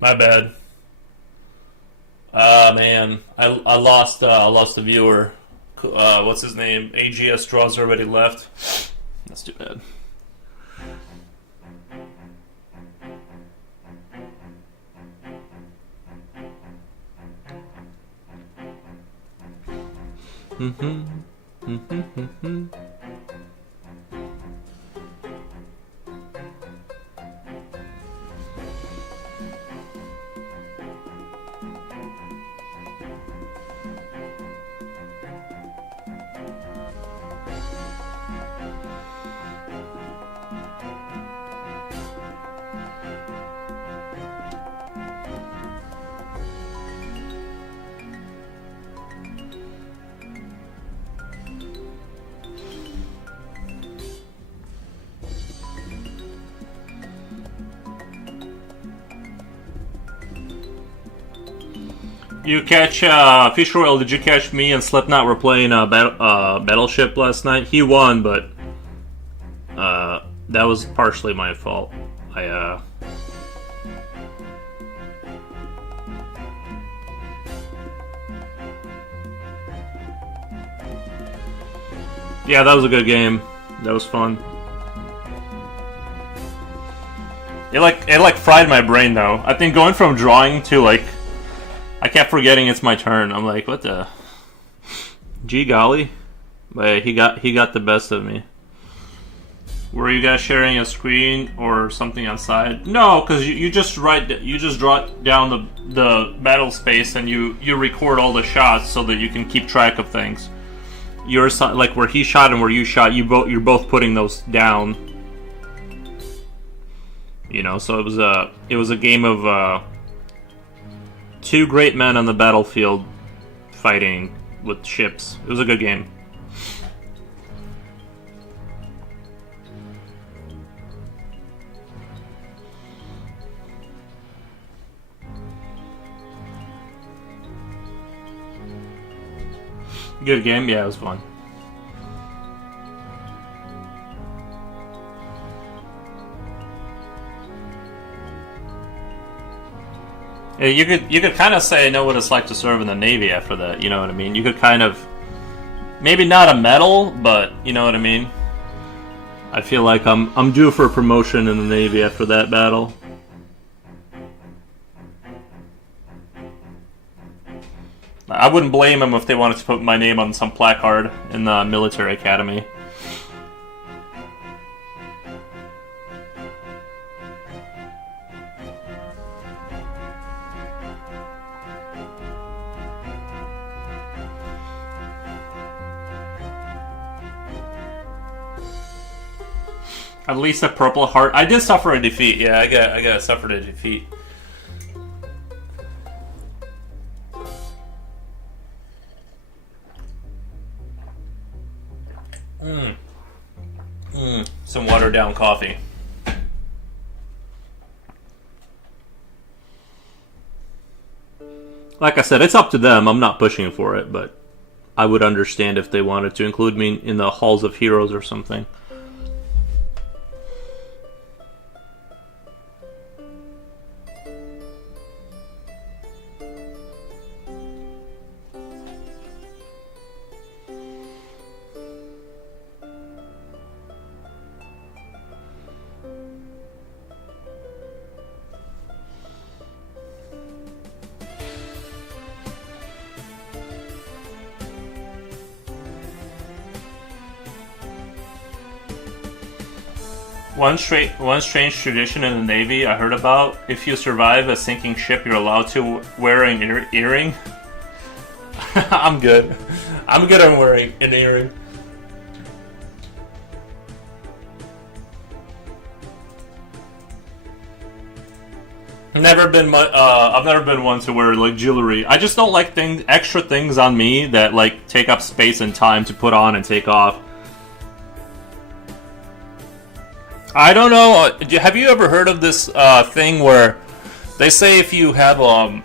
My bad. Man, I lost a viewer. What's his name? AGS Draws already left. That's too bad. You catch Fish Royal? Did you catch me and Slipknot were playing Battleship last night? He won, but that was partially my fault. Yeah, that was a good game. That was fun. It fried my brain though. I think going from drawing to I kept forgetting it's my turn. I'm like, what the? Gee golly, but he got the best of me. Were you guys sharing a screen or something outside? No, because you just draw down the battle space and you record all the shots so that you can keep track of things. You're like where he shot and where you shot. You're both putting those down. You know, so it was a game of two great men on the battlefield fighting with ships. It was a good game. Good game? Yeah, it was fun. You could kind of say I know what it's like to serve in the Navy after that, you know what I mean? You could kind of, maybe not a medal, but you know what I mean? I feel like I'm due for a promotion in the Navy after that battle. I wouldn't blame them if they wanted to put my name on some placard in the military academy. At least a Purple Heart. I did suffer a defeat. Yeah, I got suffered a defeat. Some watered down coffee. Like I said, it's up to them. I'm not pushing for it, but I would understand if they wanted to include me in the Halls of Heroes or something. One strange tradition in the Navy I heard about: if you survive a sinking ship, you're allowed to wear an earring. I'm good. I'm good on wearing an earring. I've never been one to wear like jewelry. I just don't like extra things on me that like take up space and time to put on and take off. I don't know. Have you ever heard of this thing where they say if you have an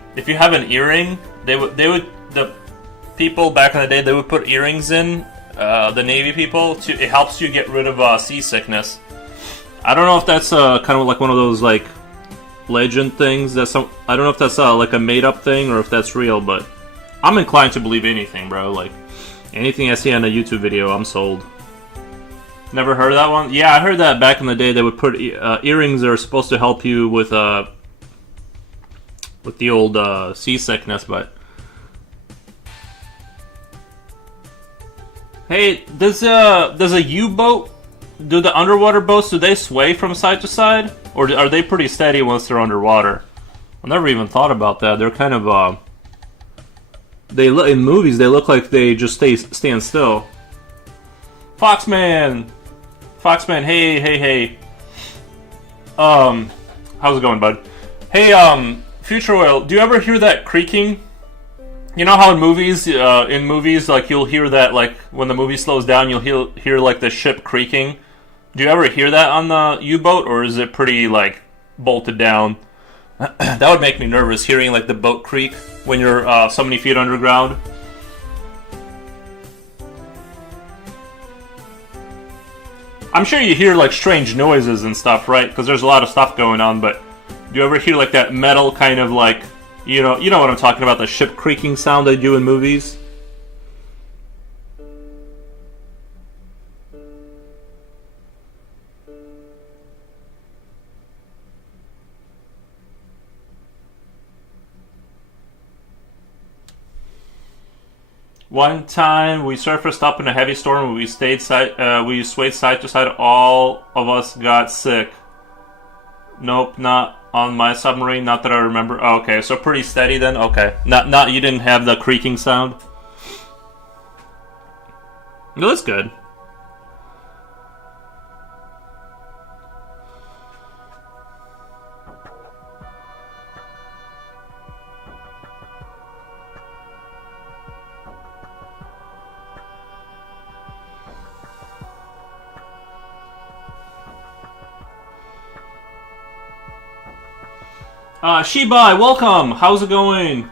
earring, the people back in the day, they would put earrings in, the Navy people, it helps you get rid of seasickness. I don't know if that's kind of like one of those like legend things. That's some. I don't know if that's like a made up thing or if that's real, but I'm inclined to believe anything, bro. Like anything I see on a YouTube video, I'm sold. Never heard of that one? Yeah, I heard that back in the day. They would put earrings that are supposed to help you with the old seasickness, but. Hey, does a U-boat, do the underwater boats, do they sway from side to side? Or are they pretty steady once they're underwater? I never even thought about that. They're kind of, in movies, they look like they just stand still. Foxman! Foxman, hey. How's it going, bud? Hey, Future Oil, do you ever hear that creaking? You know how in movies, like you'll hear that, like when the movie slows down, you'll hear like the ship creaking. Do you ever hear that on the U-boat, or is it pretty like bolted down? That would make me nervous, hearing like the boat creak when you're so many feet underground. I'm sure you hear like strange noises and stuff, right? Because there's a lot of stuff going on. But do you ever hear like that metal kind of like? You know what I'm talking about, the ship creaking sound they do in movies? One time we surfaced up in a heavy storm and we swayed side to side. All of us got sick. Nope, not on my submarine, not that I remember. Oh, okay, so pretty steady then. Okay, not you didn't have the creaking sound. No, that's good. Shibai, welcome! How's it going?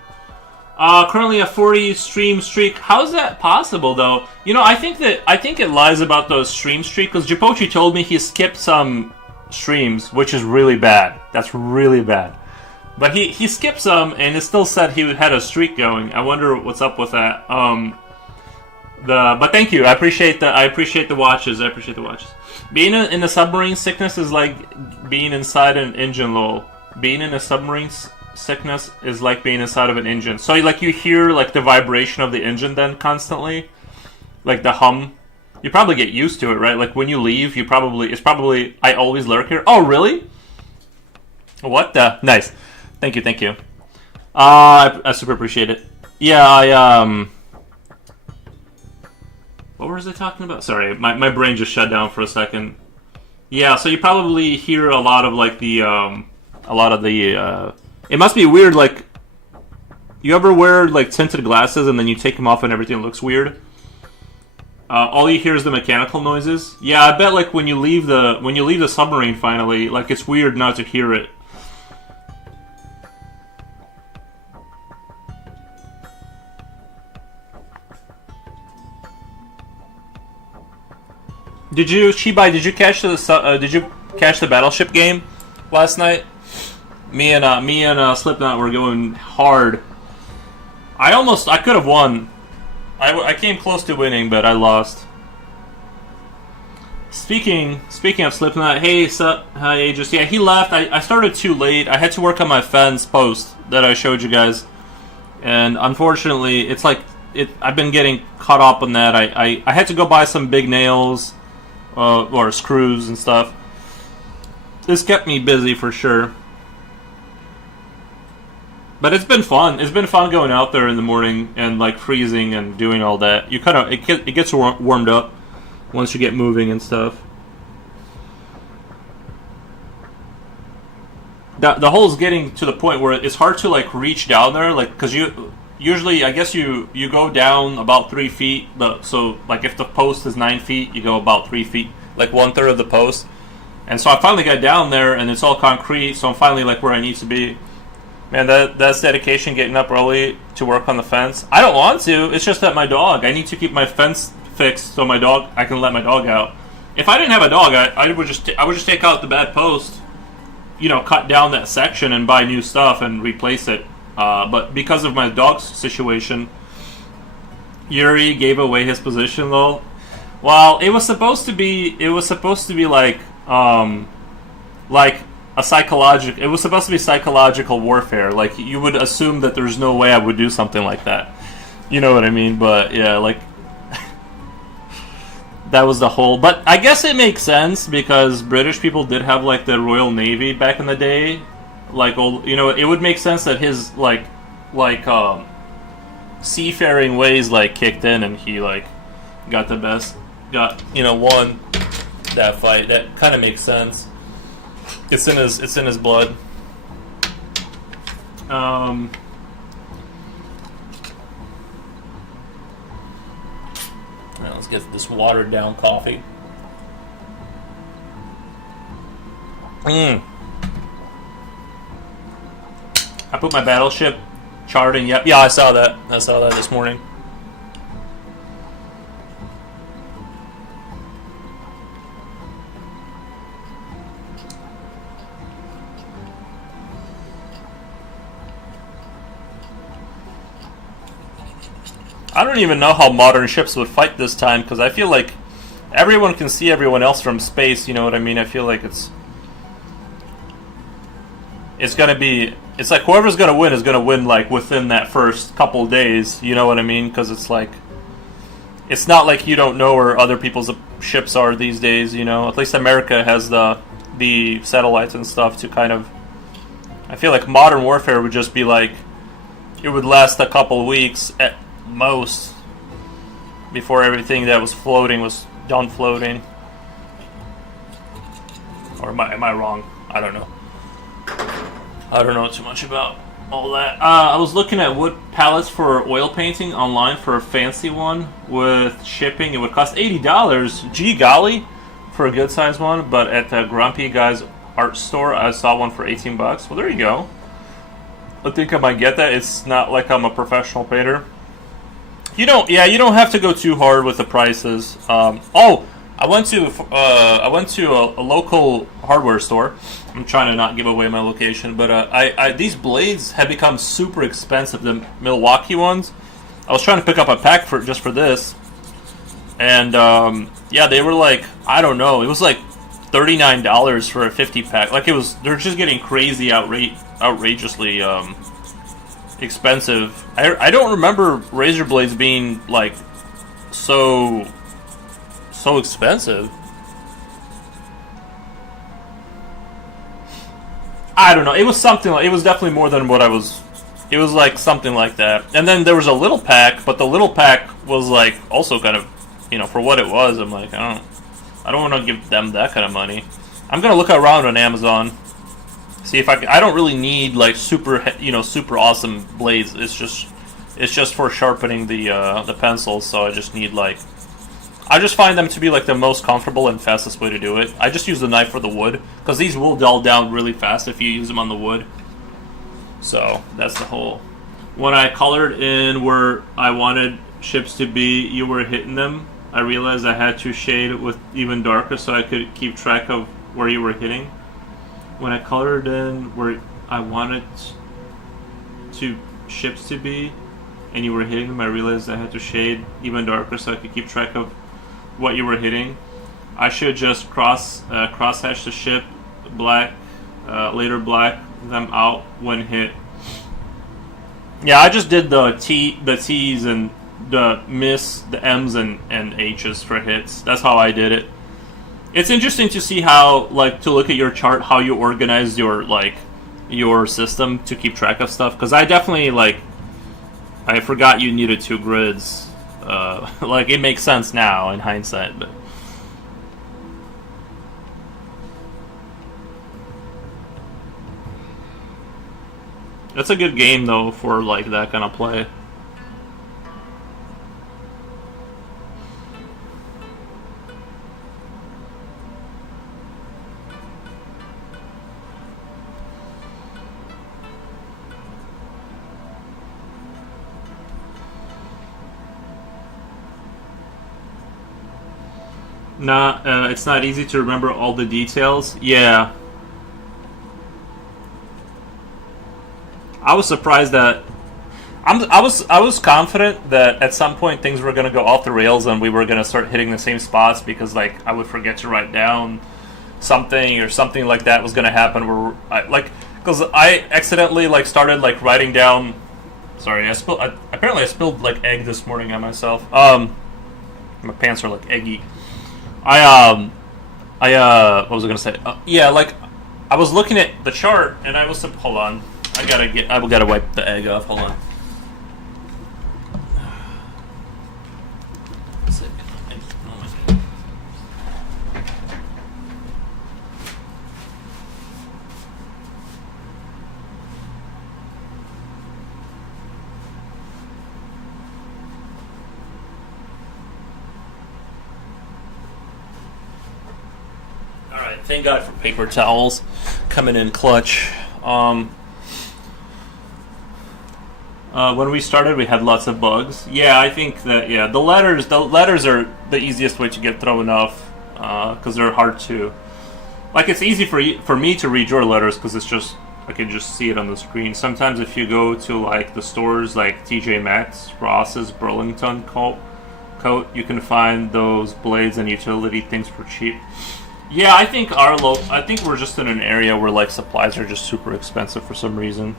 Currently a 40 stream streak. How's that possible, though? You know, I think it lies about those stream streak, because Jipochi told me he skipped some streams, which is really bad. That's really bad. But he skipped some, and it still said he had a streak going. I wonder what's up with that. But thank you. I appreciate the watches. Being in the submarine sickness is like being inside an engine, lol. Being in a submarine sickness is like being inside of an engine. So like you hear like the vibration of the engine then constantly, like the hum. You probably get used to it, right? Like when you leave, it's probably I always lurk here. Oh really? What the? Nice. Thank you. I super appreciate it. Yeah, what was I talking about? Sorry, my brain just shut down for a second. Yeah, so you probably hear a lot of like it must be weird, like, you ever wear, like, tinted glasses and then you take them off and everything looks weird? All you hear is the mechanical noises. Yeah, I bet, like, when you leave the submarine finally, like, it's weird not to hear it. Did you catch the Battleship game last night? Me and Slipknot were going hard. I could have won. I came close to winning, but I lost. Speaking of Slipknot, hey, hi Aegis. Yeah, he left. I started too late. I had to work on my fence post that I showed you guys, and unfortunately, it's like I've been getting caught up on that. I had to go buy some big nails, or screws and stuff. This kept me busy for sure. But it's been fun. It's been fun going out there in the morning and like freezing and doing all that. You kind of it gets warmed up once you get moving and stuff. The hole's getting to the point where it's hard to like reach down there, like because you usually I guess you go down about 3 feet. So like if the post is 9 feet, you go about 3 feet, like 1/3 of the post. And so I finally got down there and it's all concrete. So I'm finally like where I need to be. Man, that's dedication, getting up early to work on the fence. I don't want to. It's just that my dog. I need to keep my fence fixed so I can let my dog out. If I didn't have a dog, I would just take out the bad post. cut down that section and buy new stuff and replace it. But because of my dog's situation, Yuri gave away his position though. Well, it was supposed to be like a psychological. It was supposed to be psychological warfare. Like you would assume that there's no way I would do something like that. You know what I mean? But yeah, like that was the whole. But I guess it makes sense because British people did have like the Royal Navy back in the day. Like old, it would make sense that his like seafaring ways like kicked in and he like got won that fight. That kind of makes sense. It's in his blood. Now let's get this watered down coffee. I put my battleship charting. Yep. Yeah, I saw that. This morning. I don't even know how modern ships would fight this time because I feel like everyone can see everyone else from space. You know what I mean? I feel like it's gonna be. It's like whoever's gonna win is gonna win like within that first couple days. You know what I mean? Because it's like it's not like you don't know where other people's ships are these days. At least America has the satellites and stuff to kind of. I feel like modern warfare would just be like it would last a couple weeks at most before everything that was floating was done floating. Or am I wrong? I don't know. I don't know too much about all that. I was looking at wood pallets for oil painting online for a fancy one with shipping. It would cost $80. Gee golly, for a good size one. But at the Grumpy Guy's art store, I saw one for $18. Well, there you go. I think I might get that. It's not like I'm a professional painter. You don't have to go too hard with the prices. I went to a local hardware store. I'm trying to not give away my location, but these blades have become super expensive. The Milwaukee ones. I was trying to pick up a pack for this, and they were like, I don't know, it was like $39 for a 50 pack. Like they're just getting crazy, outrageously expensive. I don't remember razor blades being like so expensive. I don't know. It was something like, it was definitely more than what I was. It was like something like that. And then there was a little pack, but the little pack was like also kind of, for what it was. I'm like, I don't want to give them that kind of money. I'm gonna look around on Amazon, see if I don't really need like super awesome blades. It's just for sharpening the pencils. So I just need I just find them to be like the most comfortable and fastest way to do it. I just use the knife for the wood because these will dull down really fast if you use them on the wood. So that's the whole. When I colored in where I wanted ships to be, you were hitting them. I realized I had to shade with even darker so I could keep track of where you were hitting. When I colored in where I wanted ships to be, and you were hitting them, I realized I had to shade even darker so I could keep track of what you were hitting. I should just crosshatch the ship black, later black them out when hit. Yeah, I just did the T's and the the M's and H's for hits. That's how I did it. It's interesting to see how, to look at your chart, how you organize your system to keep track of stuff. Because I definitely, I forgot you needed 2 grids. It makes sense now in hindsight, but that's a good game though for that kind of play. It's not easy to remember all the details. Yeah. I was surprised that I was confident that at some point things were gonna go off the rails and we were gonna start hitting the same spots because like I would forget to write down something or something like that was gonna happen where because I accidentally like started like writing down. Sorry, apparently I spilled like egg this morning on myself. My pants are like eggy. What was I gonna say? Yeah, like I was looking at the chart and I was hold on. I gotta wipe the egg off. Hold on. Thank God for paper towels coming in clutch. When we started, we had lots of bugs. Yeah, I think that the letters are the easiest way to get thrown off because they're hard to. Like it's easy for me to read your letters because it's just I can just see it on the screen. Sometimes if you go to like the stores like TJ Maxx, Ross's, Burlington coat, you can find those blades and utility things for cheap. Yeah, I think I think we're just in an area where like supplies are just super expensive for some reason.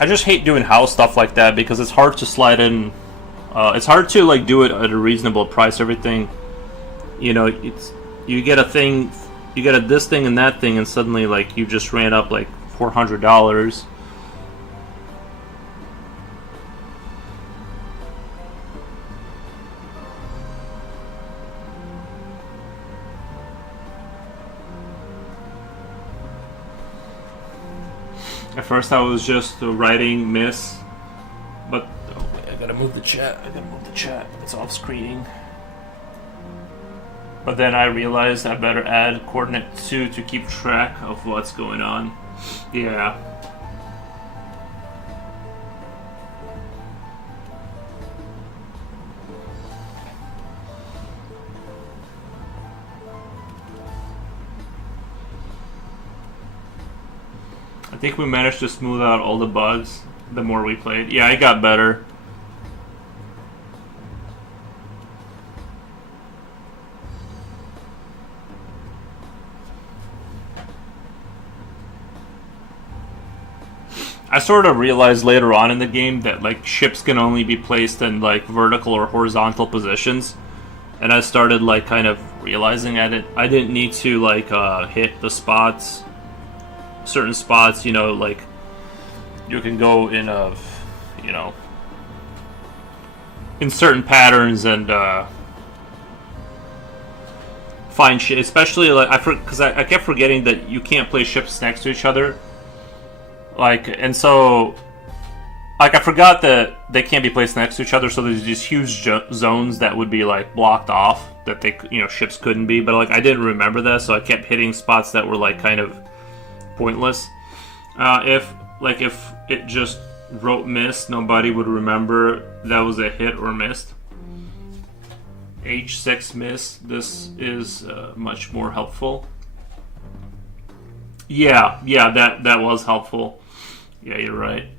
I just hate doing house stuff like that because it's hard to slide in. It's hard to like do it at a reasonable price. Everything, you know, you get this thing and that thing, and suddenly like you just ran up like $400. At first I was just writing miss, but oh wait, I gotta move the chat. It's off screening. But then I realized I better add coordinate 2 to keep track of what's going on. Yeah. I think we managed to smooth out all the bugs the more we played. Yeah, it got better. I sort of realized later on in the game that like ships can only be placed in like vertical or horizontal positions, and I started like kind of realizing I didn't need to like hit the spots. Certain spots, you know, like you can go in in certain patterns and find shit. Especially like because I kept forgetting that you can't place ships next to each other. Like, and so like I forgot that they can't be placed next to each other. So there's these huge zones that would be like blocked off that ships couldn't be. But like I didn't remember that, so I kept hitting spots that were like kind of pointless. If it just wrote miss, nobody would remember that was a hit or missed. H6 miss. This is much more helpful. Yeah, that was helpful. Yeah, you're right.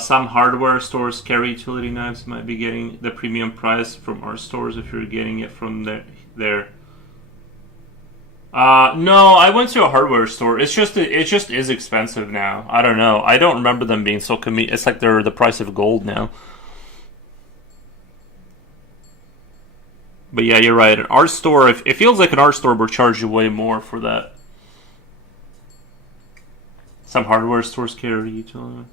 Some hardware stores carry utility knives. Might be getting the premium price from our stores if you're getting it from there. No, I went to a hardware store. It just is expensive now. I don't know. I don't remember them being so It's like they're the price of gold now. But yeah, you're right. An art store, if it feels like an art store would charge you way more for that. Some hardware stores carry utility.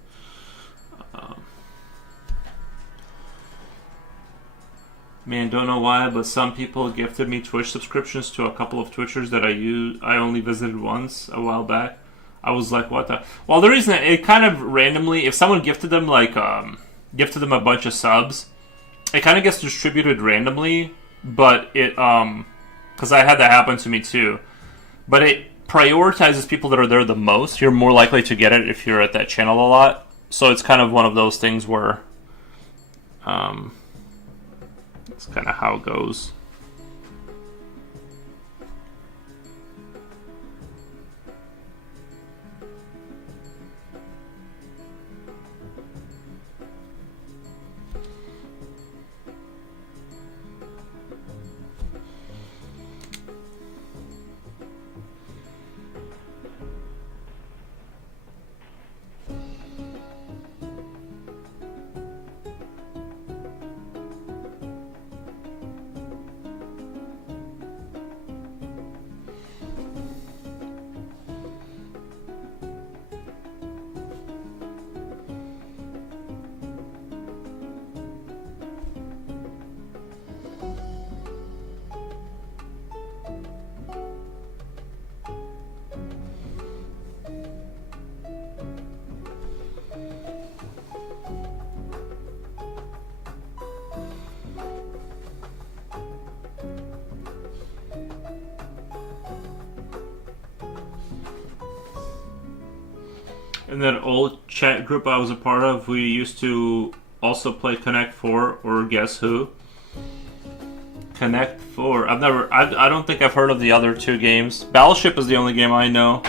Man, don't know why, but some people gifted me Twitch subscriptions to a couple of Twitchers that I only visited once a while back. I was like, what the? Well, the reason it kind of randomly, if someone gifted them gifted them a bunch of subs, it kind of gets distributed randomly. But it, because I had that happen to me too. But it prioritizes people that are there the most. You're more likely to get it if you're at that channel a lot. So it's kind of one of those things where, that's kind of how it goes. In that old chat group I was a part of, we used to also play Connect 4 or Guess Who. Connect 4. I don't think I've heard of the other two games. Battleship is the only game I know.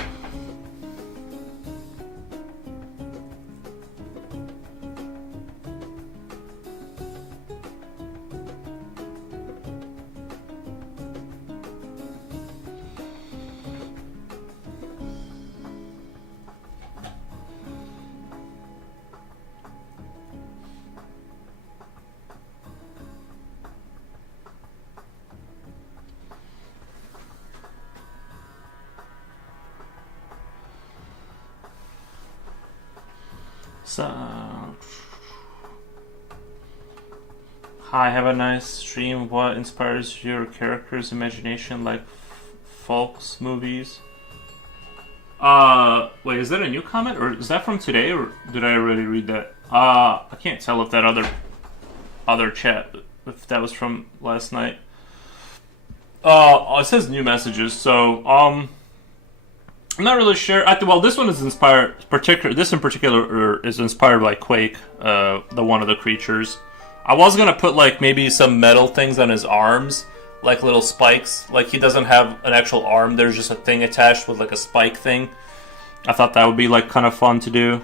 So, hi, have a nice stream. What inspires your character's imagination like folks movies? Wait, is that a new comment or is that from today or did I already read that? I can't tell if that other chat, if that was from last night. It says new messages, so I'm not really sure. Well, this one is inspired. This in particular is inspired by Quake, the one of the creatures. I was gonna put like maybe some metal things on his arms, like little spikes. Like he doesn't have an actual arm. There's just a thing attached with like a spike thing. I thought that would be like kind of fun to do.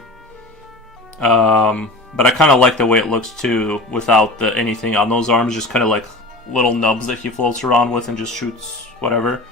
But I kind of like the way it looks too, without anything on those arms. Just kind of like little nubs that he floats around with and just shoots whatever.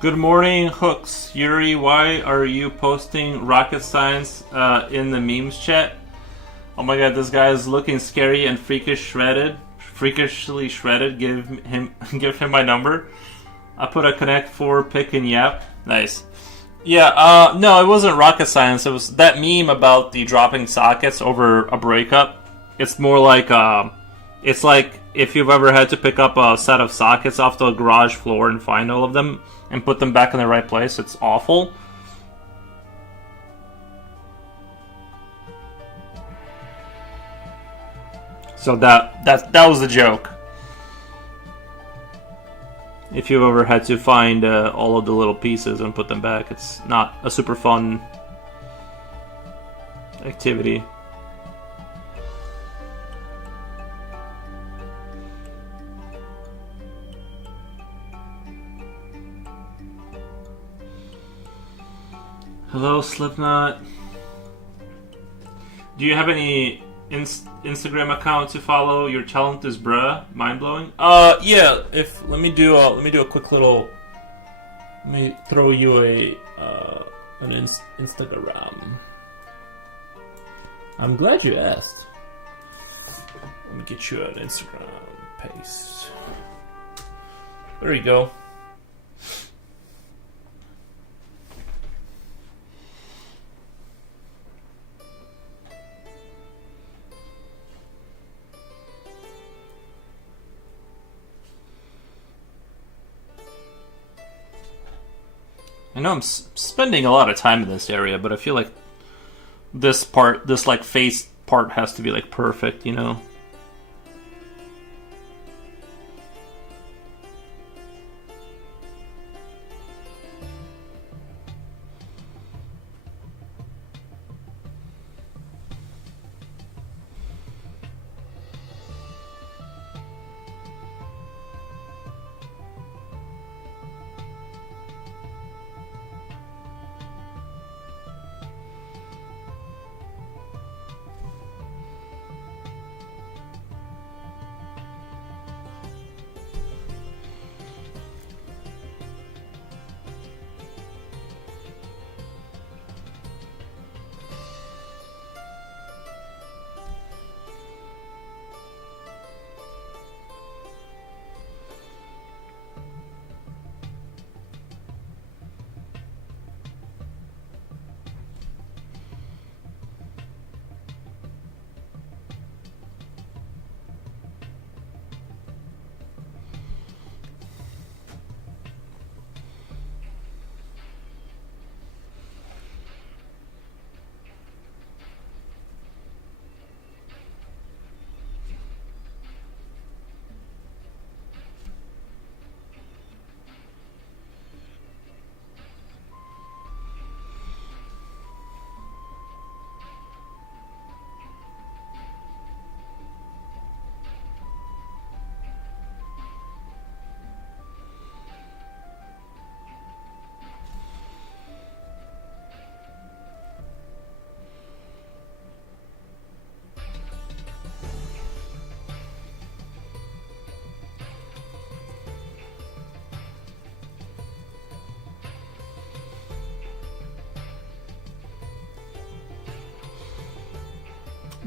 Good morning, Hooks. Yuri, why are you posting rocket science in the memes chat? Oh my god, this guy is looking scary and freakishly shredded. Give him my number. I put a Connect 4 pick in Yap. Nice. Yeah, no, it wasn't rocket science. It was that meme about the dropping sockets over a breakup. It's more like, it's like if you've ever had to pick up a set of sockets off the garage floor and find all of them and put them back in the right place. It's awful. So that was the joke. If you've ever had to find all of the little pieces and put them back, it's not a super fun activity. Hello, Slipknot. Do you have any Instagram account to follow? Your talent is bruh. Mind blowing. Yeah. Let me do a quick little. Let me throw you an Instagram. I'm glad you asked. Let me get you an Instagram. Paste. There you go. I know I'm spending a lot of time in this area, but I feel like this like face part has to be like perfect, you know?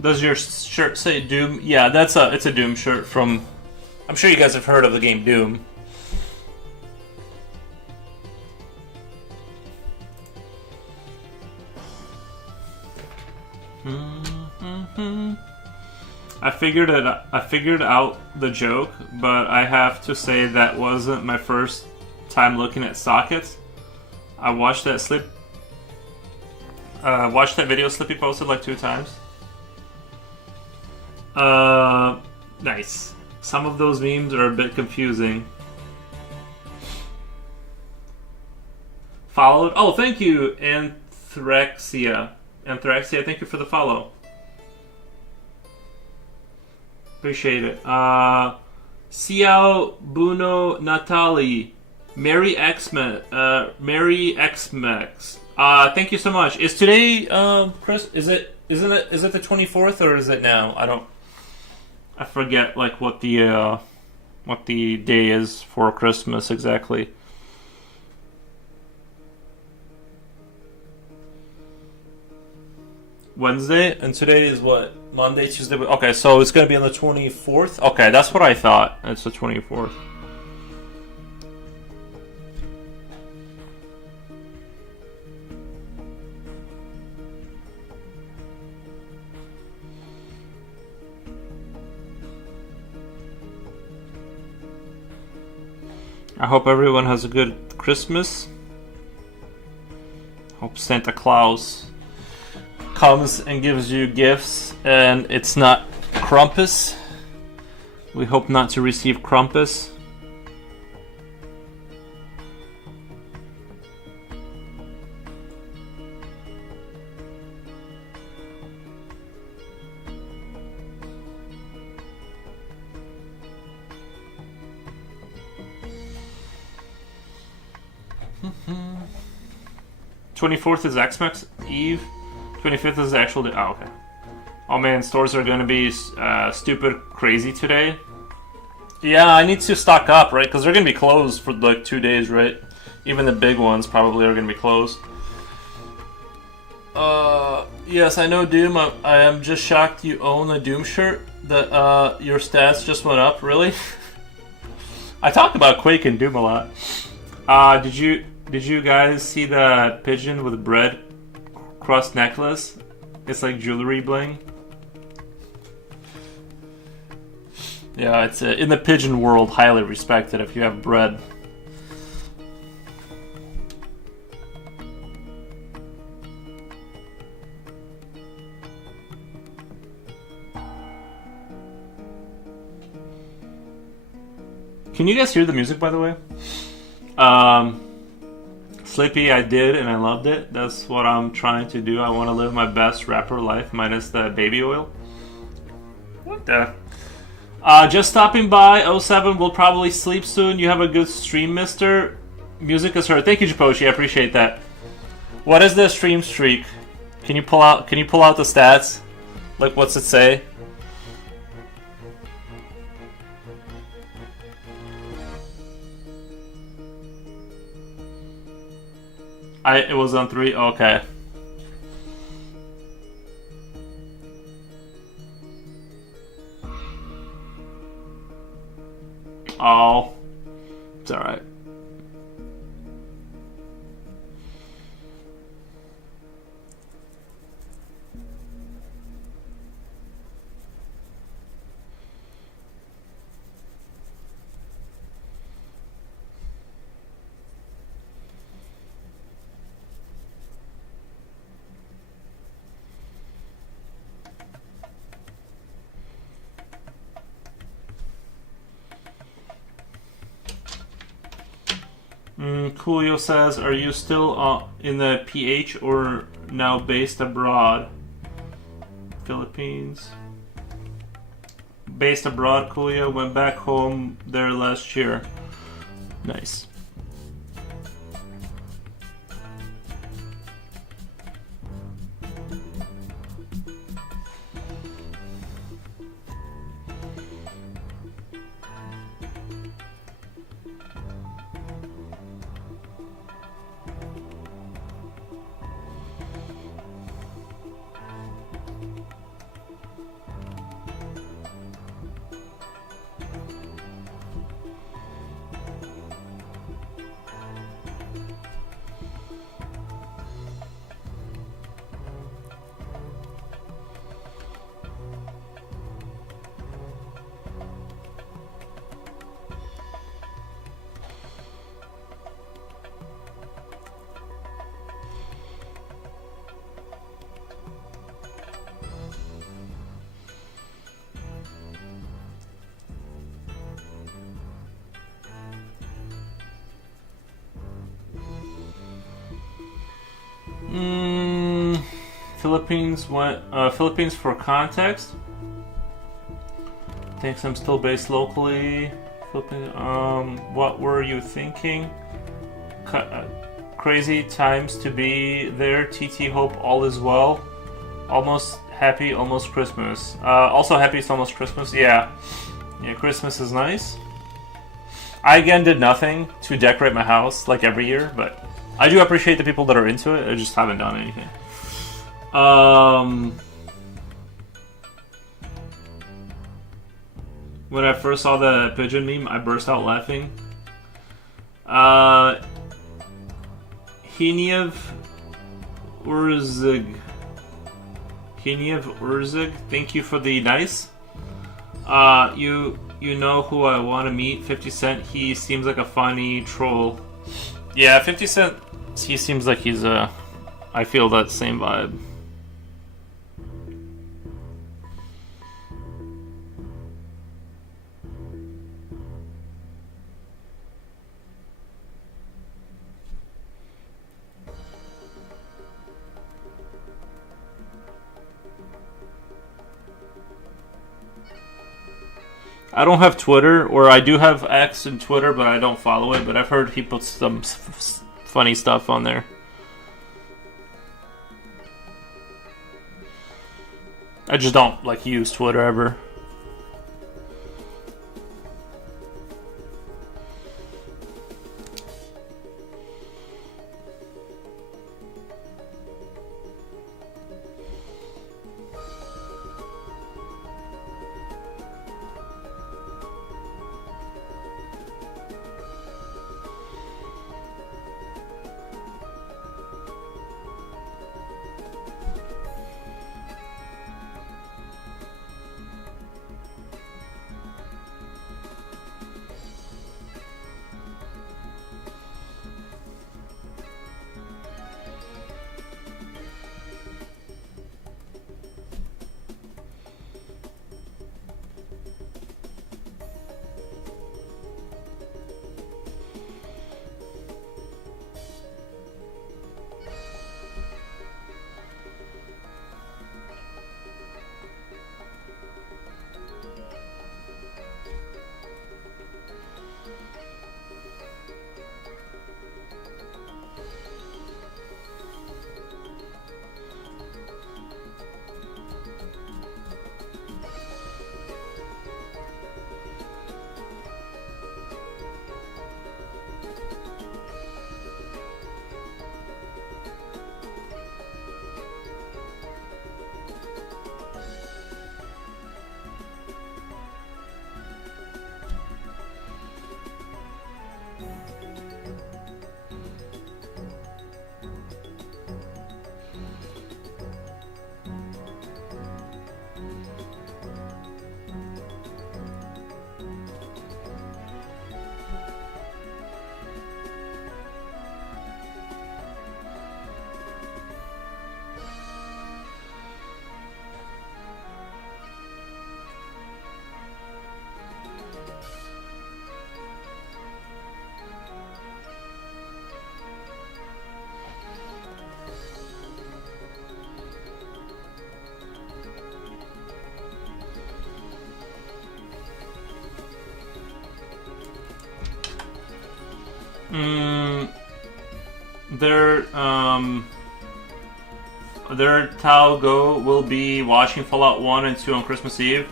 Does your shirt say Doom? Yeah, it's a Doom shirt from. I'm sure you guys have heard of the game Doom. I figured out the joke, but I have to say that wasn't my first time looking at sockets. I watched that video Slippy posted like 2 times. Nice. Some of those memes are a bit confusing. Followed. Oh, thank you, Anthrexia. Anthrexia, thank you for the follow. Appreciate it. Ciao Buno Natali. Merry Xmas. Merry Xmas. Thank you so much. Is today Chris, is it the 24th or is it now? I forget like what the day is for Christmas exactly. Wednesday, and today is what? Monday, Tuesday. Okay, so it's gonna be on the 24th. Okay, that's what I thought. It's the 24th. I hope everyone has a good Christmas. Hope Santa Claus comes and gives you gifts and it's not Krampus. We hope not to receive Krampus. Mm-hmm. 24th is Xmas Eve. 25th is the actual day. Oh, okay. Oh man, stores are gonna be stupid crazy today. Yeah, I need to stock up, right? Because they're gonna be closed for like 2 days, right? Even the big ones probably are gonna be closed. Yes, I know Doom. I am just shocked you own a Doom shirt. That your stats just went up. Really? I talk about Quake and Doom a lot. Did you guys see the pigeon with bread crust necklace? It's like jewelry bling. Yeah, it's in the pigeon world highly respected if you have bread. Can you guys hear the music, by the way? Sleepy, I did, and I loved it. That's what I'm trying to do. I want to live my best rapper life, minus the baby oil. What the? Just stopping by. 07 will probably sleep soon. You have a good stream, mister. Music is heard. Thank you, Japoshi. I appreciate that. What is the stream streak? Can you pull out the stats? Like, what's it say? It was on 3? Okay. Oh. It's alright. Coolio says, are you still in the PH or now based abroad? Philippines. Based abroad, Coolio. Went back home there last year. Nice. Mm, Philippines. What? Philippines for context. Thinks I'm still based locally. Philippines. What were you thinking? Crazy times to be there. TT hope all is well. Almost happy, almost Christmas. Also happy it's almost Christmas. Yeah, Christmas is nice. I again did nothing to decorate my house like every year, but I do appreciate the people that are into it. I just haven't done anything. When I first saw the pigeon meme, I burst out laughing. Hiniev Urzig. Thank you for the nice. You know who I want to meet, 50 Cent. He seems like a funny troll. Yeah, 50 Cent, he seems like he's a... I feel that same vibe. I don't have Twitter, or I do have X and Twitter, but I don't follow it. But I've heard he puts some funny stuff on there. I just don't like use Twitter ever. Their Tao Go will be watching Fallout 1 and 2 on Christmas Eve.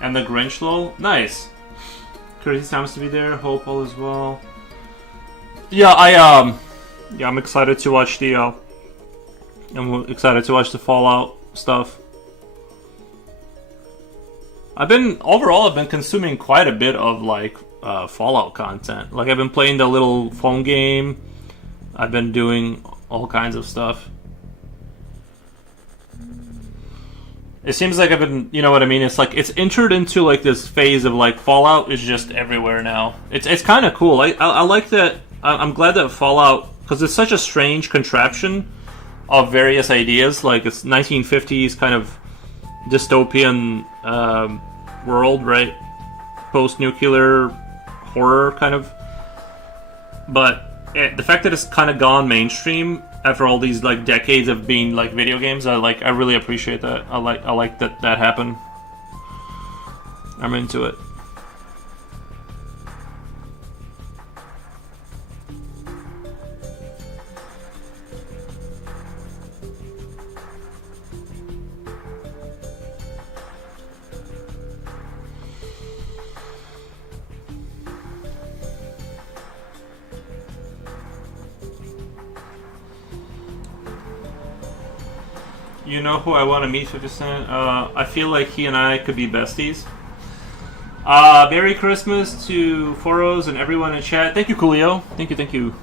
And the Grinch lol. Nice. Crazy times to be there. Hope all is well. Yeah, I'm excited to watch the I'm excited to watch the Fallout stuff. I've been consuming quite a bit of like Fallout content. Like I've been playing the little phone game. I've been doing all kinds of stuff. It seems like I've been, you know what I mean? It's like it's entered into like this phase of like Fallout is just everywhere now. It's kind of cool. I like that. I'm glad that Fallout, because it's such a strange contraption of various ideas. Like it's 1950s kind of dystopian world, right? Post-nuclear horror kind of. But the fact that it's kind of gone mainstream, after all these like decades of being like video games. I really appreciate that. I like that happened. I'm into it. You know who I want to meet, 50 Cent? I feel like he and I could be besties. Merry Christmas to Foros and everyone in chat. Thank you, Coolio. Thank you, thank you.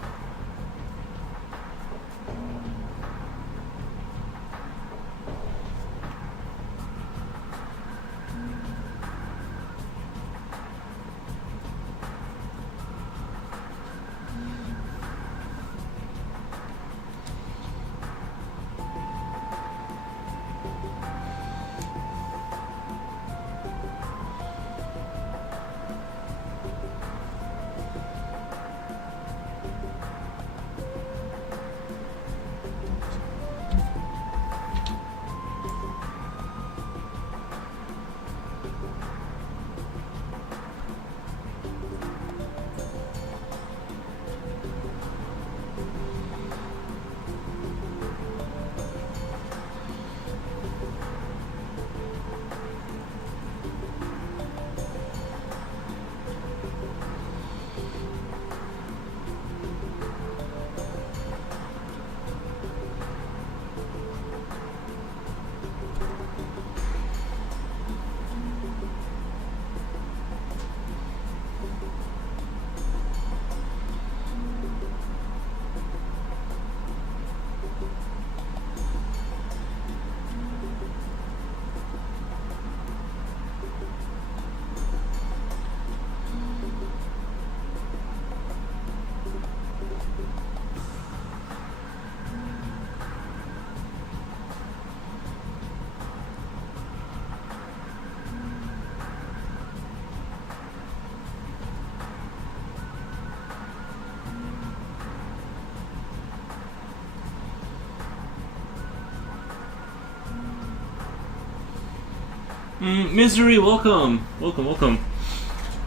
Misery, welcome, welcome.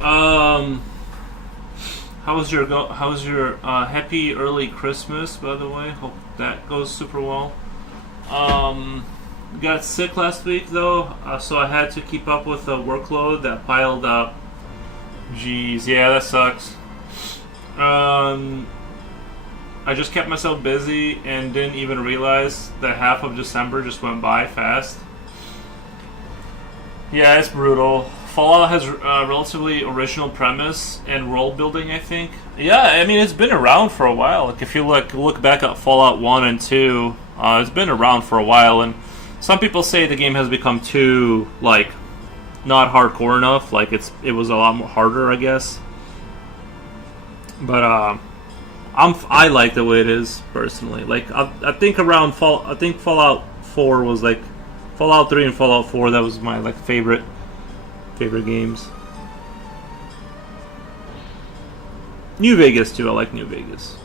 How was your happy early Christmas, by the way? Hope that goes super well. Got sick last week though, so I had to keep up with the workload that piled up. Jeez, yeah, that sucks. I just kept myself busy and didn't even realize that half of December just went by fast. Yeah, it's brutal. Fallout has a relatively original premise and world building, I think. Yeah, I mean, it's been around for a while. Like, if you look back at Fallout 1 and 2, it's been around for a while, and some people say the game has become too, like, not hardcore enough. Like, it was a lot more harder, I guess. But, I like the way it is, personally. Like, I think Fallout 4 was, like, Fallout 3 and Fallout 4, that was my like favorite games. New Vegas too, I like New Vegas.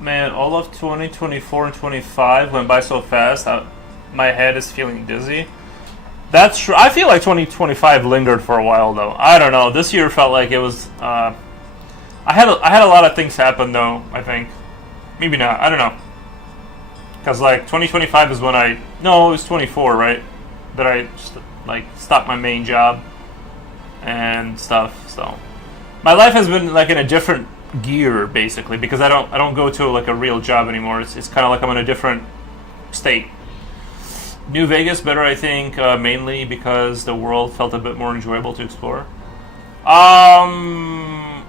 Man, all of 2024 and 25 went by so fast. My head is feeling dizzy. That's true. I feel like 2025 lingered for a while, though. I don't know. This year felt like it was. I had a lot of things happen though. I think maybe not. I don't know. Because like 2025 is when I no, it was 24, right? That I just like stopped my main job and stuff. So my life has been like in a different gear basically because I don't go to like a real job anymore. It's kind of like I'm in a different state. New Vegas better, I think, mainly because the world felt a bit more enjoyable to explore. I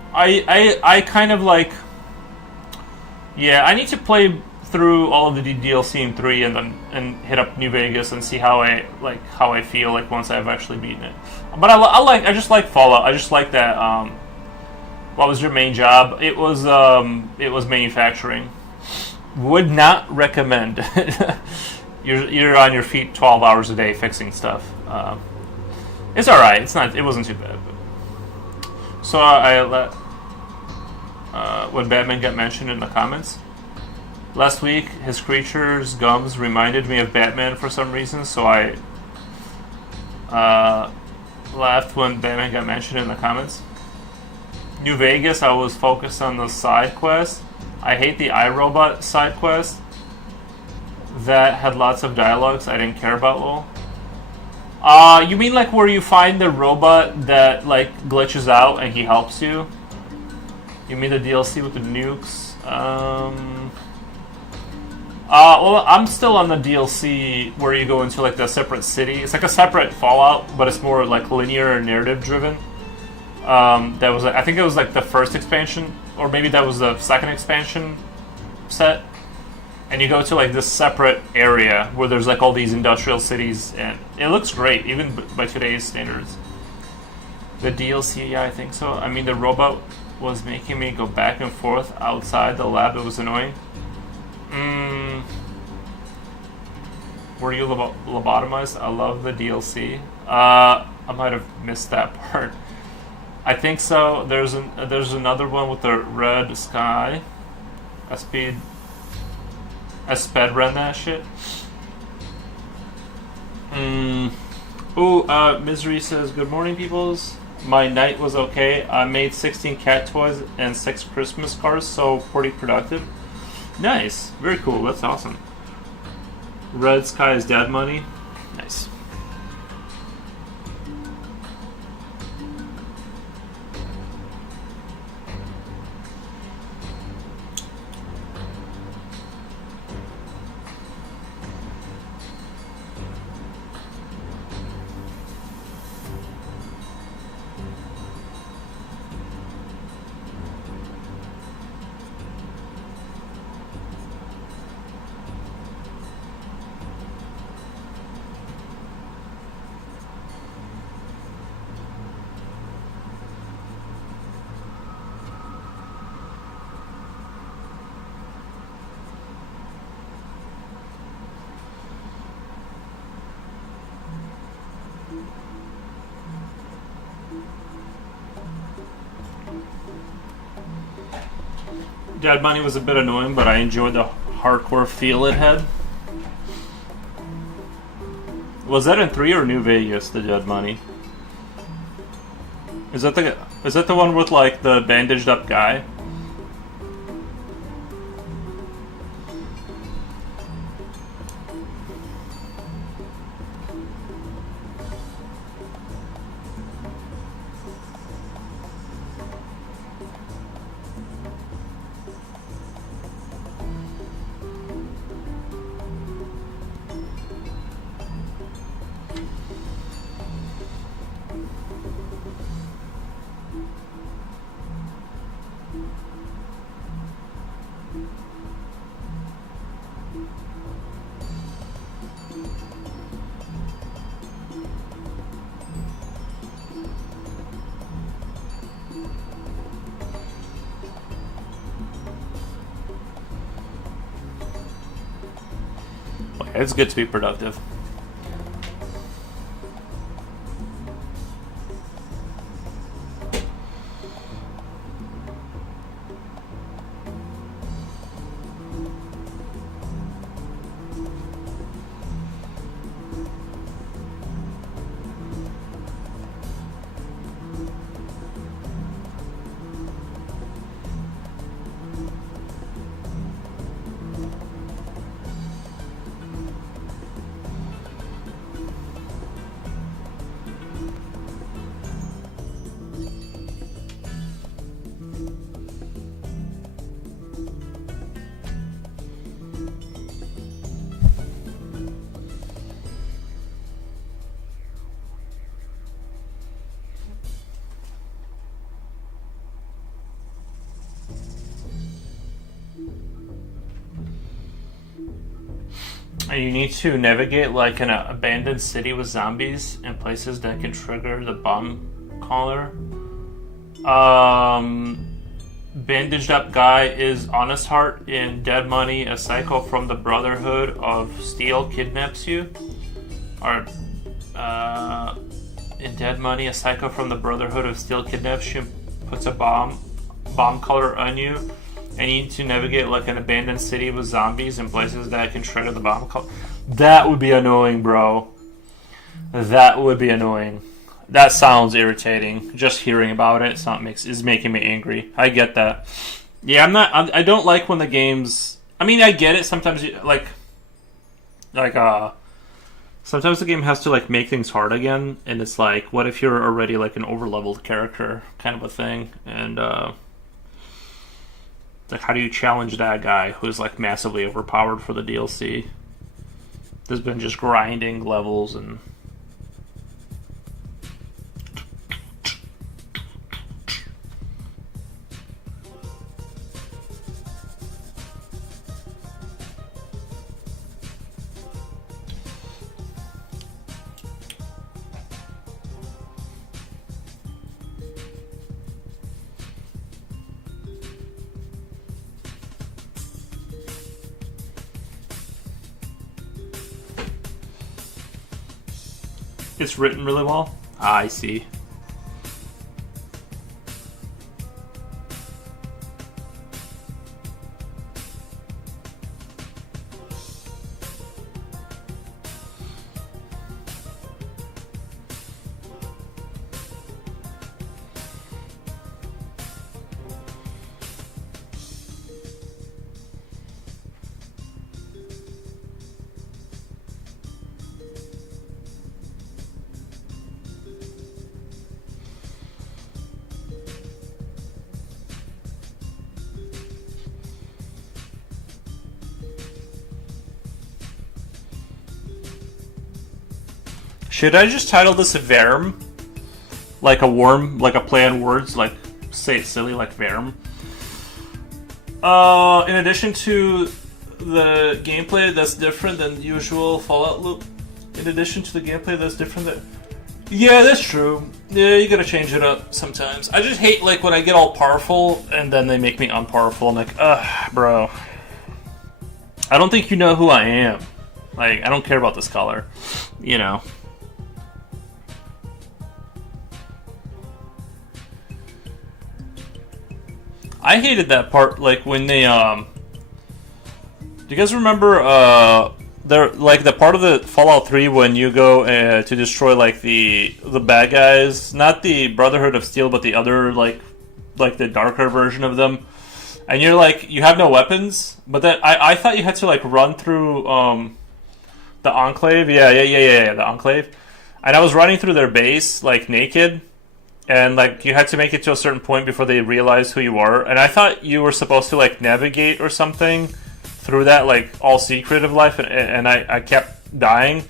kind of like, yeah, I need to play through all of the DLC in 3 and then and hit up New Vegas and see how I feel like once I've actually beaten it. But I just like Fallout. I just like that. What was your main job? It was manufacturing. Would not recommend. You're on your feet 12 hours a day fixing stuff. It's all right. It wasn't too bad. But. So I let when Batman got mentioned in the comments last week, his creature's gums reminded me of Batman for some reason. So I laughed when Batman got mentioned in the comments. New Vegas, I was focused on the side quest. I hate the iRobot side quest. That had lots of dialogues I didn't care about, lol. You mean like where you find the robot that like glitches out and he helps you? You mean the DLC with the nukes? Well, I'm still on the DLC where you go into like the separate city. It's like a separate Fallout, but it's more like linear and narrative driven. That was I think it was like the first expansion, or maybe that was the second expansion set. And you go to like this separate area where there's like all these industrial cities, and it looks great even by today's standards. The DLC, yeah, I think so. I mean, the robot was making me go back and forth outside the lab. It was annoying. Were you lobotomized? I love the DLC. I might have missed that part. I think so. There's another one with the red sky. I sped ran that shit. Misery says, good morning, peoples. My night was okay. I made 16 cat toys and 6 Christmas cards, so pretty productive. Nice. Very cool. That's awesome. Red Sky is dad money. Nice. Dad Money was a bit annoying, but I enjoyed the hardcore feel it had. Was that in 3 or New Vegas, the Dead Money? Is that the one with like the bandaged up guy? It's good to be productive. And you need to navigate like an abandoned city with zombies and places that can trigger the bomb caller. Bandaged up guy is Honest Heart in Dead Money. A psycho from the Brotherhood of Steel kidnaps you. Or in Dead Money, a psycho from the Brotherhood of Steel kidnaps you, puts a bomb collar on you, and you need to navigate like an abandoned city with zombies and places that can trigger the bomb collar. That would be annoying, bro. That would be annoying. That sounds irritating. Just hearing about it is making me angry. I get that. Yeah, I don't like when the games. I mean, I get it. Sometimes sometimes the game has to like make things hard again, and it's like, what if you're already like an overleveled character, kind of a thing, and like, how do you challenge that guy who's like massively overpowered for the DLC? There's been just grinding levels and. It's written really well. I see. Should I just title this Verm? Like a worm, like a play on words, like say it silly, like Verm. In addition to the gameplay that's different than the usual Fallout loop. In addition to the gameplay that's different than... Yeah, that's true. Yeah, you gotta change it up sometimes. I just hate like when I get all powerful and then they make me unpowerful. I'm like, ugh, bro. I don't think you know who I am. Like, I don't care about this color. You know. I hated that part, like when they do you guys remember there, like the part of the Fallout 3 when you go to destroy like the bad guys, not the Brotherhood of Steel, but the other like the darker version of them, and you're like, you have no weapons, but that I thought you had to like run through the Enclave, the Enclave, and I was running through their base like naked. And, like, you had to make it to a certain point before they realized who you are. And I thought you were supposed to, like, navigate or something through that, like, all secretive life. And I kept dying.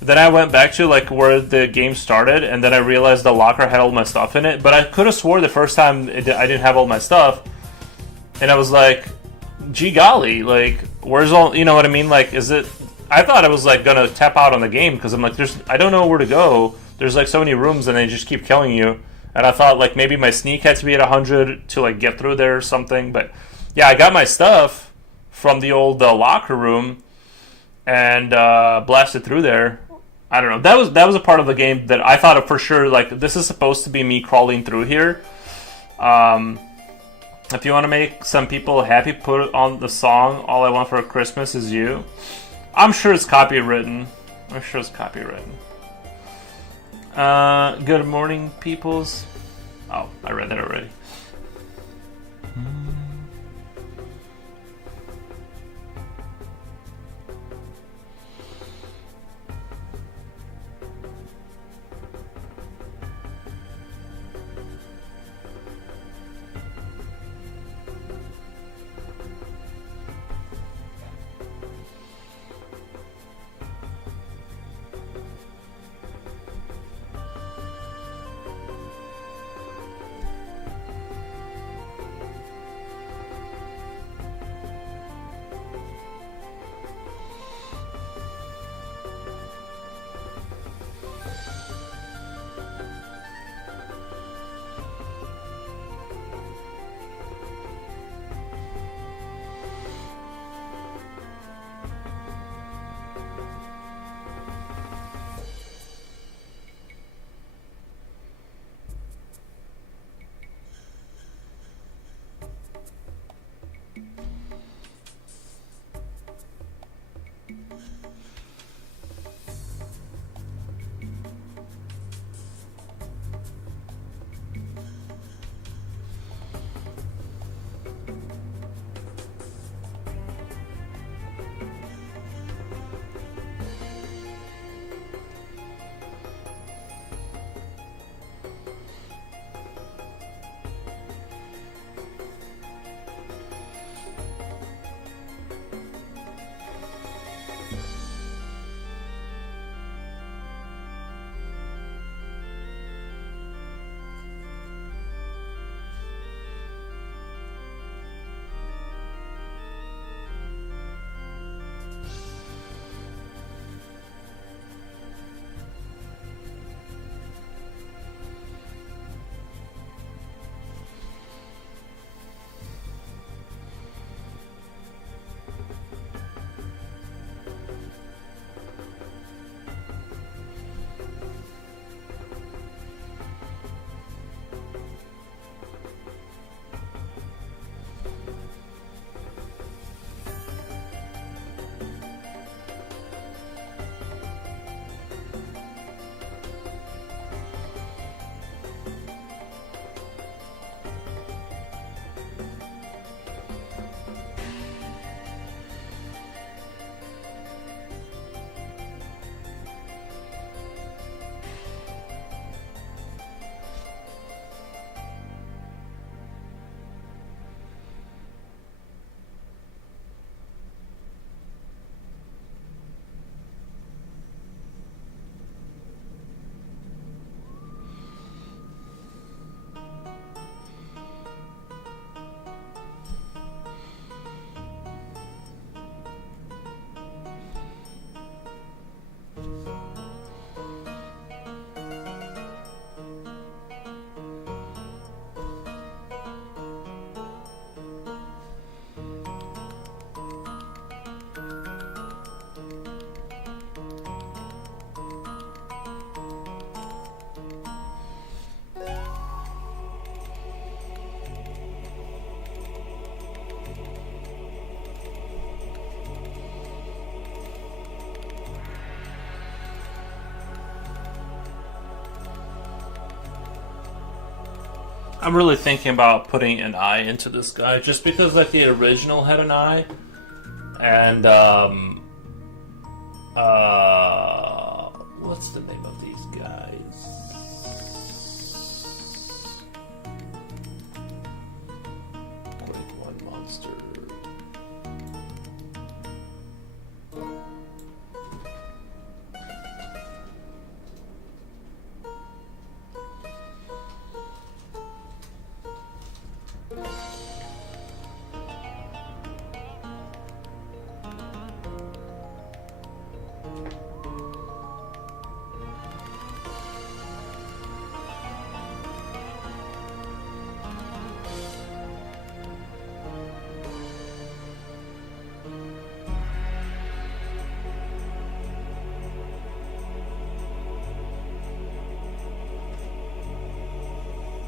Then I went back to, like, where the game started. And then I realized the locker had all my stuff in it. But I could have swore the first time I didn't have all my stuff. And I was like, gee golly, like, where's all... You know what I mean? Like, is it... I thought I was, like, gonna tap out on the game. Because I'm like, I don't know where to go. There's like so many rooms and they just keep killing you. And I thought like maybe my sneak had to be at 100 to like get through there or something. But yeah, I got my stuff from the old locker room and blasted through there. I don't know. That was a part of the game that I thought of for sure. Like, this is supposed to be me crawling through here. If you want to make some people happy, put on the song "All I Want for Christmas Is You." I'm sure it's copywritten. Good morning, peoples. Oh, I read that already. I'm really thinking about putting an eye into this guy, just because like the original had an eye, and what's the name of these guys? Quake One Monster.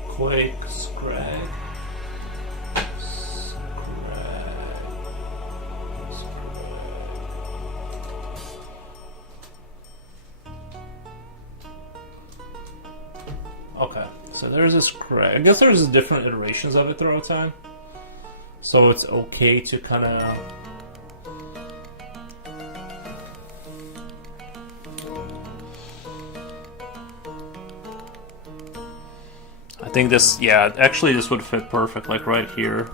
Quake, Scrag. Okay, so there's a Scrag. I guess there's different iterations of it throughout time. So it's okay to kind of... I think this, yeah, actually this would fit perfect, like right here.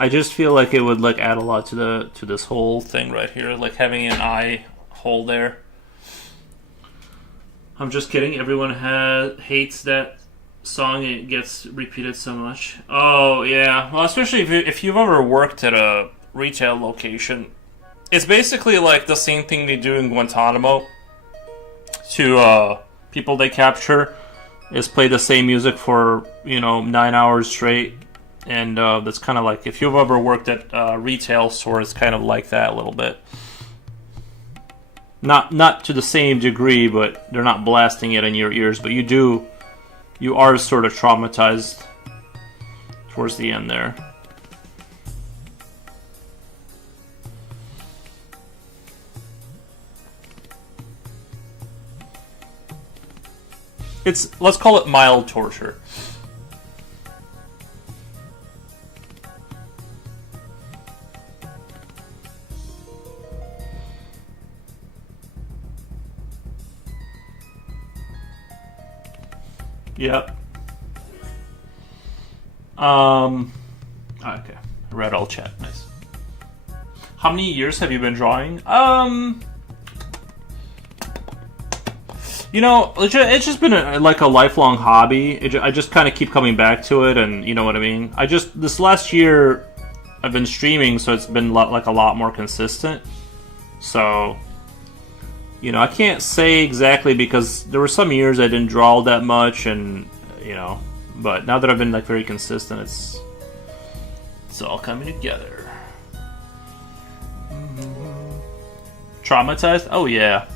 I just feel like it would like add a lot to this whole thing right here, like having an eye hole there. I'm just kidding. Everyone hates that song. It gets repeated so much. Oh yeah, well, especially if you've ever worked at a retail location, it's basically like the same thing they do in Guantanamo to people they capture. Is play the same music for 9 hours straight. And that's kind of like, if you've ever worked at a retail store, it's kind of like that a little bit. Not to the same degree, but they're not blasting it in your ears. But you are sort of traumatized towards the end there. Let's call it mild torture. Yep. Okay. I read all chat. Nice. How many years have you been drawing? It's just been a lifelong hobby. I just kind of keep coming back to it, and you know what I mean. This last year, I've been streaming, so it's been like a lot more consistent. So, I can't say exactly, because there were some years I didn't draw all that much, and but now that I've been like very consistent, it's all coming together. Traumatized? Oh yeah.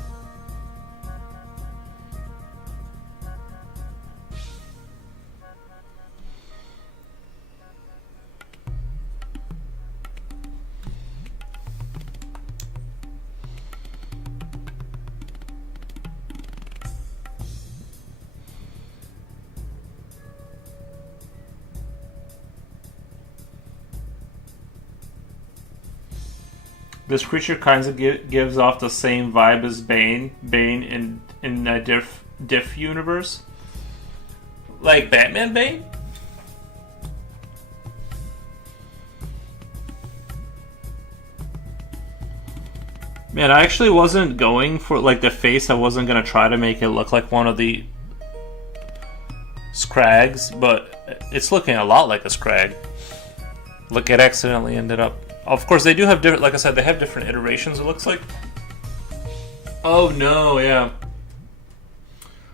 This creature kind of gives off the same vibe as Bane in a diff universe. Like Batman Bane? Man, I actually wasn't going for like the face. I wasn't going to try to make it look like one of the Scrags, but it's looking a lot like a Scrag. Look, it accidentally ended up... Of course, they do have different... Like I said, they have different iterations, it looks like. Oh, no, yeah.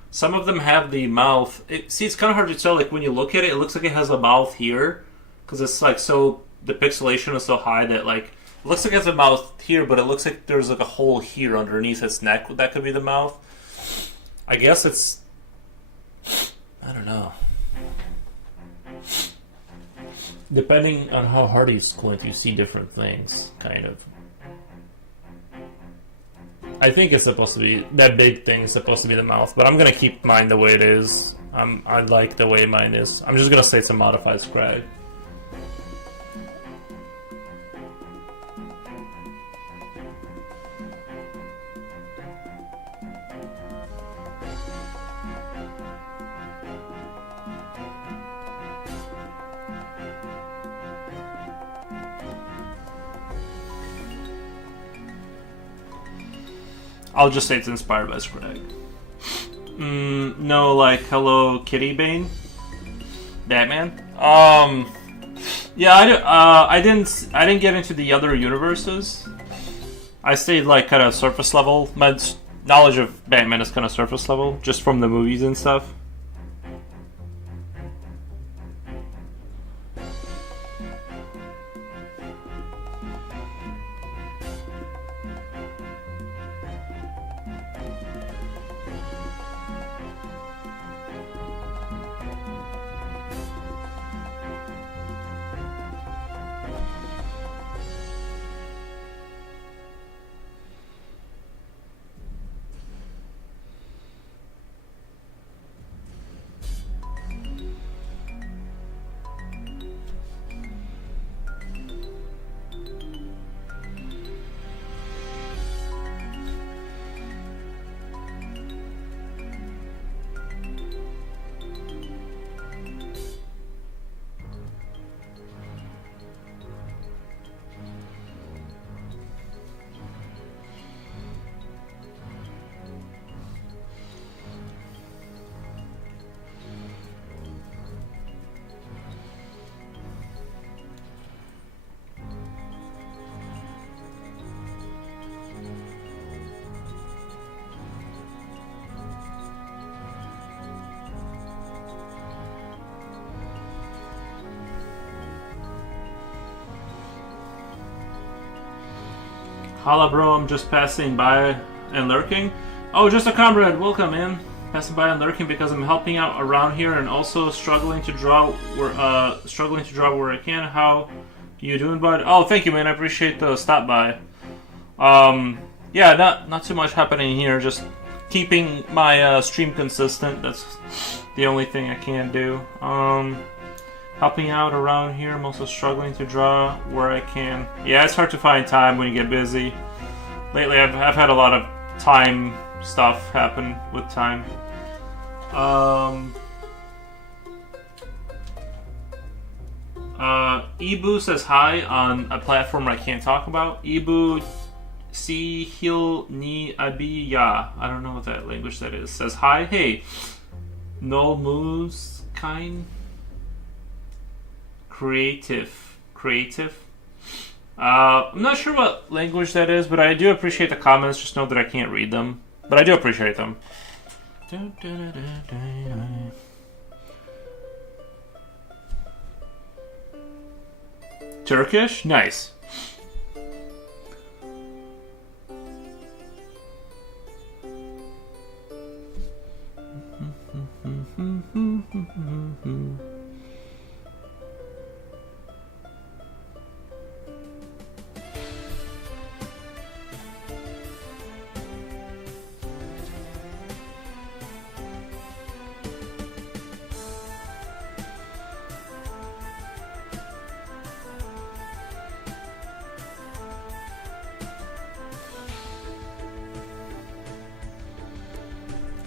Some of them have the mouth... See, it's kind of hard to tell. Like, when you look at it, it looks like it has a mouth here. Because it's, like, so... The pixelation is so high that, like... It looks like it has a mouth here, but it looks like there's, like, a hole here underneath its neck. That could be the mouth. I guess it's... I don't know. Depending on how hard you squint, you see different things, kind of. I think it's supposed to be, that big thing is supposed to be the mouth, but I'm gonna keep mine the way it is. I like the way mine is. I'm just gonna say it's a modified Scrag. I'll just say it's inspired by Scrag. No, like Hello Kitty Bane, Batman. Yeah, I didn't get into the other universes. I stayed like kind of surface level. My knowledge of Batman is kind of surface level, just from the movies and stuff. Holla, bro, I'm just passing by and lurking. Oh, just a comrade, welcome, man. Passing by and lurking because I'm helping out around here and also struggling to draw where I can. How you doing, bud? Oh, thank you, man. I appreciate the stop by. Yeah, not too much happening here. Just keeping my stream consistent. That's the only thing I can do. Helping out around here. I'm also struggling to draw where I can. Yeah, it's hard to find time when you get busy. Lately, I've had a lot of time stuff happen with time. Ibu says hi on a platform I can't talk about. Ibu si hil ni abiya. I don't know what that language that is. Says hi. Hey, no moves kind. Creative. I'm not sure what language that is, but I do appreciate the comments. Just know that I can't read them, but I do appreciate them. Turkish? Nice.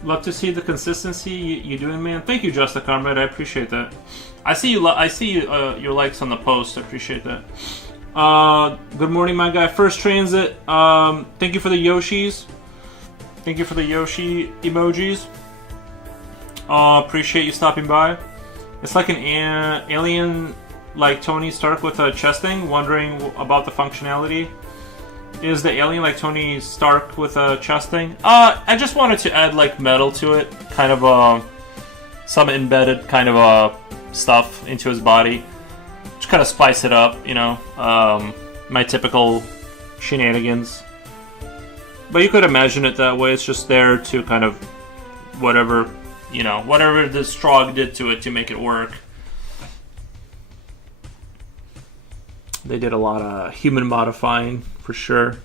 Love to see the consistency you doing, man. Thank you, Just the Comrade. I appreciate that. I see you. I see your likes on the post. I appreciate that. Good morning, my guy. First Transit. Thank you for the Yoshis. Thank you for the Yoshi emojis. Appreciate you stopping by. It's like an alien, like Tony Stark with a chest thing. Wondering about the functionality. Is the alien like Tony Stark with a chest thing? I just wanted to add like metal to it, kind of some embedded kind of stuff into his body. Just kind of spice it up, you know. My typical shenanigans. But you could imagine it that way. It's just there to kind of whatever the Strogg did to it to make it work. They did a lot of human modifying for sure.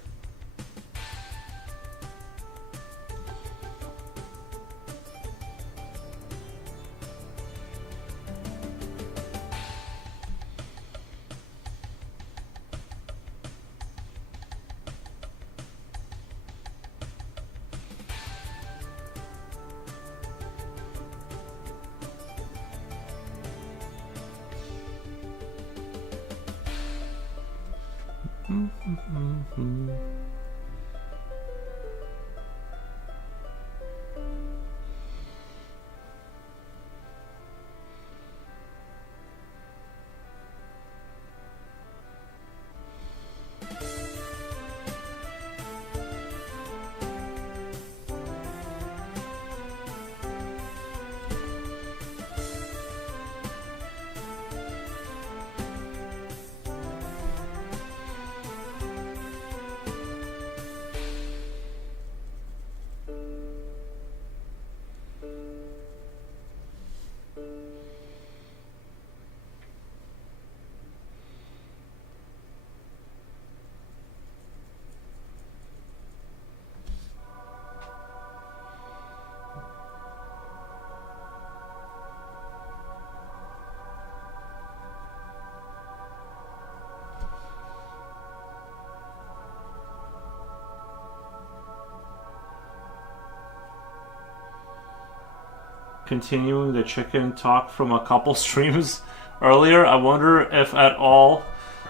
Continuing the chicken talk from a couple streams earlier, I wonder if at all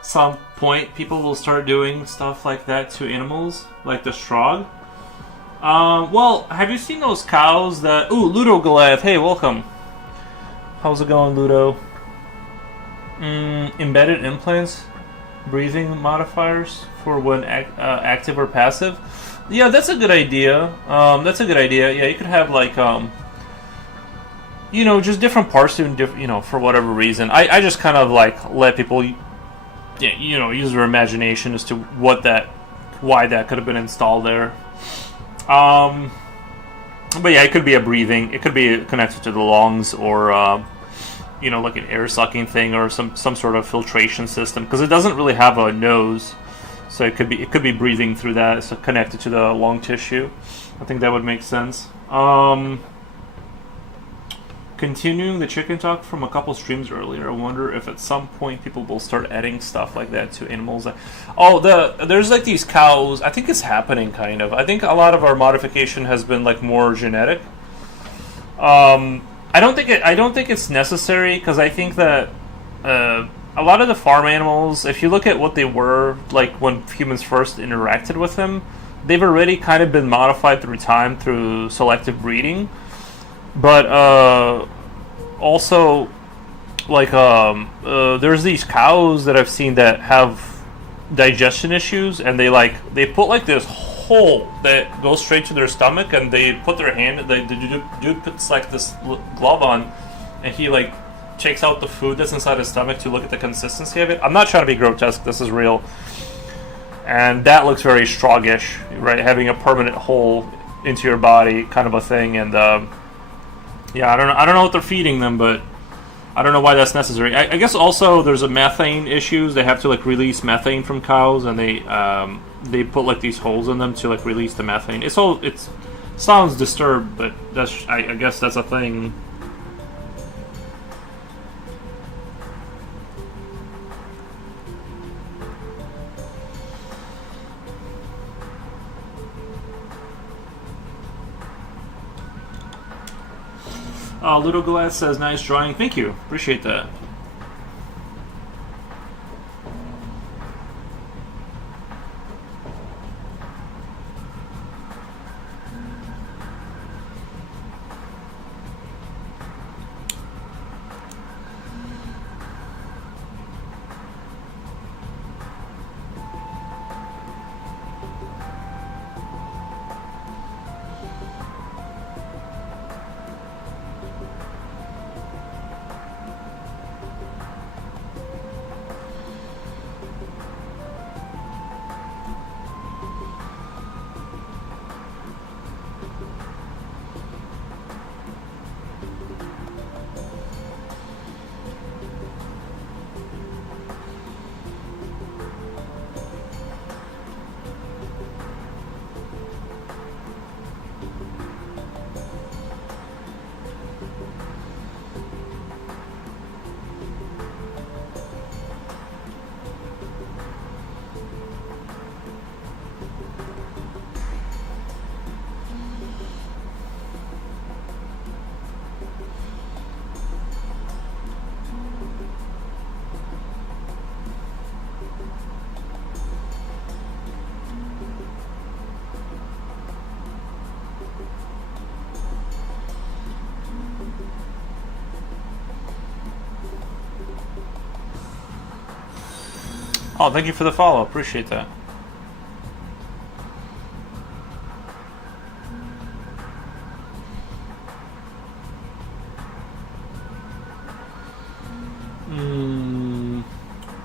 some point people will start doing stuff like that to animals, like the Strog. Well, have you seen those cows that... Ooh, Ludo Goliath, hey, welcome. How's it going, Ludo? Embedded implants, breathing modifiers for when active or passive. Yeah, that's a good idea. That's a good idea. Yeah, you could have like... you know, just different parts doing different, you know, for whatever reason. I just kind of like let people, you know, use their imagination as to why that could have been installed there. But yeah, it could be a breathing, it could be connected to the lungs, or you know, like an air sucking thing, or some sort of filtration system, because it doesn't really have a nose, so it could be breathing through that, so connected to the lung tissue. I think that would make sense. Continuing the chicken talk from a couple streams earlier, I wonder if at some point people will start adding stuff like that to animals. Oh, there's like these cows. I think it's happening, kind of. I think a lot of our modification has been like more genetic. I don't think it's necessary, because I think that a lot of the farm animals, if you look at what they were like when humans first interacted with them, they've already kind of been modified through time through selective breeding. But also, like, there's these cows that I've seen that have digestion issues, and they put like this hole that goes straight to their stomach, and they put their hand. The dude puts like this glove on, and he like takes out the food that's inside his stomach to look at the consistency of it. I'm not trying to be grotesque. This is real, and that looks very Strogish, right? Having a permanent hole into your body, kind of a thing, and. Yeah, I don't know what they're feeding them, but I don't know why that's necessary. I guess also there's a methane issues. They have to like release methane from cows, and they put like these holes in them to like release the methane. It sounds disturbed, but I guess that's a thing. Ludo Goliath says, nice drawing. Thank you. Appreciate that. Oh, thank you for the follow. Appreciate that.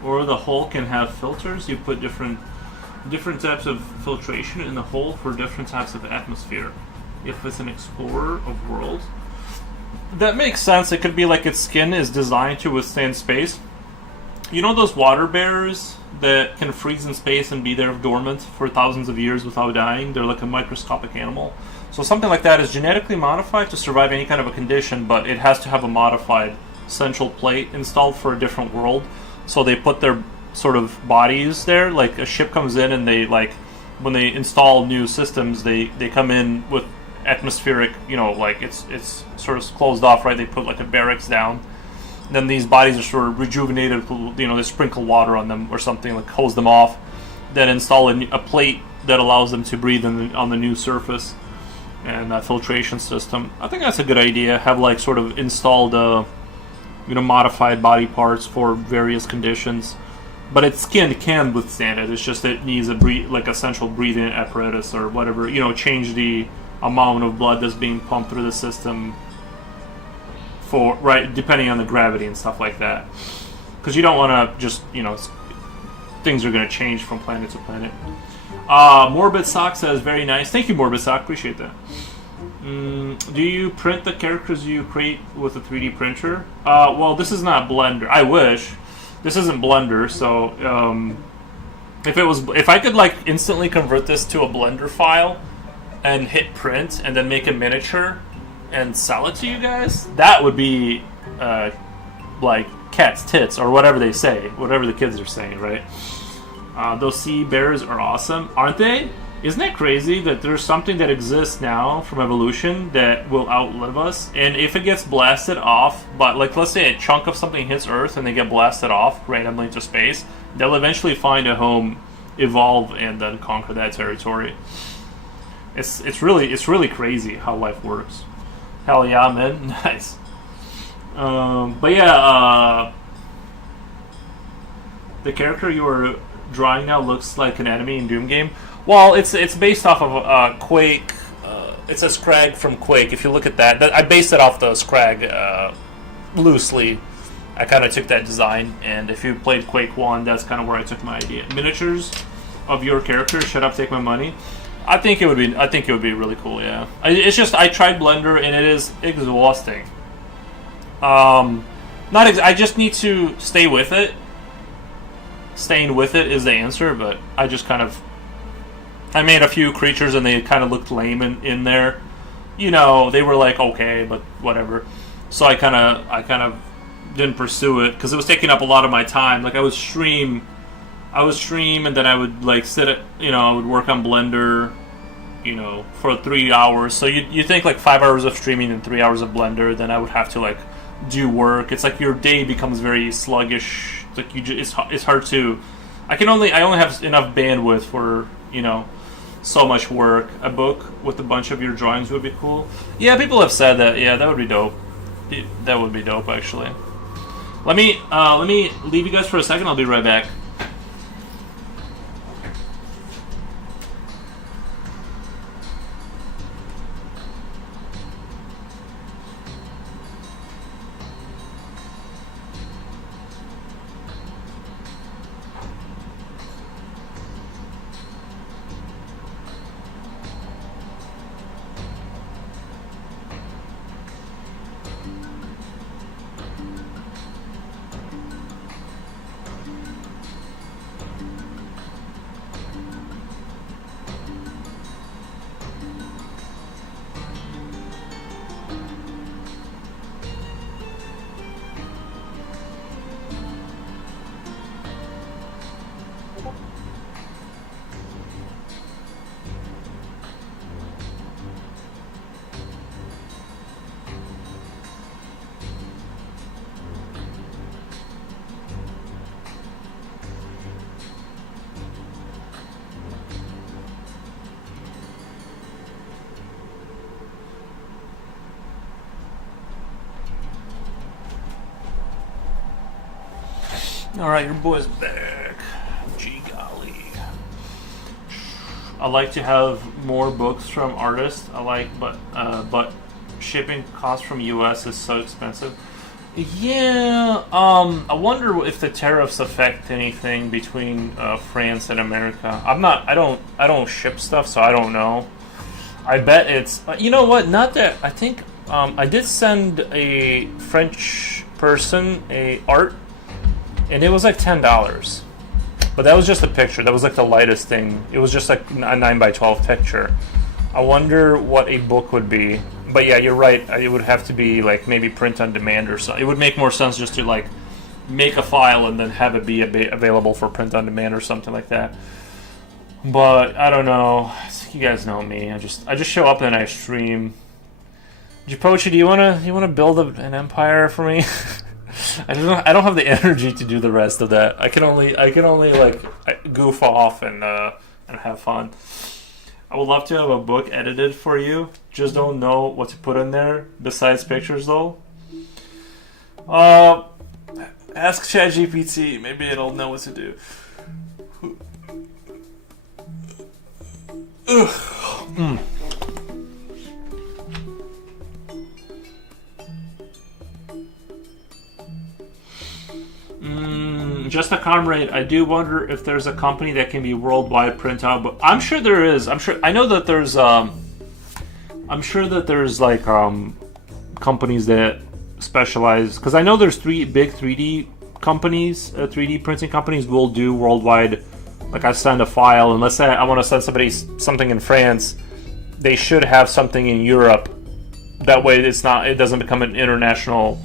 Or the hull can have filters. You put different types of filtration in the hull for different types of atmosphere. If it's an explorer of worlds, that makes sense. It could be like its skin is designed to withstand space. You know those water bears that can freeze in space and be there dormant for thousands of years without dying? They're like a microscopic animal. So something like that is genetically modified to survive any kind of a condition, but it has to have a modified central plate installed for a different world. So they put their sort of bodies there. Like a ship comes in and they like, when they install new systems, they come in with atmospheric, like it's sort of closed off, right? They put like a barracks down. Then these bodies are sort of rejuvenated, they sprinkle water on them or something, like hose them off. Then install a plate that allows them to breathe on the new surface, and a filtration system. I think that's a good idea. Have like sort of installed modified body parts for various conditions. But its skin can withstand it. It's just it needs a central breathing apparatus or whatever. Change the amount of blood that's being pumped through the system depending on the gravity and stuff like that. Because you don't want to just things are going to change from planet to planet. Morbid Sock says very nice. Thank you, Morbid Sock. Appreciate that. Do you print the characters you create with a 3D printer? Well, this is not Blender. I wish. This isn't Blender, so if I could like instantly convert this to a Blender file and hit print and then make a miniature and sell it to you guys, that would be like cat's tits or whatever they say, whatever the kids are saying, right? Those sea bears are awesome, aren't they? Isn't that crazy that there's something that exists now from evolution that will outlive us? And if it gets blasted off, but like let's say a chunk of something hits Earth and they get blasted off randomly into space, they'll eventually find a home, evolve, and then conquer that territory. It's really crazy how life works. Hell yeah, man. Nice. But yeah, the character you are drawing now looks like an enemy in Doom game. Well, it's based off of Quake. It's a Scrag from Quake. If you look at that, I based it off the Scrag loosely. I kind of took that design, and if you played Quake 1, that's kind of where I took my idea. Miniatures of your character. Shut up, take my money. I think it would be really cool. Yeah. It's just I tried Blender and it is exhausting. I just need to stay with it. Staying with it is the answer, but I just I made a few creatures and they kind of looked lame in there. They were like okay, but whatever. So I kind of didn't pursue it because it was taking up a lot of my time. Like I would stream and then I would like I would work on Blender, for 3 hours. So you think like 5 hours of streaming and 3 hours of Blender, then I would have to like do work. It's like your day becomes very sluggish. It's like it's hard to. I only have enough bandwidth for so much work. A book with a bunch of your drawings would be cool. Yeah, people have said that. Yeah, that would be dope. That would be dope actually. Let me leave you guys for a second. I'll be right back. Alright, your boy's back. I like to have more books from artists. But shipping costs from U.S. is so expensive. Yeah, I wonder if the tariffs affect anything between France and America. I don't ship stuff, so I don't know. I bet it's. You know what? Not that. I think I did send a French person a art, and it was like $10. But that was just a picture. That was like the lightest thing. It was just like a 9 by 12 picture. I wonder what a book would be. But yeah, you're right. It would have to be like maybe print on demand or something. It would make more sense just to like make a file and then have it be available for print on demand or something like that. But I don't know. You guys know me. I just show up and I stream. Jipochi, do you wanna build an empire for me? I don't have the energy to do the rest of that. I can only like goof off and have fun. I would love to have a book edited for you. Just don't know what to put in there besides pictures though. Ask ChatGPT. Maybe it'll know what to do. Ugh. Just a comrade. I do wonder if there's a company that can be worldwide print out, but I'm sure there is. I know that there's. I'm sure that there's like companies that specialize, because I know there's 3 big 3D companies, 3D printing companies will do worldwide. Like I send a file, and let's say I want to send somebody something in France, they should have something in Europe. That way, it doesn't become an international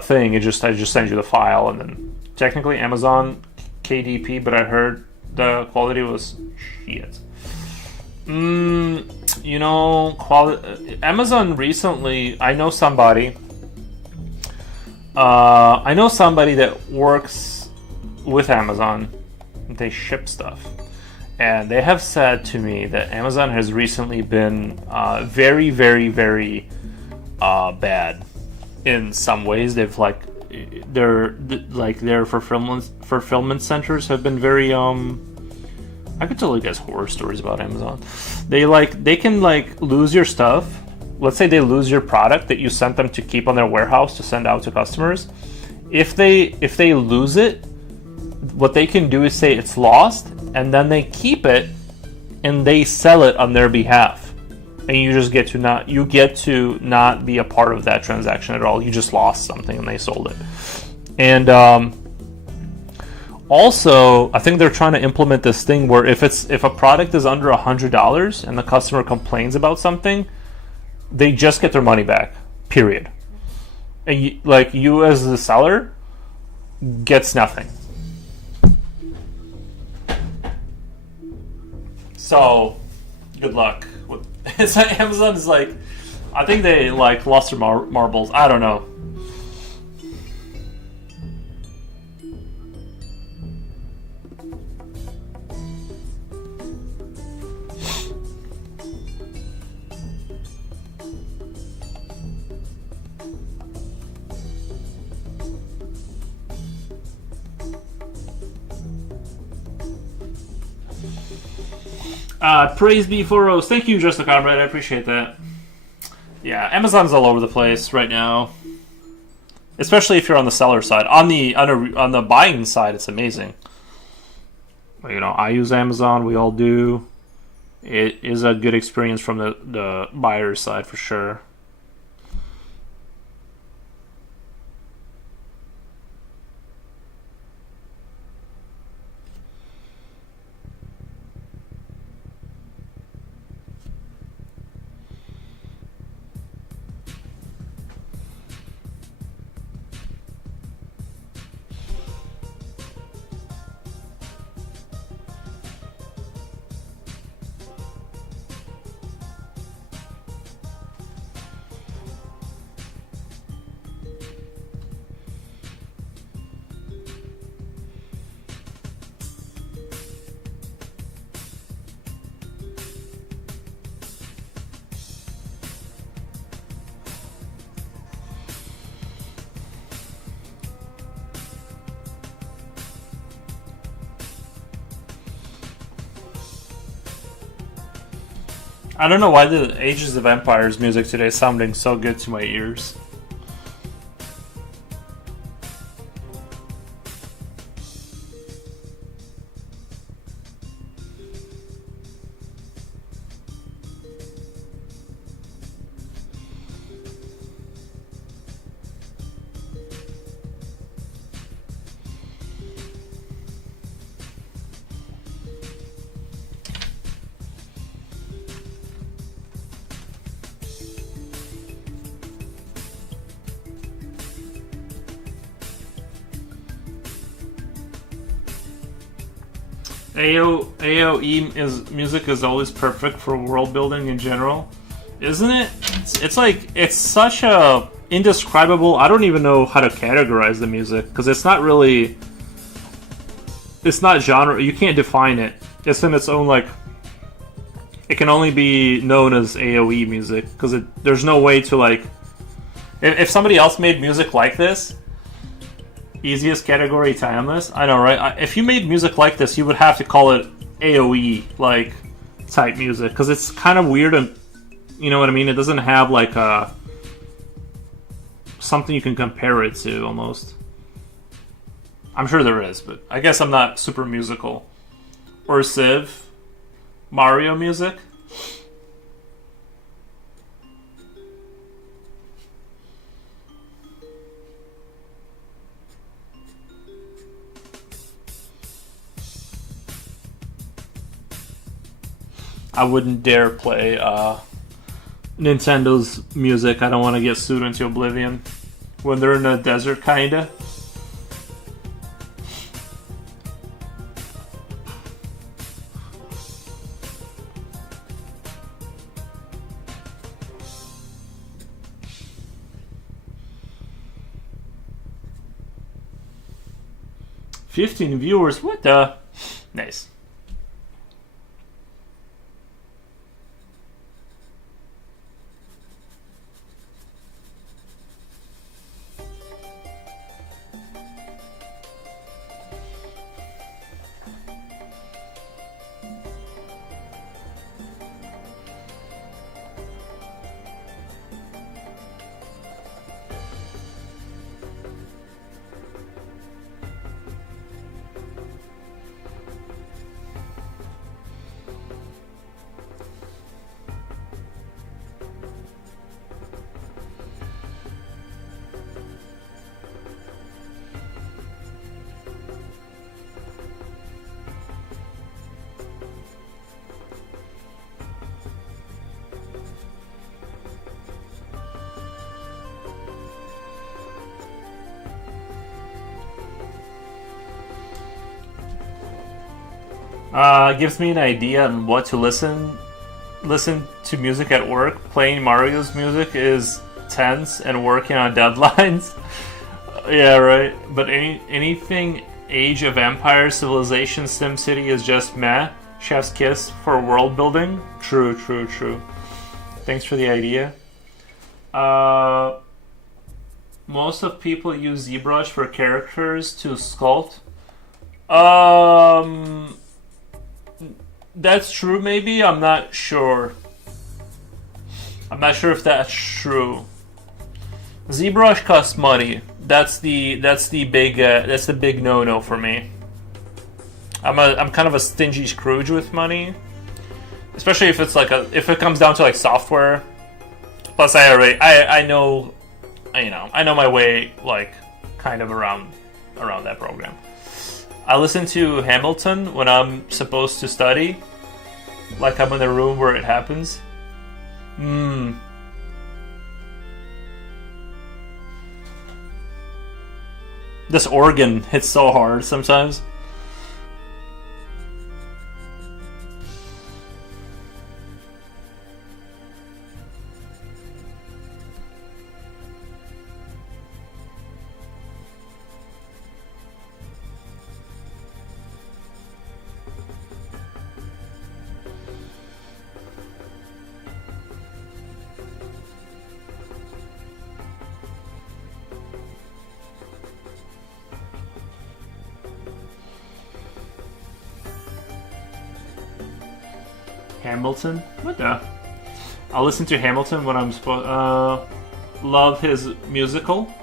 thing. I just send you the file, and then technically Amazon KDP, but I heard the quality was shit. You know, Amazon recently. I know somebody that works with Amazon. They ship stuff, and they have said to me that Amazon has recently been very, very, very bad in some ways. They've their fulfillment centers have been very I could tell you guys horror stories about Amazon. They can lose your stuff. Let's say they lose your product that you sent them to keep on their warehouse to send out to customers. If they lose it, what they can do is say it's lost, and then they keep it and they sell it on their behalf. And you just get to not be a part of that transaction at all. You just lost something and they sold it. And also, I think they're trying to implement this thing where if a product is under $100 and the customer complains about something, they just get their money back. Period. And you as the seller gets nothing. So, good luck. Amazon is I think they lost their marbles. I don't know. Praise be for Rose. Thank you, Just a Comrade. I appreciate that. Yeah, Amazon's all over the place right now, especially if you're on the seller side. On the buying side, it's amazing. You know, I use Amazon. We all do. It is a good experience from the buyer's side for sure. I don't know why the Ages of Empires music today is sounding so good to my ears. AOE is music is always perfect for world building in general, isn't it? It's like it's such a indescribable. I don't even know how to categorize the music because it's not really. It's not genre. You can't define it. It's in its own like. It can only be known as AOE music because there's no way to like. If somebody else made music like this. Easiest category, timeless. I know, right? If you made music like this, you would have to call it AOE like type music because it's kind of weird and you know what I mean. It doesn't have like a something you can compare it to almost. I'm sure there is, but I guess I'm not super musical. Or Civ, Mario music. I wouldn't dare play Nintendo's music. I don't want to get sued into oblivion. When they're in a desert, kinda. $15 viewers, what the? Nice. Gives me an idea on what to listen to music at work. Playing Mario's music is tense and working on deadlines. Yeah, right. But anything Age of Empires, Civilization, SimCity is just meh. Chef's kiss for world building. True. Thanks for the idea. Most of people use ZBrush for characters to sculpt. That's true, maybe. I'm not sure. I'm not sure if that's true. ZBrush costs money. That's the big no-no for me. I'm kind of a stingy Scrooge with money, especially if it's if it comes down to like software. Plus, I know, I know my way like kind of around that program. I listen to Hamilton when I'm supposed to study, like I'm in the room where it happens. This organ hits so hard sometimes. Hamilton? What the? I'll listen to Hamilton when I'm supposed. Love his musical.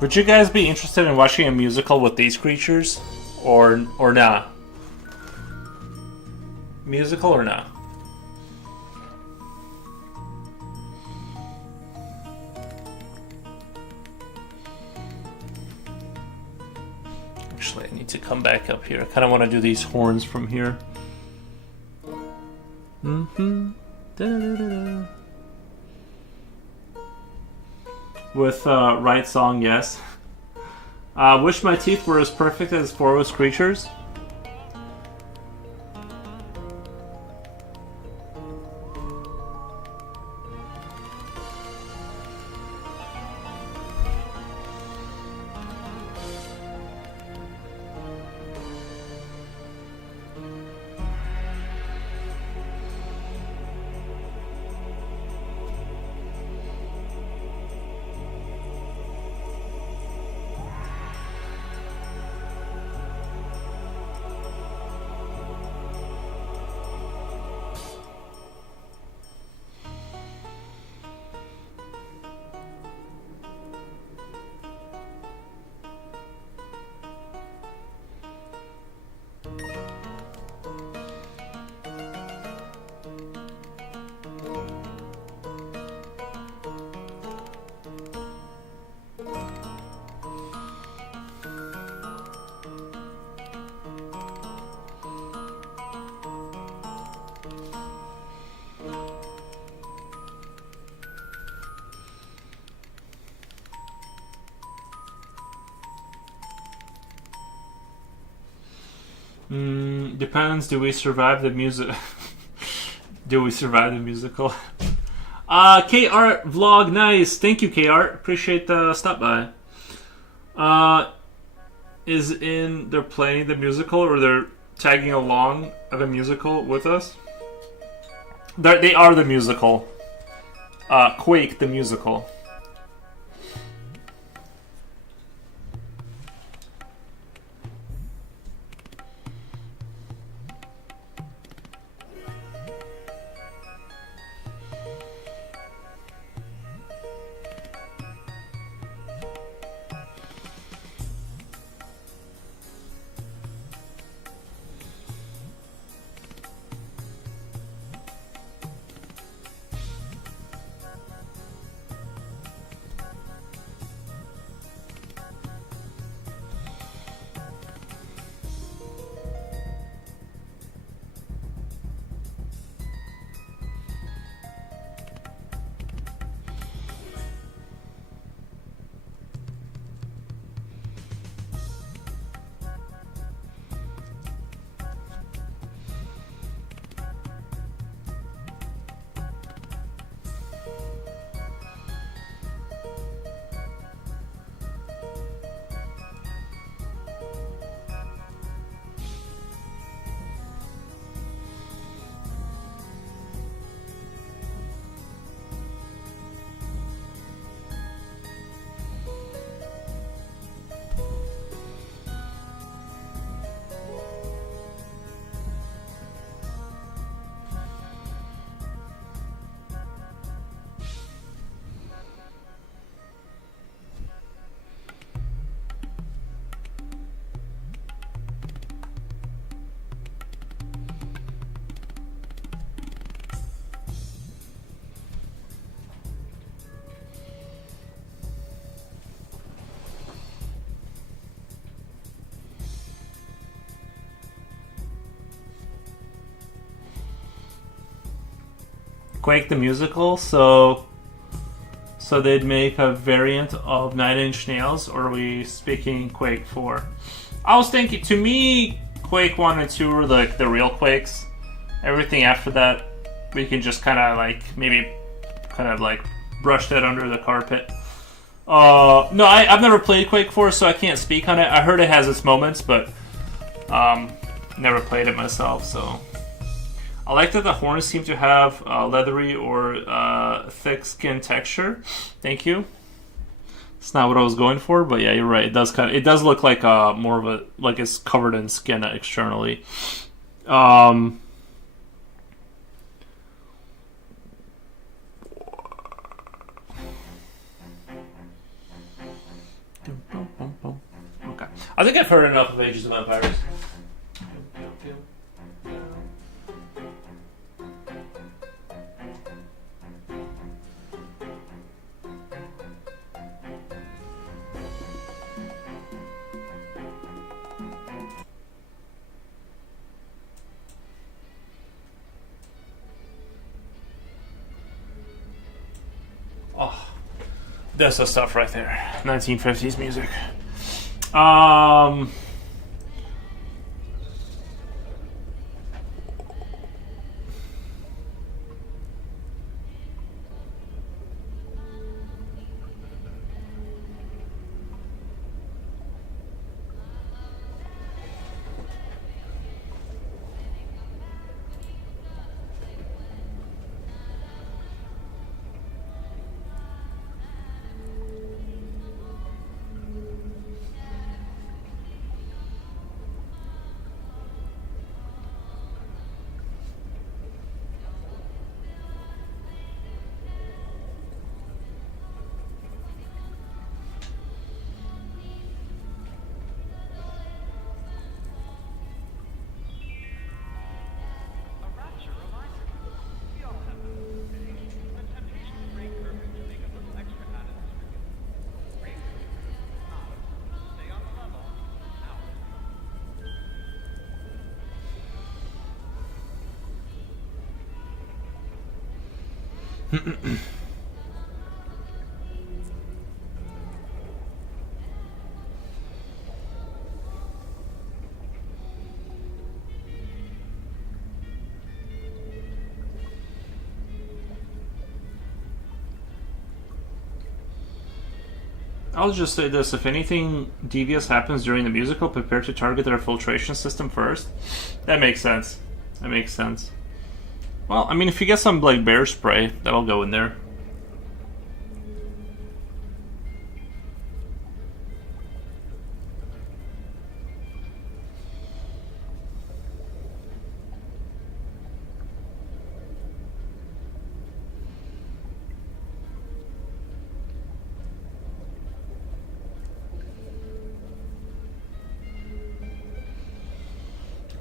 Would you guys be interested in watching a musical with these creatures? Or nah? Musical or nah? Actually, I need to come back up here. I kind of want to do these horns from here. Mm-hmm. Da-da-da-da-da. With right song, yes. Wish my teeth were as perfect as Forest Creatures. Depends. Do we survive the music? Do we survive the musical? K-Art vlog, nice. Thank you, K-Art. Appreciate the stop by. They're playing the musical or they're tagging along at a musical with us? They are the musical. Quake the musical. Quake the musical, so they'd make a variant of Nine Inch Nails, or are we speaking Quake 4? I was thinking, to me, Quake 1 and 2 were like the real Quakes. Everything after that, we can just kind of like, maybe kind of like brush that under the carpet. No, I've never played Quake 4, so I can't speak on it. I heard it has its moments, but never played it myself, so. I like that the horns seem to have leathery or thick skin texture. Thank you. It's not what I was going for, but yeah, you're right. It does look like more of a, like it's covered in skin externally. Okay. I think I've heard enough of Ages of Empires. Oh, that's the stuff right there. 1950s music. I'll just say this: if anything devious happens during the musical, prepare to target their filtration system first. That makes sense. That makes sense. Well, I mean, if you get some like bear spray, that'll go in there.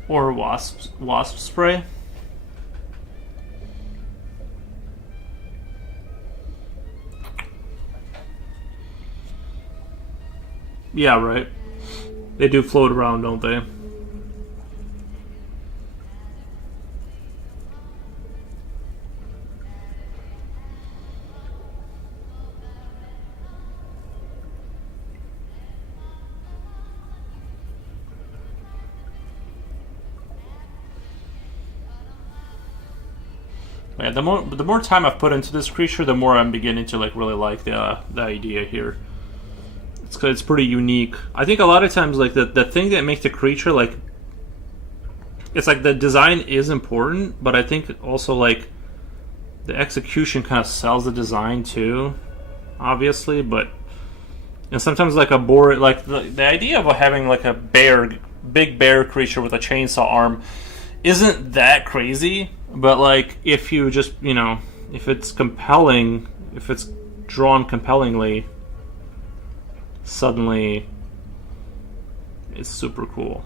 Or wasp spray. Yeah, right. They do float around, don't they? Yeah, the more time I've put into this creature, the more I'm beginning to like really like the idea here. It's pretty unique. I think a lot of times like the thing that makes the creature like, it's like the design is important, but I think also like the execution kind of sells the design too, obviously. But and sometimes like a boar, like the idea of having like a big bear creature with a chainsaw arm isn't that crazy. But like if you just, you know, if it's compelling, if it's drawn compellingly, suddenly it's super cool.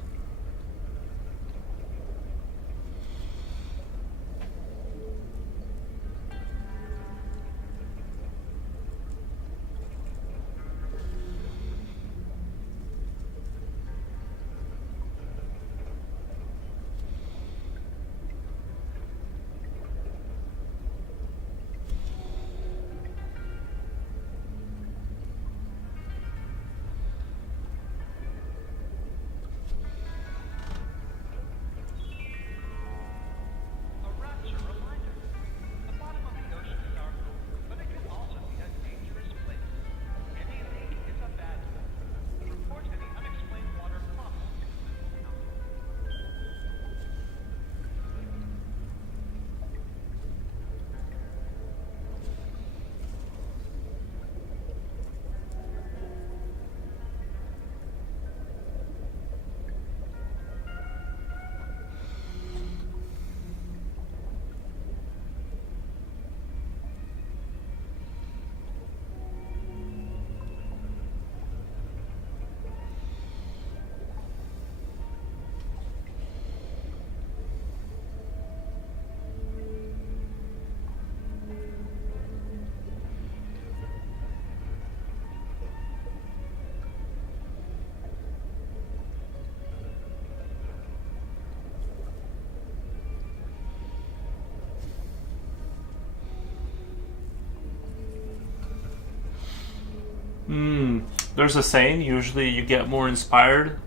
there's a saying, usually you get more inspired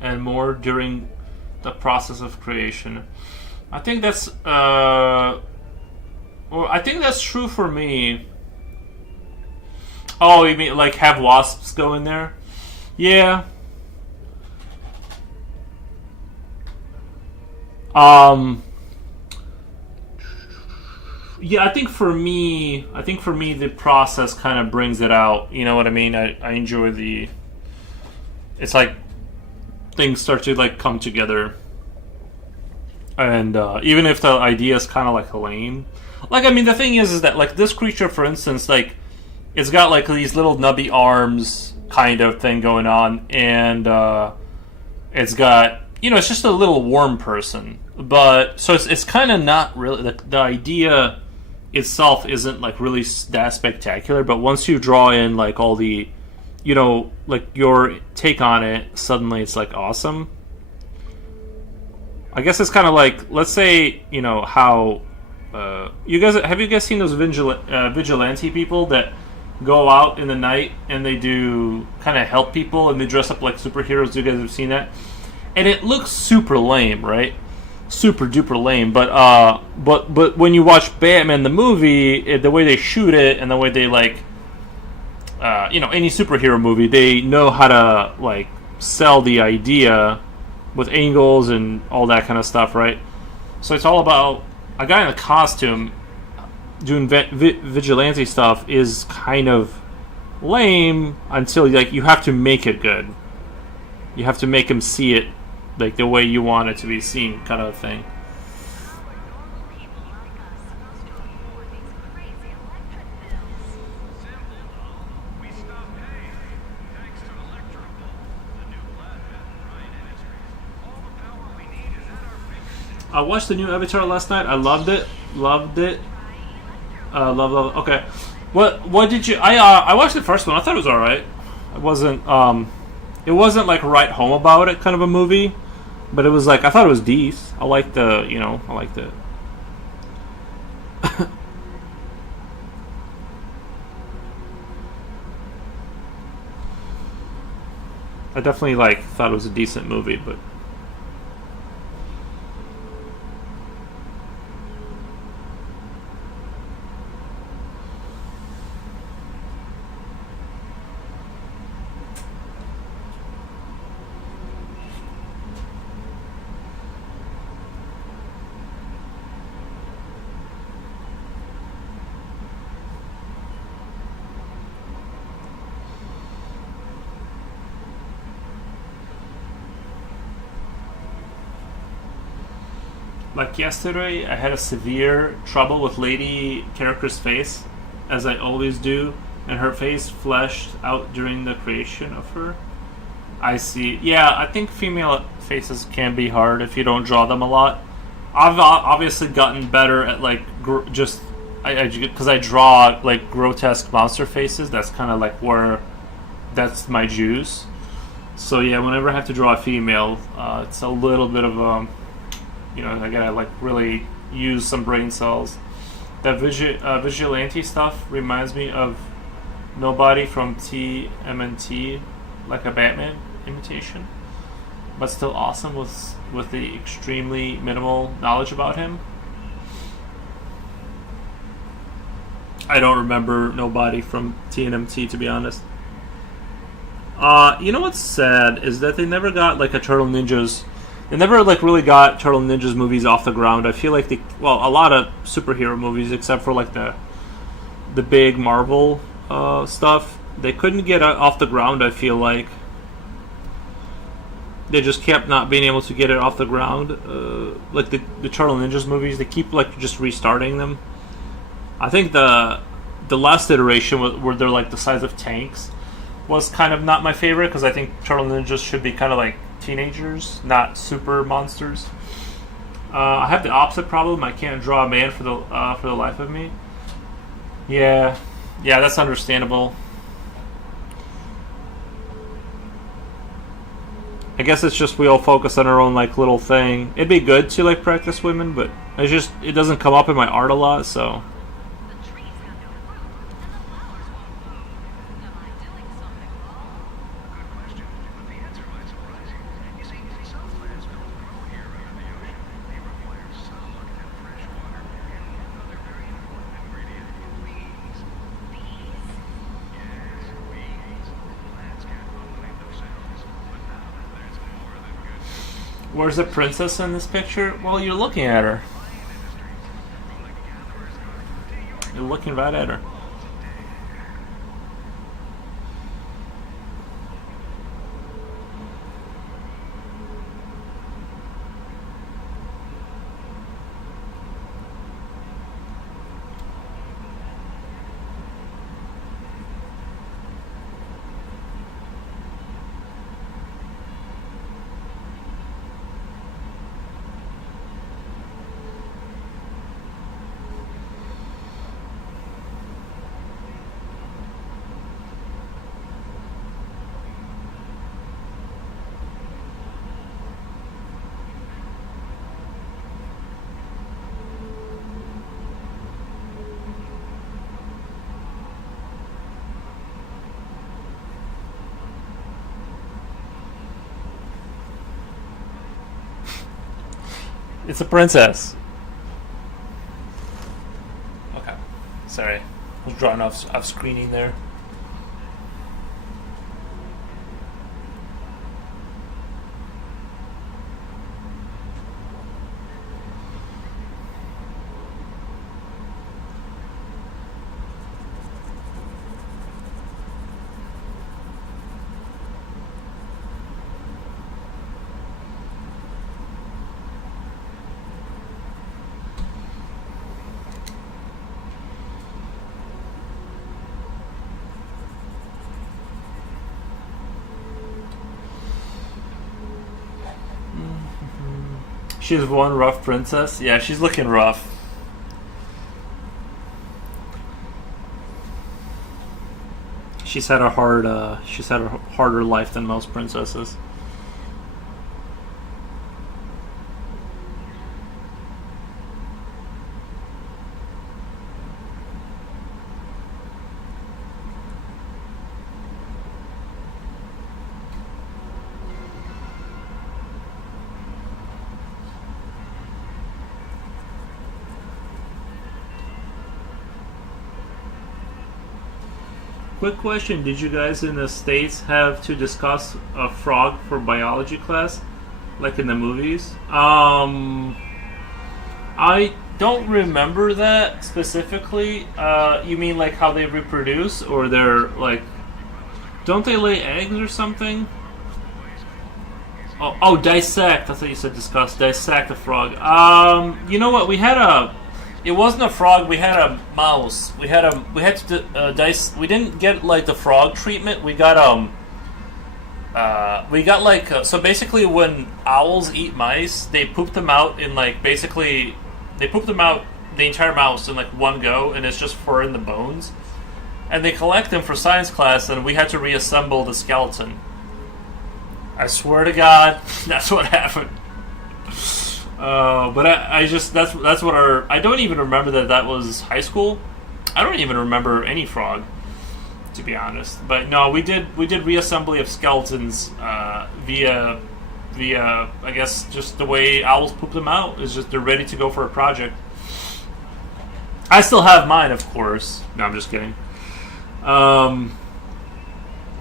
and more during the process of creation. I think that's well, I think that's true for me. Oh, you mean like have wasps go in there? Yeah. Um yeah, I think for me the process kind of brings it out. You know what I mean? I enjoy the it's like things start to like come together. And even if the idea is kind of like lame, like I mean, the thing is that like this creature, for instance, like it's got like these little nubby arms kind of thing going on, and it's got it's just a little worm person, but so it's kind of not really the idea itself isn't like really that spectacular. But once you draw in like all the like your take on it, suddenly it's like awesome. I guess it's kind of like, let's say, how you guys seen those vigilante people that go out in the night and they do kind of help people and they dress up like superheroes? You guys have seen that? And it looks super lame, right? Super duper lame. But when you watch Batman the movie, the way they shoot it and the way they like, any superhero movie, they know how to like sell the idea with angles and all that kind of stuff, right? So it's all about a guy in a costume doing vigilante stuff is kind of lame until like you have to make it good. You have to make him see it like the way you want it to be seen, kind of thing. I watched the new Avatar last night. I loved it. Loved it. Love. Okay. What did you? I watched the first one. I thought it was all right. It wasn't like right home about it kind of a movie, but it was like I thought it was decent. I liked I liked it. I definitely like thought it was a decent movie, but. Like yesterday, I had a severe trouble with Lady character's face, as I always do, and her face fleshed out during the creation of her. I see. Yeah, I think female faces can be hard if you don't draw them a lot. I've obviously gotten better at like because I draw like grotesque monster faces. That's kind of like where that's my juice. So yeah, whenever I have to draw a female, it's a little bit of a I gotta like really use some brain cells. That vigilante stuff reminds me of Nobody from TMNT, like a Batman imitation, but still awesome with the extremely minimal knowledge about him. I don't remember Nobody from TNMT, to be honest. You know what's sad is that they never got like a Turtle Ninjas. They never like really got Turtle Ninjas movies off the ground. I feel like a lot of superhero movies, except for like the big Marvel stuff, they couldn't get off the ground. I feel like they just kept not being able to get it off the ground. Like the Turtle Ninjas movies, they keep like just restarting them. I think the last iteration where they're like the size of tanks was kind of not my favorite, because I think Turtle Ninjas should be kind of like teenagers, not super monsters. I have the opposite problem. I can't draw a man for the life of me. Yeah, that's understandable. I guess it's just we all focus on our own like little thing. It'd be good to like practice women, but it doesn't come up in my art a lot, so. Where's the princess in this picture? Well, you're looking at her. You're looking right at her. It's a princess. Okay. Sorry. I was drawing off screening there. She's one rough princess. Yeah, she's looking rough. She's had a harder life than most princesses. Quick question: did you guys in the States have to discuss a frog for biology class, like in the movies? I don't remember that specifically. You mean like how they reproduce, or they're like, don't they lay eggs or something? Oh, dissect. I thought you said discuss. Dissect a frog. You know what? We had a. It wasn't a frog. We had a mouse. We had to dice. We didn't get like the frog treatment. We got so basically when owls eat mice, they poop them out in like basically they poop them out the entire mouse in like one go, and it's just fur in the bones. And they collect them for science class, and we had to reassemble the skeleton. I swear to God, that's what happened. But I just that's what our I don't even remember that was high school. I don't even remember any frog, to be honest. But no, we did reassembly of skeletons via I guess just the way owls poop them out is just they're ready to go for a project. I still have mine, of course. No, I'm just kidding. I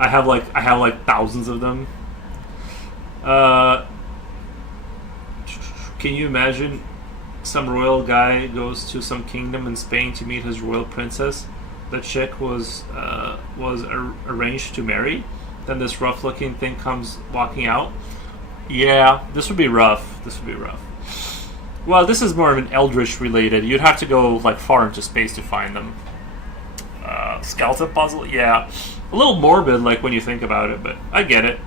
have like thousands of them. Can you imagine some royal guy goes to some kingdom in Spain to meet his royal princess? The chick was arranged to marry. Then this rough-looking thing comes walking out. Yeah, this would be rough. Well, this is more of an Eldritch related. You'd have to go like far into space to find them. Skeleton puzzle, yeah, a little morbid, like when you think about it, but I get it.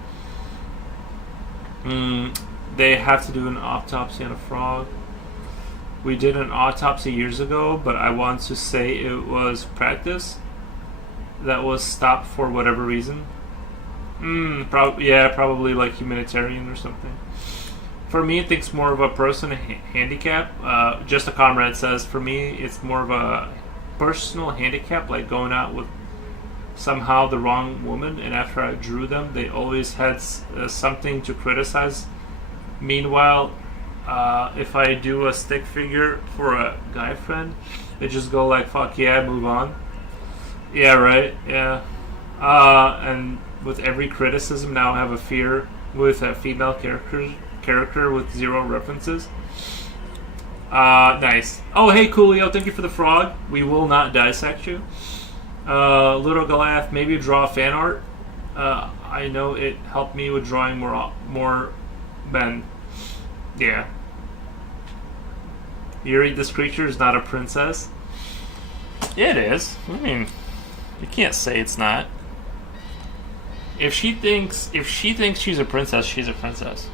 They have to do an autopsy on a frog. We did an autopsy years ago, but I want to say it was practice that was stopped for whatever reason. Probably like humanitarian or something. For me, I think it's more of a personal handicap. Just a comrade says, for me, it's more of a personal handicap, like going out with somehow the wrong woman, and after I drew them, they always had something to criticize. Meanwhile, if I do a stick figure for a guy friend, they just go like, fuck yeah, move on. Yeah, right, yeah. And with every criticism, now I have a fear with female characters character with 0 references. Nice. Oh, hey, Coolio, thank you for the frog. We will not dissect you. Little Goliath, maybe draw fan art. I know it helped me with drawing more men. Yeah. Yuri, this creature is not a princess. Yeah, it is. I mean, you can't say it's not. If she thinks she's a princess, she's a princess.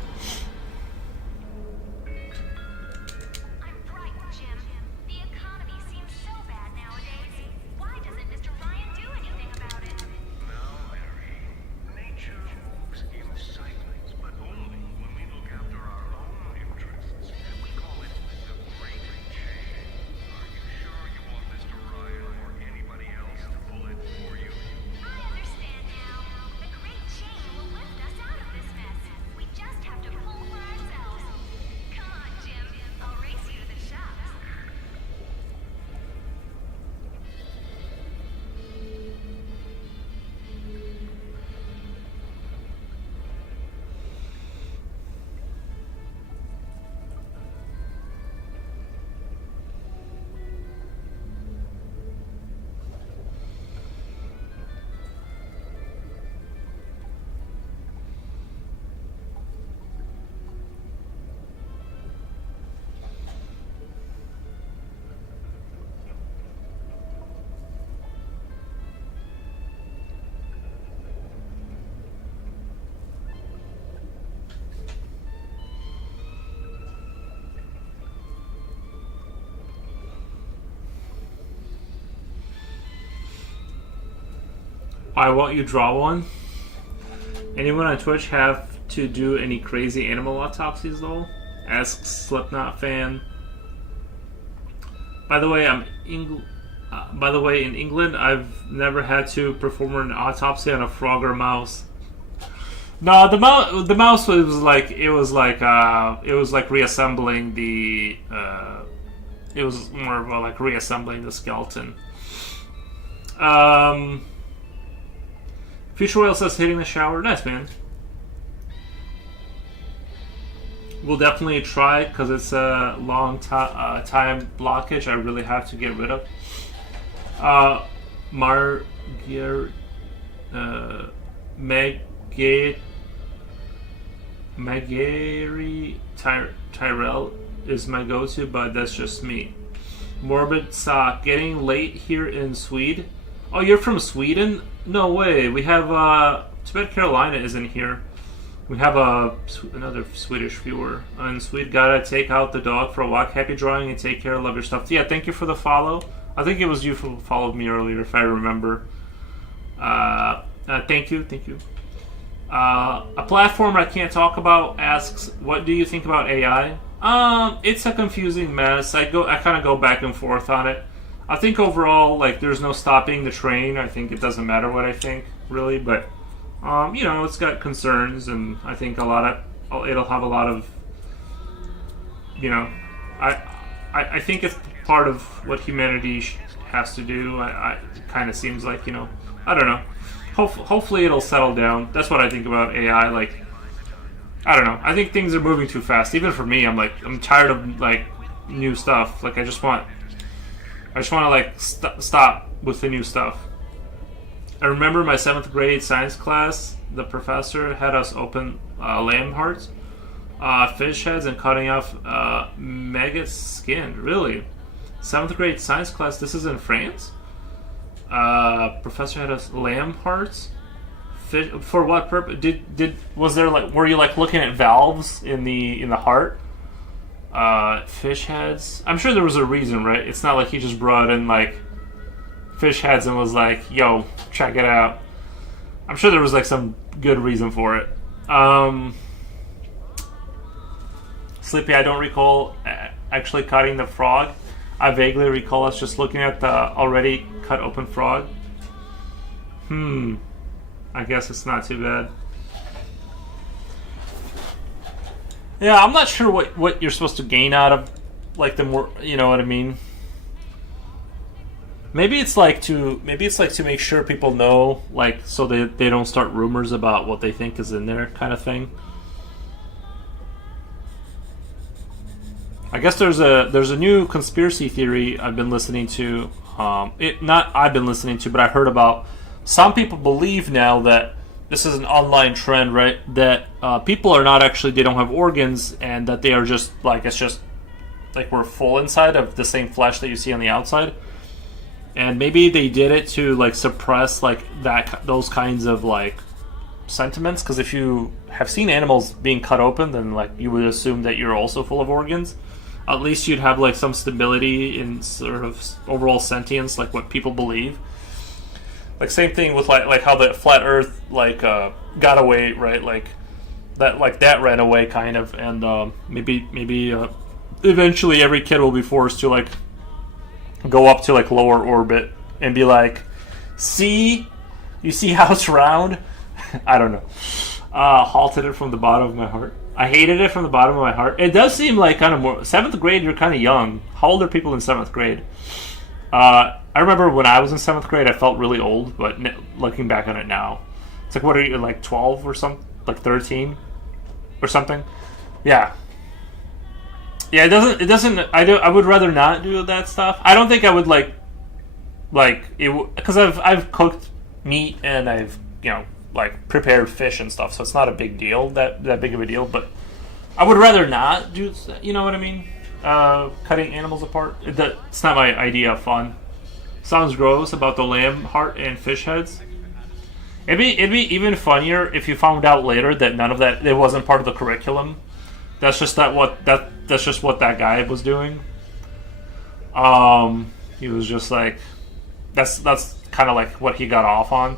Why won't you draw one? Anyone on Twitch have to do any crazy animal autopsies though? Asks Slipknot fan. By the way, in England, I've never had to perform an autopsy on a frog or mouse. No, the mouse was like reassembling the. It was more of like reassembling the skeleton. Future Whale says hitting the shower. Nice, man. We'll definitely try because it's a long time blockage I really have to get rid of. Magari Tyrell is my go-to, but that's just me. Morbid Sock, getting late here in Sweden. Oh, you're from Sweden? No way. We have, too bad Carolina isn't here. We have another Swedish viewer. In Sweden, gotta take out the dog for a walk. Happy drawing and take care. Love your stuff. Yeah, thank you for the follow. I think it was you who followed me earlier, if I remember. Thank you. A platform I can't talk about asks, what do you think about AI? It's a confusing mess. I kind of go back and forth on it. I think overall, like, there's no stopping the train. I think it doesn't matter what I think, really, but it's got concerns, and I think it'll have a lot of, I think it's part of what humanity has to do. It kind of seems like, I don't know. Hopefully it'll settle down. That's what I think about AI. Like, I don't know. I think things are moving too fast. Even for me, I'm tired of like new stuff. Like, I just want to like stop with the new stuff. I remember my 7th grade science class. The professor had us open lamb hearts, fish heads, and cutting off maggot skin. Really, 7th grade science class. This is in France. Professor had us lamb hearts. Fish, for what purpose? Were you like looking at valves in the heart? Fish heads. I'm sure there was a reason, right? It's not like he just brought in like fish heads and was like, "Yo, check it out." I'm sure there was like some good reason for it. Sleepy, I don't recall actually cutting the frog. I vaguely recall us just looking at the already cut open frog. I guess it's not too bad. Yeah, I'm not sure what you're supposed to gain out of, like, the more, you know what I mean? Maybe it's like to make sure people know, like, so they don't start rumors about what they think is in there, kind of thing. I guess there's a new conspiracy theory I've been listening to. It not I've been listening to, but I heard about. Some people believe now that this is an online trend, right? That people are not actually, they don't have organs, and that they are just like, it's just like we're full inside of the same flesh that you see on the outside. And maybe they did it to like suppress like that, those kinds of like sentiments, because if you have seen animals being cut open, then like you would assume that you're also full of organs. At least you'd have like some stability in sort of overall sentience, like what people believe. Like same thing with like how the flat Earth like got away, right? Like that ran away kind of, and maybe eventually every kid will be forced to like go up to like lower orbit and be like, see, you see how it's round? I don't know. Halted it from the bottom of my heart. I hated it from the bottom of my heart. It does seem like kind of more 7th grade. You're kind of young. How old are people in 7th grade? I remember when I was in 7th grade, I felt really old. But looking back on it now, it's like, what are you, like 12 or something? Like 13 or something? Yeah. Yeah. It doesn't. I would rather not do that stuff. I don't think I would like it, because I've cooked meat and I've like prepared fish and stuff, so it's not a big deal, that big of a deal. But I would rather not do, you know what I mean? Cutting animals apart. It's not my idea of fun. Sounds gross about the lamb heart and fish heads. It'd be even funnier if you found out later that none of that, it wasn't part of the curriculum. That's just that's just what that guy was doing. He was just like, that's kind of like what he got off on.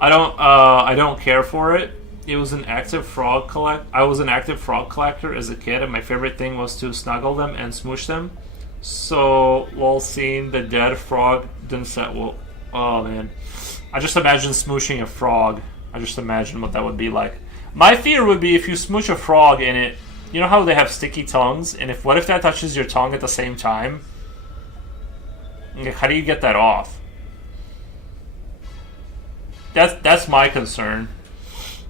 I don't care for it. It was an active frog I was an active frog collector as a kid, and my favorite thing was to snuggle them and smoosh them. So while seeing the dead frog didn't set well, oh man, I just imagine smooshing a frog. I just imagine what that would be like. My fear would be if you smoosh a frog and it, you know how they have sticky tongues, and what if that touches your tongue at the same time? Like, how do you get that off? That's my concern.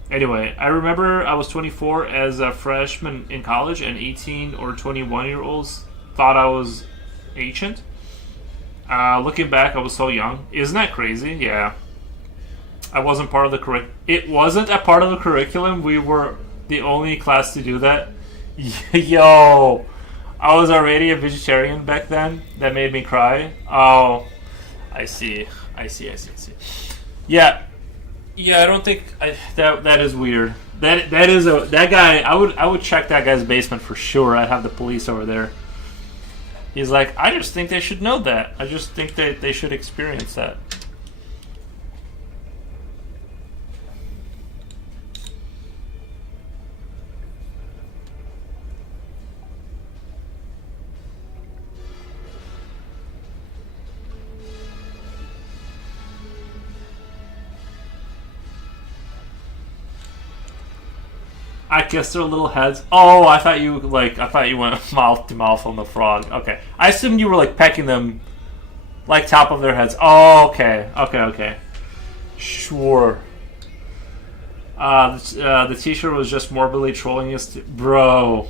Anyway, I remember I was 24 as a freshman in college, and 18 or 21-year-olds thought I was ancient. Looking back, I was so young. Isn't that crazy? Yeah. I wasn't part of the It wasn't a part of the curriculum. We were the only class to do that. Yo, I was already a vegetarian back then. That made me cry. Oh, I see. Yeah. Yeah, I don't think that is weird. That guy. I would check that guy's basement for sure. I'd have the police over there. He's like, I just think they should know that. I just think that they should experience that. I kissed their little heads. Oh, I thought you went mouth to mouth on the frog. Okay, I assumed you were like pecking them, like top of their heads. Oh, okay. Sure. The T-shirt was just morbidly trolling us, bro.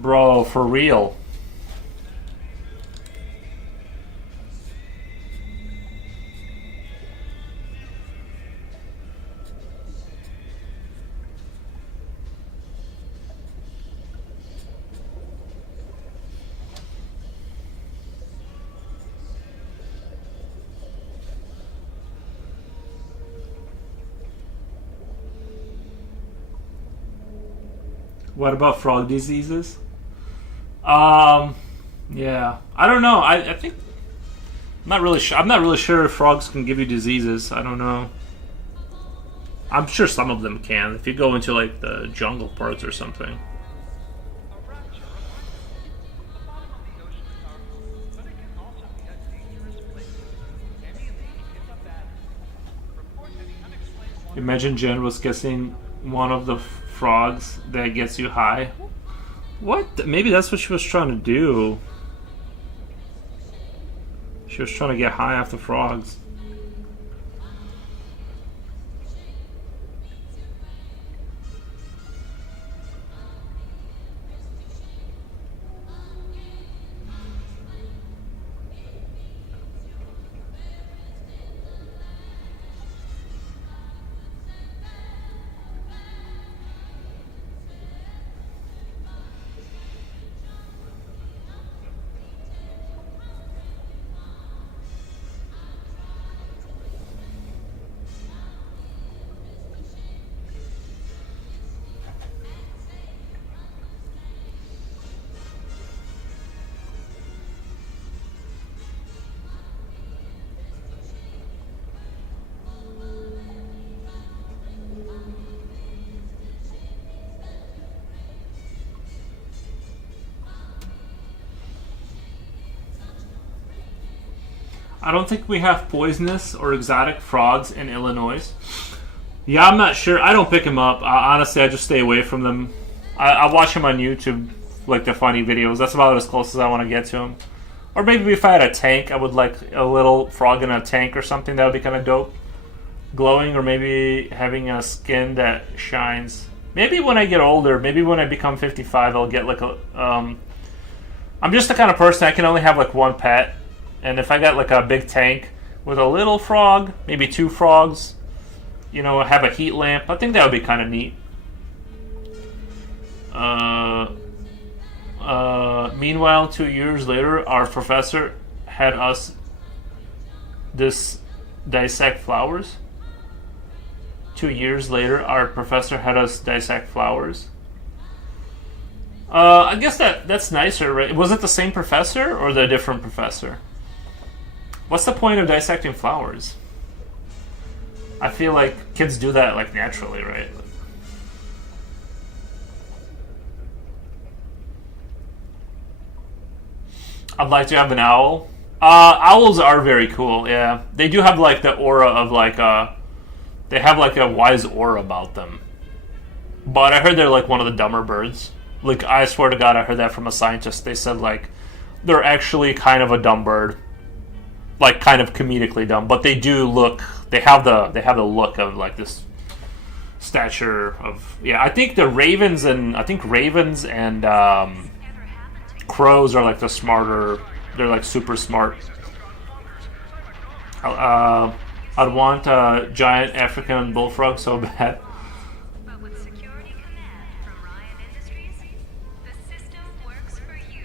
For real. What about frog diseases? Yeah, I don't know. I think I'm not really sure. I'm not really sure if frogs can give you diseases. I don't know. I'm sure some of them can if you go into like the jungle parts or something. Imagine Jen was guessing one of the frogs that gets you high. What? Maybe that's what she was trying to do. She was trying to get high off the frogs. I don't think we have poisonous or exotic frogs in Illinois. Yeah, I'm not sure. I don't pick them up. Honestly, I just stay away from them. I watch them on YouTube, like the funny videos. That's about as close as I want to get to them. Or maybe if I had a tank, I would like a little frog in a tank or something. That would be kind of dope. Glowing, or maybe having a skin that shines. Maybe when I get older, maybe when I become 55, I'll get like a... I'm just the kind of person I can only have like one pet. And if I got like a big tank with a little frog, maybe 2 frogs, you know, have a heat lamp, I think that would be kind of neat. Meanwhile, 2 years later, our professor had us dissect flowers. 2 years later, our professor had us dissect flowers. I guess that's nicer, right? Was it the same professor or the different professor? What's the point of dissecting flowers? I feel like kids do that like naturally, right? I'd like to have an owl. Owls are very cool, yeah. They do have like the aura of like they have like a wise aura about them. But I heard they're like one of the dumber birds. Like, I swear to God, I heard that from a scientist. They said like they're actually kind of a dumb bird. Like kind of comedically dumb, but they do look. They have the look of like this stature of, yeah. I think ravens and crows are like the smarter. They're like super smart. I'd want a giant African bullfrog so bad. But with security command from Ryan Industries, the system works for you.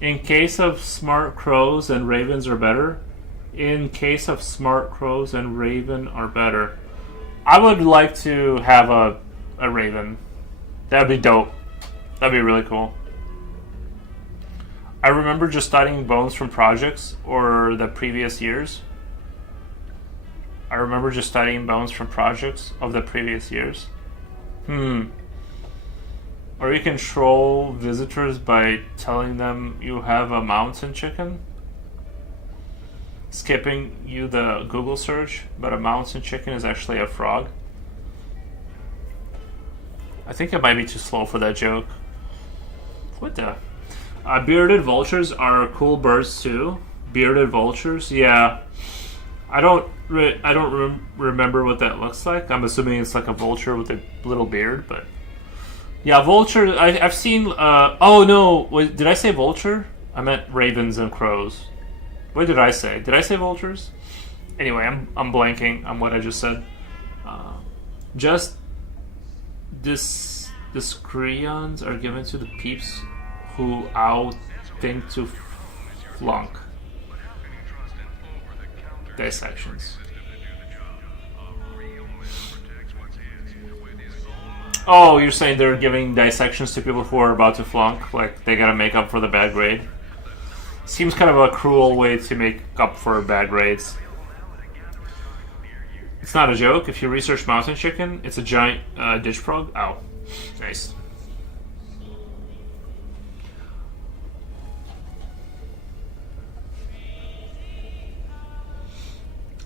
In case of smart crows and ravens are better. In case of smart crows and raven are better. I would like to have a raven. That'd be dope. That'd be really cool. I remember just studying bones from projects or the previous years. I remember just studying bones from projects of the previous years. Or you control visitors by telling them you have a mountain chicken. Skipping you the Google search, but a mountain chicken is actually a frog. I think it might be too slow for that joke. What the? Bearded vultures are cool birds too. Bearded vultures, yeah. I don't remember what that looks like. I'm assuming it's like a vulture with a little beard, but yeah, vulture. I've seen. Oh no, wait, did I say vulture? I meant ravens and crows. What did I say? Did I say vultures? Anyway, I'm blanking on what I just said. Just discretions are given to the peeps who think to flunk dissections. Oh, you're saying they're giving dissections to people who are about to flunk, like they gotta make up for the bad grade? Seems kind of a cruel way to make up for bad grades. It's not a joke. If you research mountain chicken, it's a giant ditch frog. Oh, nice.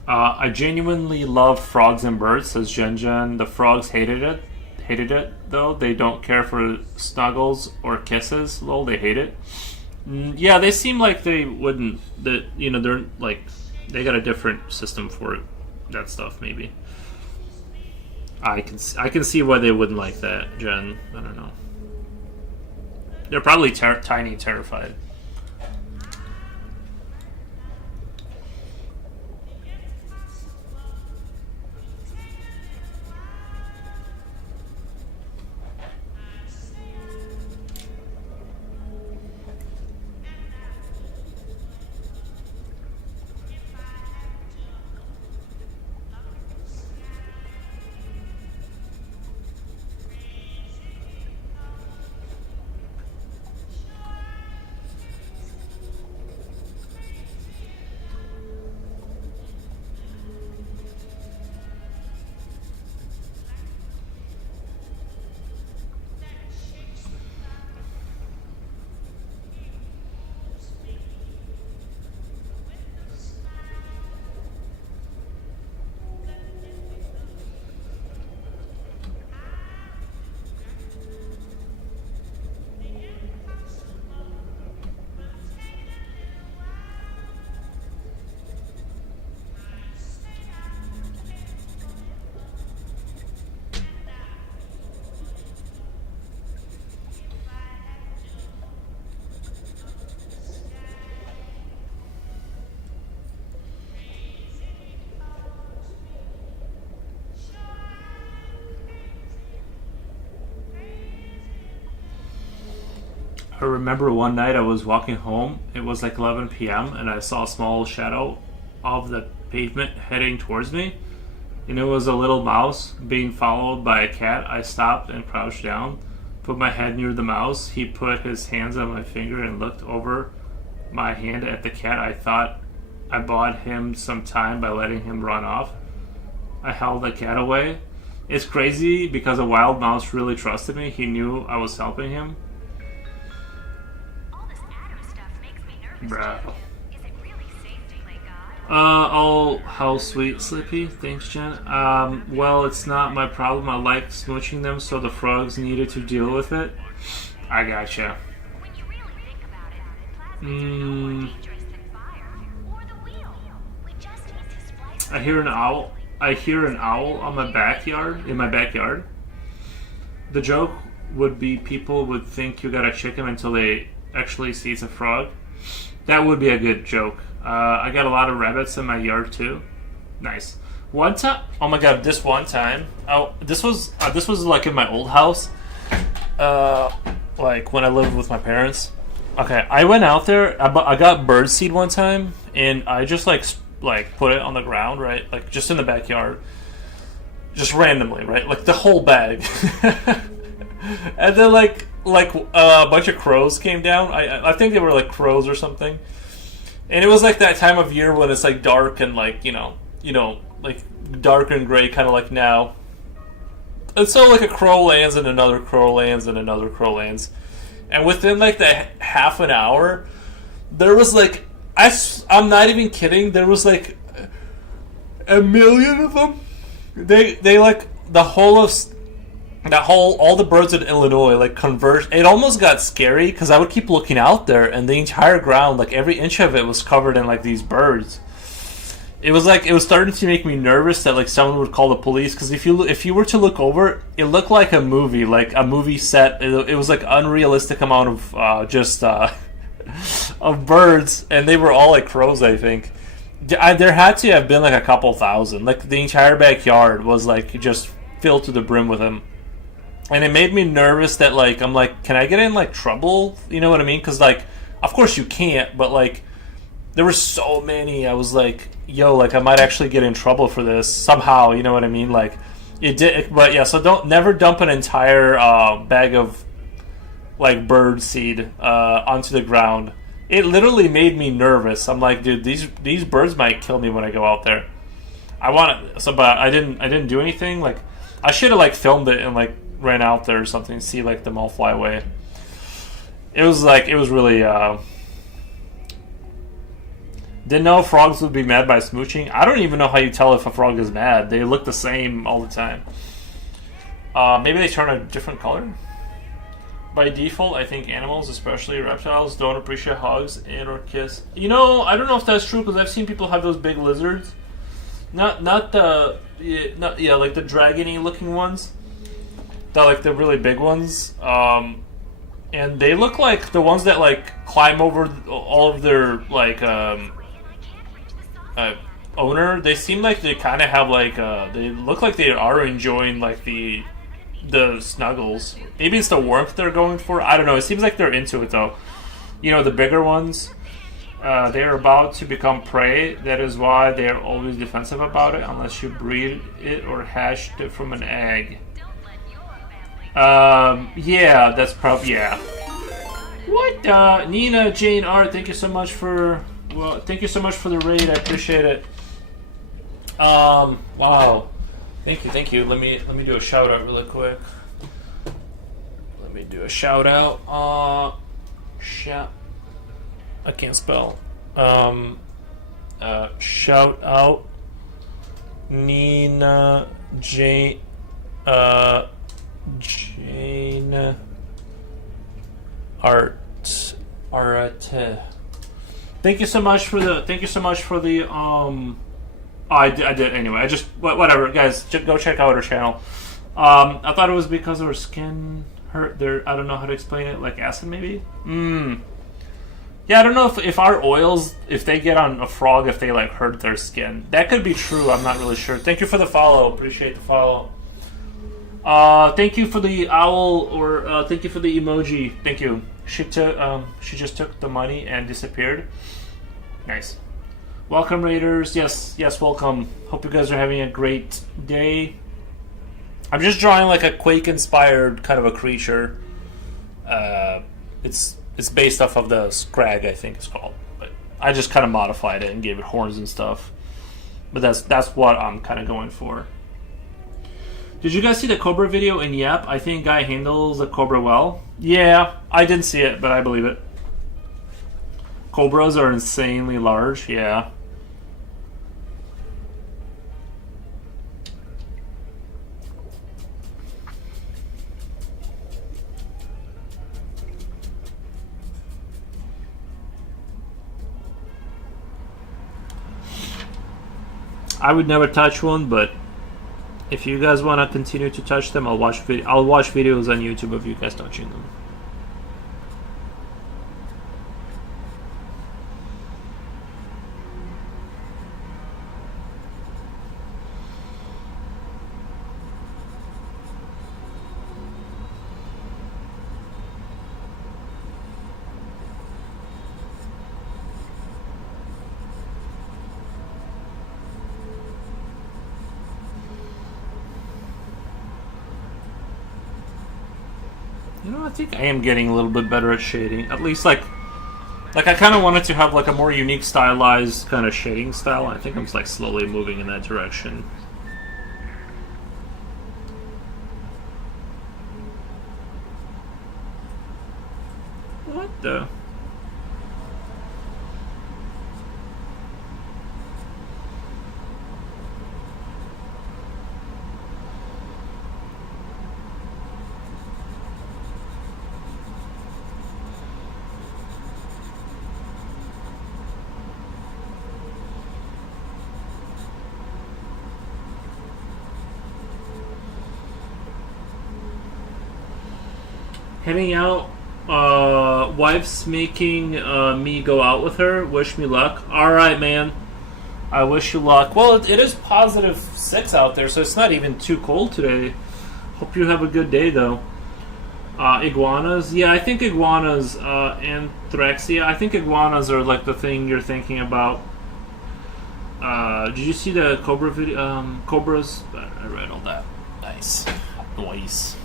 I genuinely love frogs and birds, says Jen Jen. The frogs hated it. Hated it, though. They don't care for snuggles or kisses. Lol, they hate it. Yeah, they seem like they wouldn't. That they're like they got a different system for that stuff. Maybe I can see why they wouldn't like that, Jen. I don't know. They're probably tiny, terrified. I remember one night I was walking home. It was like 11 p.m. and I saw a small shadow of the pavement heading towards me. And it was a little mouse being followed by a cat. I stopped and crouched down, put my head near the mouse. He put his hands on my finger and looked over my hand at the cat. I thought I bought him some time by letting him run off. I held the cat away. It's crazy because a wild mouse really trusted me. He knew I was helping him. Bruh. Is it really safe to play God? Oh, how sweet, Slippy. Thanks, Jen. Well, it's not my problem. I like smooching them, so the frogs needed to deal with it. I gotcha. When you really think about it, plasmids are no more dangerous than fire or the wheel. We just need to splice. I hear an owl. I hear an owl on my backyard. In my backyard. The joke would be people would think you got a chicken until they actually see it's a frog. That would be a good joke. I got a lot of rabbits in my yard too. Nice. One time, oh my god, this one time. Oh, this was like in my old house. Like when I lived with my parents. Okay, I went out there. I got bird seed one time, and I just like put it on the ground, right? Like just in the backyard, just randomly, right? Like the whole bag. And then like a bunch of crows came down. I think they were like crows or something. And it was like that time of year when it's like dark and like you know like dark and gray, kind of like now. And so like a crow lands and another crow lands and another crow lands, and within like the half an hour, there was like I'm not even kidding. There was like a million of them. They like the whole of. All the birds in Illinois, like, converged. It almost got scary, because I would keep looking out there, and the entire ground, like, every inch of it was covered in, like, these birds. It was starting to make me nervous that, like, someone would call the police, because if you were to look over, it looked like a movie set. It was, like, unrealistic amount of, of birds, and they were all, like, crows, I think. There had to have been, like, a couple thousand. Like, the entire backyard was, like, just filled to the brim with them. And it made me nervous that, like, I'm like, can I get in, like, trouble? You know what I mean? Because, like, of course you can't, but, like, there were so many. I was like, yo, like, I might actually get in trouble for this somehow. You know what I mean? Like, it did. But, yeah, so never dump an entire bag of, like, bird seed onto the ground. It literally made me nervous. I'm like, dude, these birds might kill me when I go out there. I want it, so but I didn't do anything. Like I should have like filmed it and like ran out there or something, see like them all fly away. It was really didn't know frogs would be mad by smooching. I don't even know how you tell if a frog is mad. They look the same all the time. Maybe they turn a different color. By default, I think animals, especially reptiles, don't appreciate hugs and or kiss. You know, I don't know if that's true because I've seen people have those big lizards. Not the like the dragony looking ones. Like the really big ones. And they look like the ones that like climb over all of their like owner. They seem like they kind of have like they look like they are enjoying like the snuggles. Maybe it's the warmth they're going for. I don't know. It seems like they're into it though. You know, the bigger ones, they're about to become prey. That is why they are always defensive about it, unless you breed it or hatched it from an egg. Yeah, that's probably yeah. What? Nina Jane R. Thank you so much for thank you so much for the raid. I appreciate it. Wow. Thank you. Let me do a shout out really quick. Let me do a shout out. I can't spell. Shout out Nina Jane Jane Art. Thank you so much for the I did anyway. I just whatever, guys. Go check out her channel. I thought it was because her skin hurt. There, I don't know how to explain it. Like acid, maybe. Yeah, I don't know if our oils, if they get on a frog, if they like hurt their skin. That could be true. I'm not really sure. Thank you for the follow. Appreciate the follow. Thank you for the owl, or thank you for the emoji. Thank you. She just took the money and disappeared. Nice. Welcome, Raiders. Yes, welcome. Hope you guys are having a great day. I'm just drawing like a Quake-inspired kind of a creature. It's based off of the Scrag, I think it's called. But I just kind of modified it and gave it horns and stuff. But that's what I'm kind of going for. Did you guys see the Cobra video in Yep? I think guy handles a Cobra well. Yeah, I didn't see it, but I believe it. Cobras are insanely large, yeah. I would never touch one, but if you guys want to continue to touch them, I'll watch videos on YouTube of you guys touching them. I think I am getting a little bit better at shading. At least, like I kind of wanted to have like a more unique, stylized kind of shading style. I think I'm like slowly moving in that direction. What the? Heading out, wife's making me go out with her. Wish me luck. Alright, man. I wish you luck. Well, it is positive 6 out there, so it's not even too cold today. Hope you have a good day, though. Iguanas? Yeah, I think iguanas, Anthraxia. I think iguanas are like the thing you're thinking about. Did you see the Cobra video? Cobras? I read all that. Nice. Nice.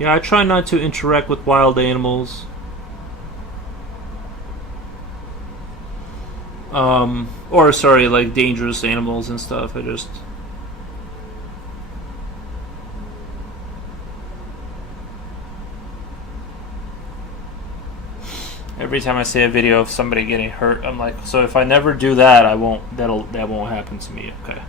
Yeah, I try not to interact with wild animals. Or sorry, like dangerous animals and stuff. I just every time I see a video of somebody getting hurt, I'm like, so if I never do that, I won't. That won't happen to me. Okay.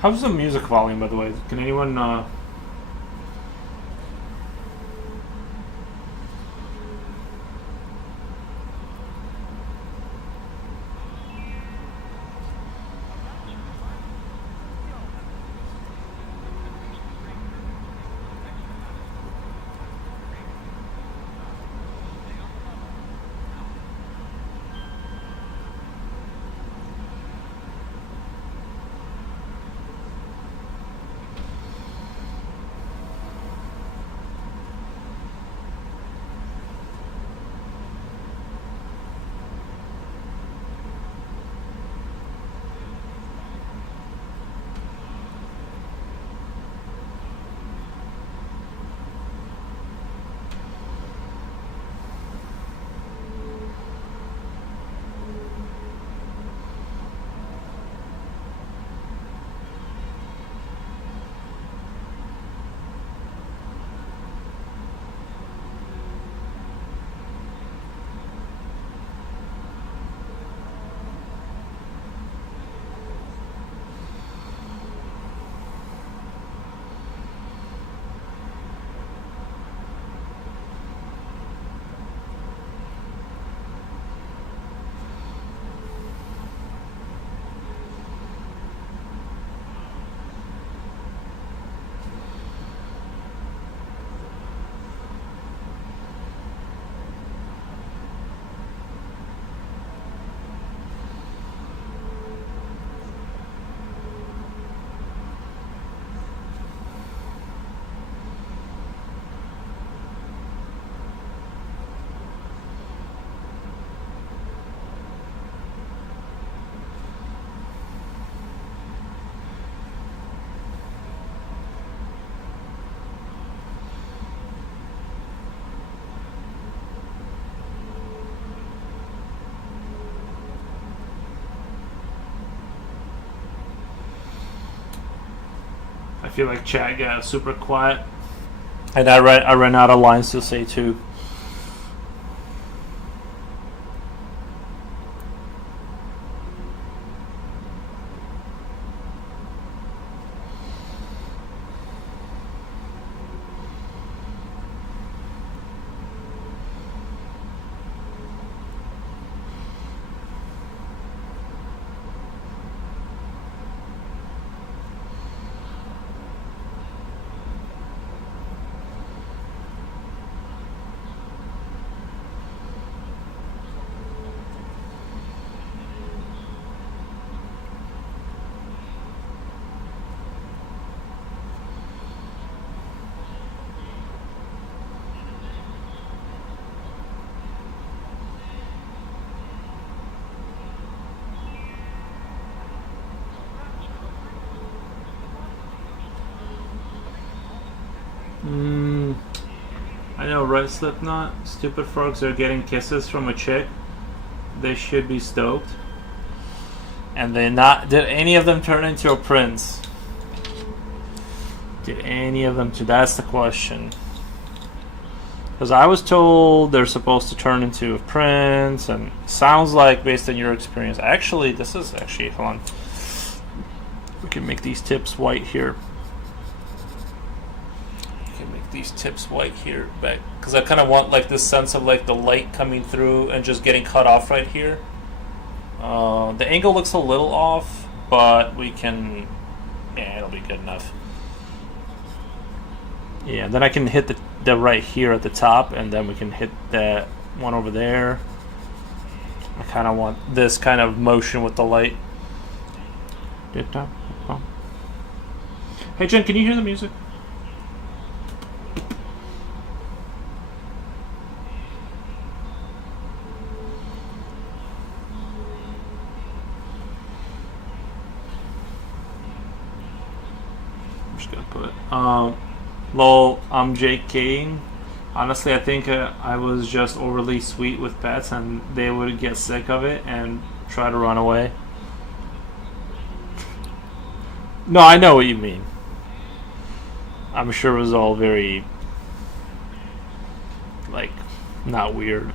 How's the music volume, by the way? Can anyone? I feel like chat got super quiet, and I ran out of lines to say too. I know, right, Slipknot? Stupid frogs are getting kisses from a chick. They should be stoked. And they not. Did any of them turn into a prince? Did any of them? That's the question. Because I was told they're supposed to turn into a prince, and sounds like, based on your experience, actually, this is actually, hold on. We can make these tips white here. We can make these tips white here, back, because I kind of want like this sense of like the light coming through and just getting cut off right here. The angle looks a little off, but we can. Yeah, it'll be good enough. Yeah, then I can hit the right here at the top, and then we can hit that one over there. I kind of want this kind of motion with the light. Hey Jen, can you hear the music? I'm just gonna put lol, I'm JKing. Honestly, I think I was just overly sweet with pets and they would get sick of it and try to run away. No, I know what you mean. I'm sure it was all very, like, not weird.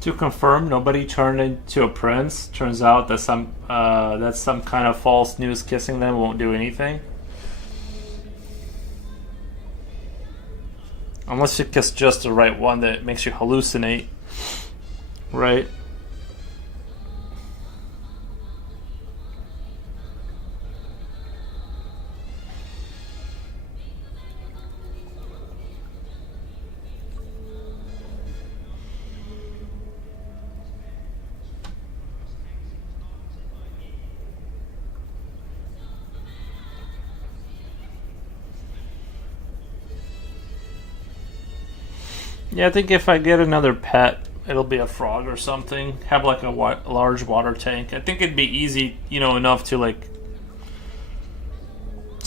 To confirm, nobody turned into a prince. Turns out that that's some kind of false news. Kissing them won't do anything. Unless you kiss just the right one that makes you hallucinate. Right? Yeah, I think if I get another pet, it'll be a frog or something. Have like a large water tank. I think it'd be easy, enough to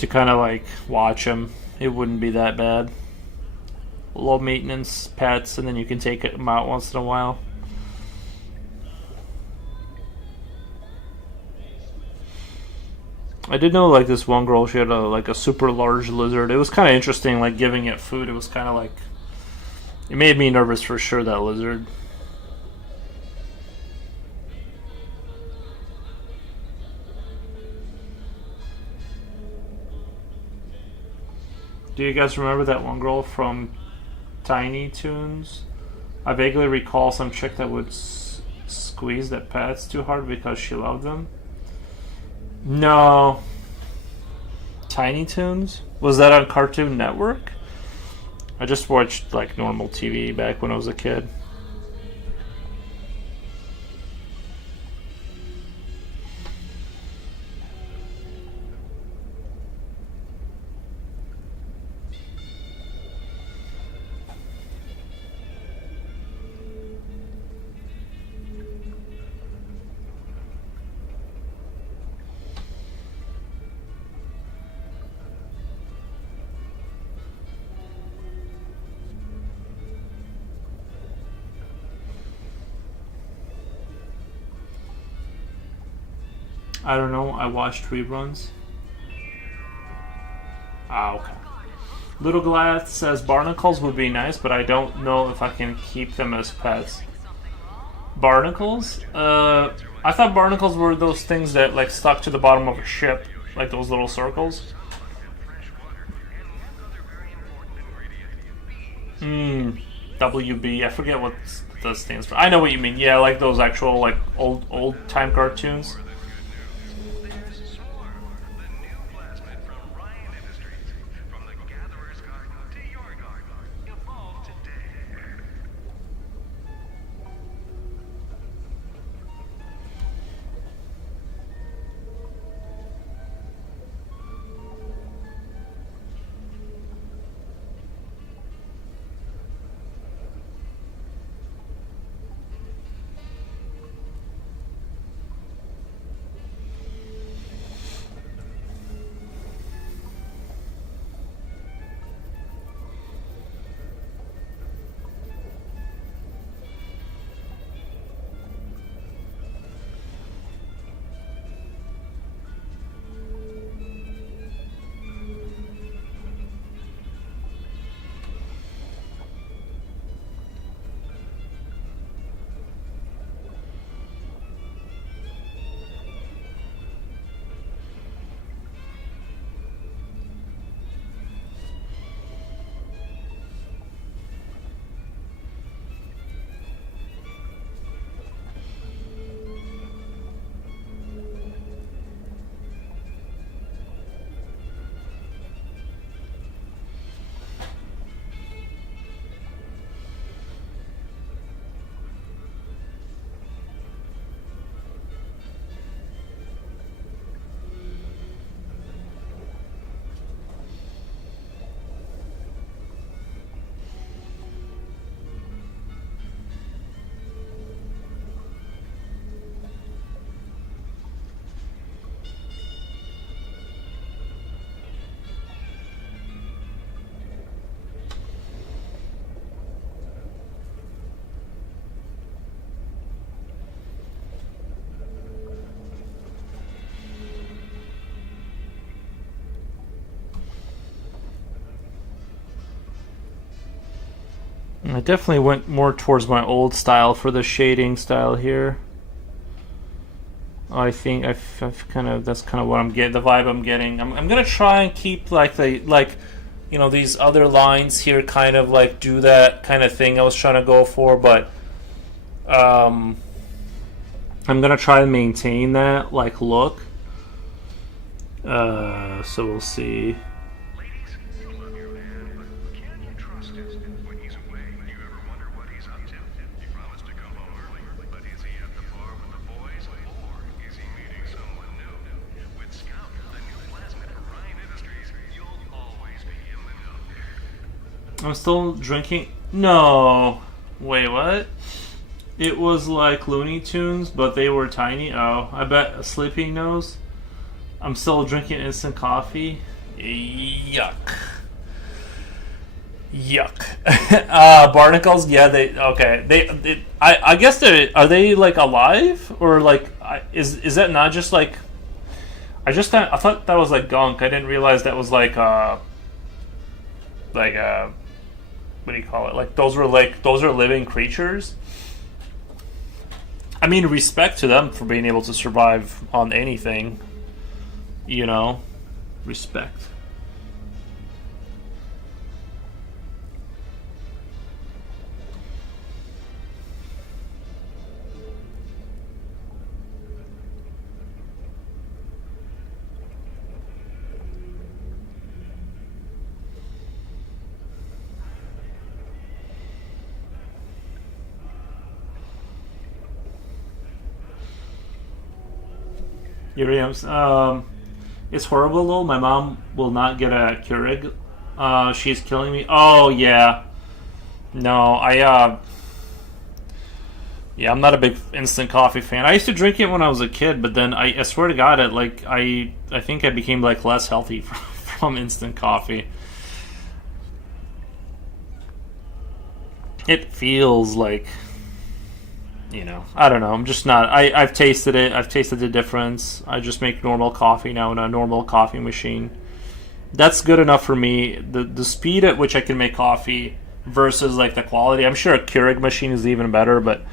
kind of like watch them. It wouldn't be that bad. Low maintenance pets, and then you can take them out once in a while. I did know like this one girl, she had a super large lizard. It was kind of interesting, like giving it food. It was kind of like, it made me nervous for sure, that lizard. Do you guys remember that one girl from Tiny Toons? I vaguely recall some chick that would squeeze the pets too hard because she loved them. No. Tiny Toons? Was that on Cartoon Network? I just watched like normal TV back when I was a kid. I don't know. I watched reruns. Ah, okay. Little Goliath says barnacles would be nice, but I don't know if I can keep them as pets. Barnacles? I thought barnacles were those things that like stuck to the bottom of a ship, like those little circles. WB. I forget what that stands for. I know what you mean. Yeah, like those actual like old time cartoons. I definitely went more towards my old style for the shading style here. I think I've kind of, that's kind of what I'm getting, the vibe I'm getting. I'm gonna try and keep like you know, these other lines here, kind of like do that kind of thing I was trying to go for, but I'm gonna try to maintain that like look. So we'll see. I'm still drinking. No. Wait, what? It was like Looney Tunes, but they were tiny. Oh, I bet a sleeping nose. I'm still drinking instant coffee. Yuck. Yuck. Barnacles, yeah, they okay. I guess are they like alive or like is that not just like I thought that was like gunk. I didn't realize that was like what do you call it? Like those are living creatures. I mean, respect to them for being able to survive on anything. You know, respect. Uriams, it's horrible though. My mom will not get a Keurig. She's killing me. Oh yeah. No, yeah, I'm not a big instant coffee fan. I used to drink it when I was a kid, but then I swear to God, I think I became like less healthy from instant coffee. It feels like I don't know. I'm just not. I've tasted it. I've tasted the difference. I just make normal coffee now in a normal coffee machine. That's good enough for me. The speed at which I can make coffee versus like the quality. I'm sure a Keurig machine is even better, but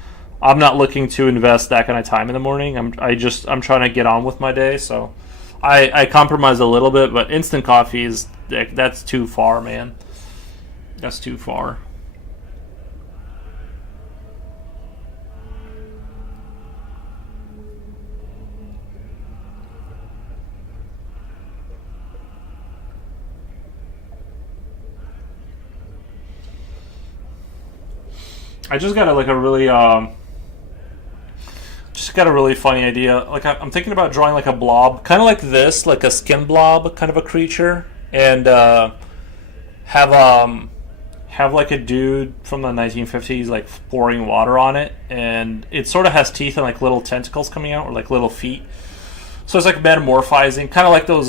I'm not looking to invest that kind of time in the morning. I'm trying to get on with my day, so I compromise a little bit. But instant coffee is that's too far, man. That's too far. I just got a really funny idea. Like I'm thinking about drawing like a blob, kind of like this, like a skin blob kind of a creature, and have like a dude from the 1950s like pouring water on it, and it sort of has teeth and like little tentacles coming out, or like little feet. So it's like metamorphizing, kind of like those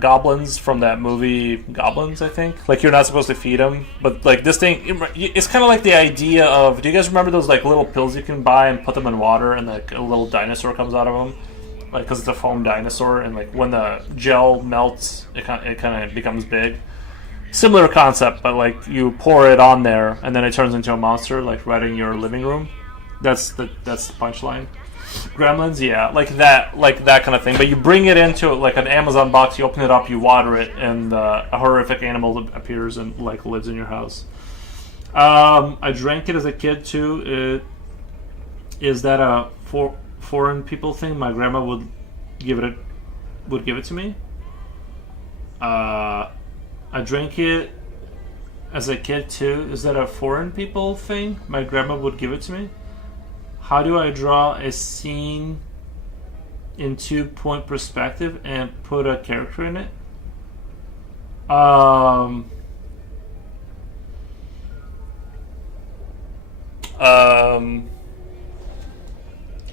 goblins from that movie Goblins, I think. Like you're not supposed to feed them, but like this thing, it's kind of like the idea of. Do you guys remember those like little pills you can buy and put them in water, and like a little dinosaur comes out of them, like because it's a foam dinosaur, and like when the gel melts, it kind of becomes big. Similar concept, but like you pour it on there, and then it turns into a monster, like right in your living room. That's the punchline. Gremlins, yeah, like that kind of thing. But you bring it into like an Amazon box, you open it up, you water it, and a horrific animal appears and like lives in your house. I drank it as a kid too. Is that a foreign people thing? My grandma would give it to me. I drank it as a kid too. Is that a foreign people thing? My grandma would give it to me. How do I draw a scene in 2-point perspective and put a character in it? Well,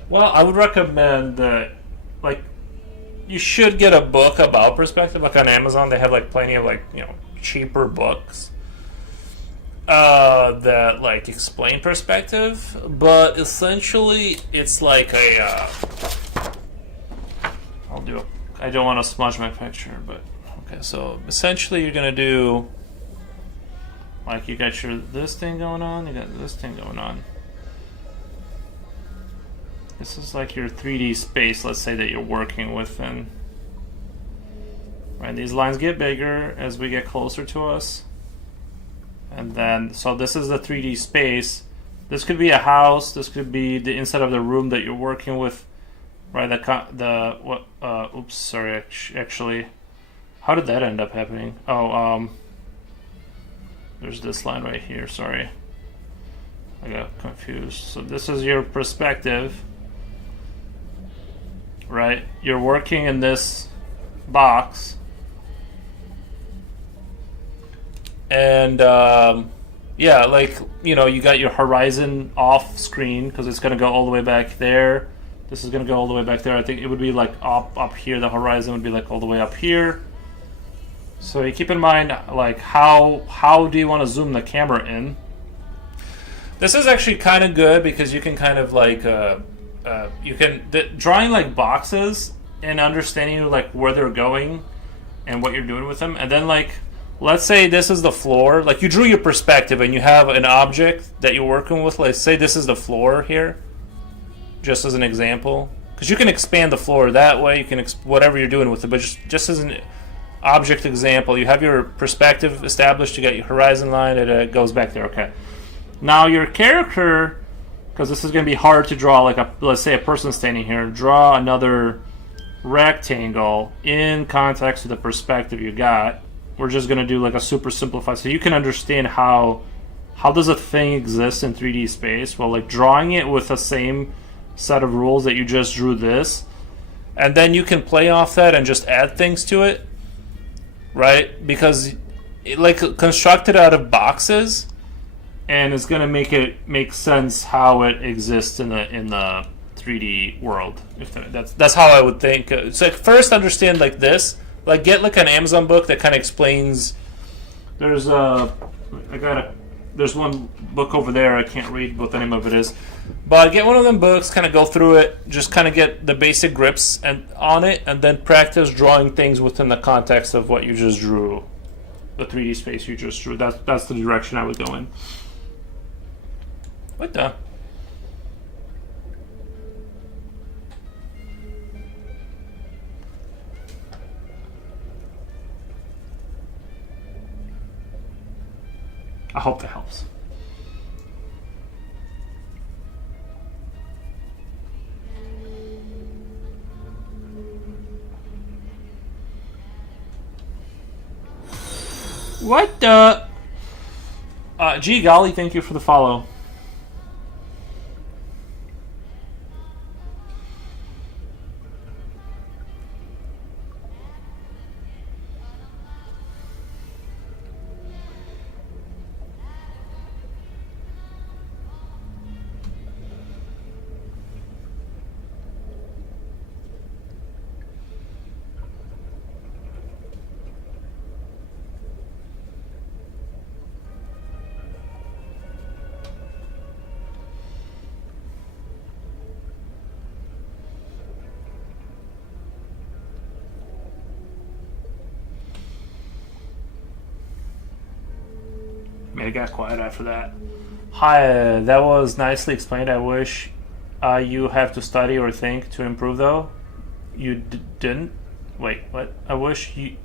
I would recommend that, like, you should get a book about perspective. Like on Amazon, they have like plenty of like cheaper books that like explain perspective, but essentially it's like a I don't want to smudge my picture, but okay, so essentially you're gonna do like you got this thing going on, you got this thing going on. This is like your 3D space, let's say, that you're working within. Right, these lines get bigger as we get closer to us. And then, so this is the 3D space. This could be a house. This could be the inside of the room that you're working with, right? Oops, sorry. Actually, how did that end up happening? Oh, there's this line right here. Sorry, I got confused. So this is your perspective, right? You're working in this box. And yeah, like you got your horizon off screen because it's gonna go all the way back there. This is gonna go all the way back there. I think it would be like up here. The horizon would be like all the way up here. So you keep in mind like how do you want to zoom the camera in? This is actually kind of good because you can kind of like drawing like boxes and understanding like where they're going and what you're doing with them, and then like. Let's say this is the floor. Like you drew your perspective and you have an object that you're working with. Let's say this is the floor here, just as an example. Because you can expand the floor that way. You can whatever you're doing with it. But just as an object example, you have your perspective established. You got your horizon line. It goes back there. Okay. Now your character, because this is going to be hard to draw. Like let's say a person standing here. Draw another rectangle in context of the perspective you got. We're just going to do like a super simplified so you can understand how does a thing exist in 3D space. Well, like drawing it with the same set of rules that you just drew this, and then you can play off that and just add things to it, right? Because it like constructed out of boxes, and it's going to make sense how it exists in the 3D world. If that's how I would think. So like first understand like this. Like get like an Amazon book that kind of explains. I got There's one book over there. I can't read what the name of it is. But get one of them books, kind of go through it, just kind of get the basic grips and on it, and then practice drawing things within the context of what you just drew. The 3D space you just drew. That's the direction I would go in. What the? I hope that helps. What the? Gee golly, thank you for the follow. It got quiet after that. Hi, that was nicely explained. I wish you have to study or think to improve, though. You didn't? Wait, what? I wish you...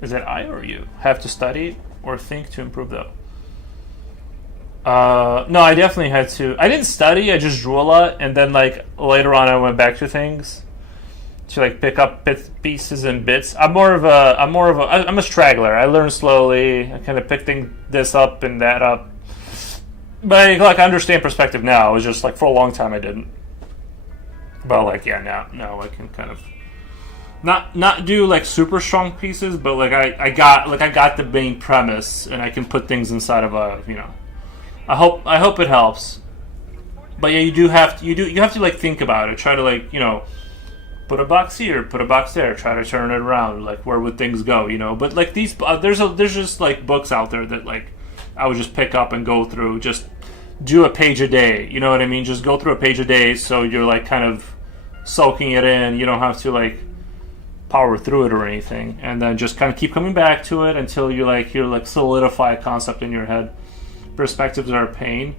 Is that I or you? Have to study or think to improve, though? No, I definitely had to... I didn't study, I just drew a lot, and then, like, later on I went back to things. To like pick up pieces and bits. I'm a straggler. I learn slowly. I kind of pick this up and that up. But I understand perspective now. It was just like for a long time I didn't. But like now I can kind of not do like super strong pieces, but like I got the main premise and I can put things inside of a I hope it helps. But yeah, you have to like think about it. Try to like put a box here, put a box there, try to turn it around, like where would things go, But like these, there's just like books out there that like I would just pick up and go through, just do a page a day, you know what I mean? Just go through a page a day so you're like kind of soaking it in, you don't have to like power through it or anything, and then just kind of keep coming back to it until you solidify a concept in your head. Perspectives are a pain.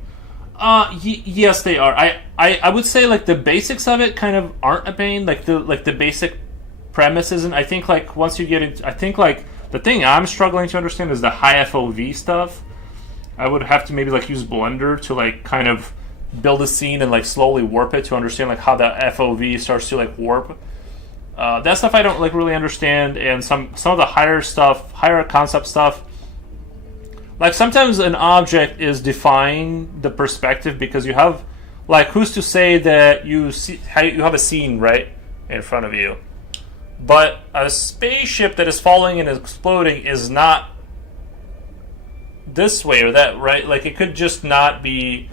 Yes, they are. I would say like the basics of it kind of aren't a pain. Like the basic premise isn't. I think like once you get into, I think like the thing I'm struggling to understand is the high FOV stuff. I would have to maybe like use Blender to like kind of build a scene and like slowly warp it to understand like how the FOV starts to like warp. That stuff I don't like really understand, and some of the higher concept stuff. Like sometimes an object is defying the perspective because you have, like, who's to say that you have a scene right in front of you, but a spaceship that is falling and exploding is not this way or that, right? Like it could just not be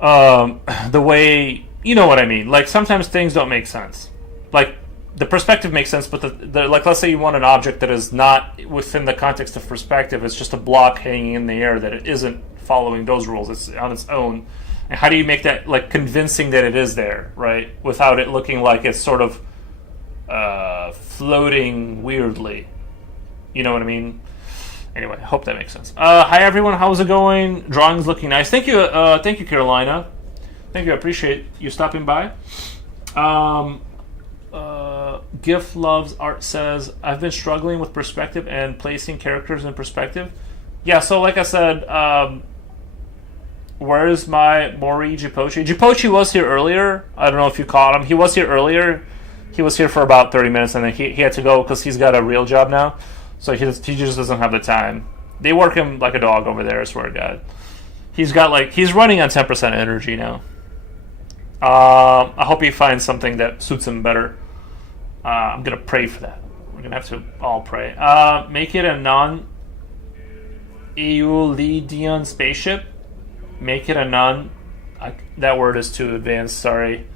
the way, you know what I mean? Like sometimes things don't make sense. Like the perspective makes sense, but like let's say you want an object that is not within the context of perspective. It's just a block hanging in the air that it isn't following those rules. It's on its own. And how do you make that like convincing that it is there, right? Without it looking like it's sort of floating weirdly. You know what I mean? Anyway, I hope that makes sense. Hi everyone, how's it going? Drawing's looking nice. Thank you, Carolina. Thank you. I appreciate you stopping by. GIF Loves Art says, I've been struggling with perspective and placing characters in perspective. Yeah, so like I said, where is my Mori Jipochi? Jipochi was here earlier. I don't know if you caught him. He was here earlier. He was here for about 30 minutes, and then he had to go because he's got a real job now. So he just doesn't have the time. They work him like a dog over there, I swear to God. He's running on 10% energy now. I hope he finds something that suits him better. I'm going to pray for that. We're going to have to all pray. Make it a non-Eulidian spaceship. Make it a non... that word is too advanced, sorry.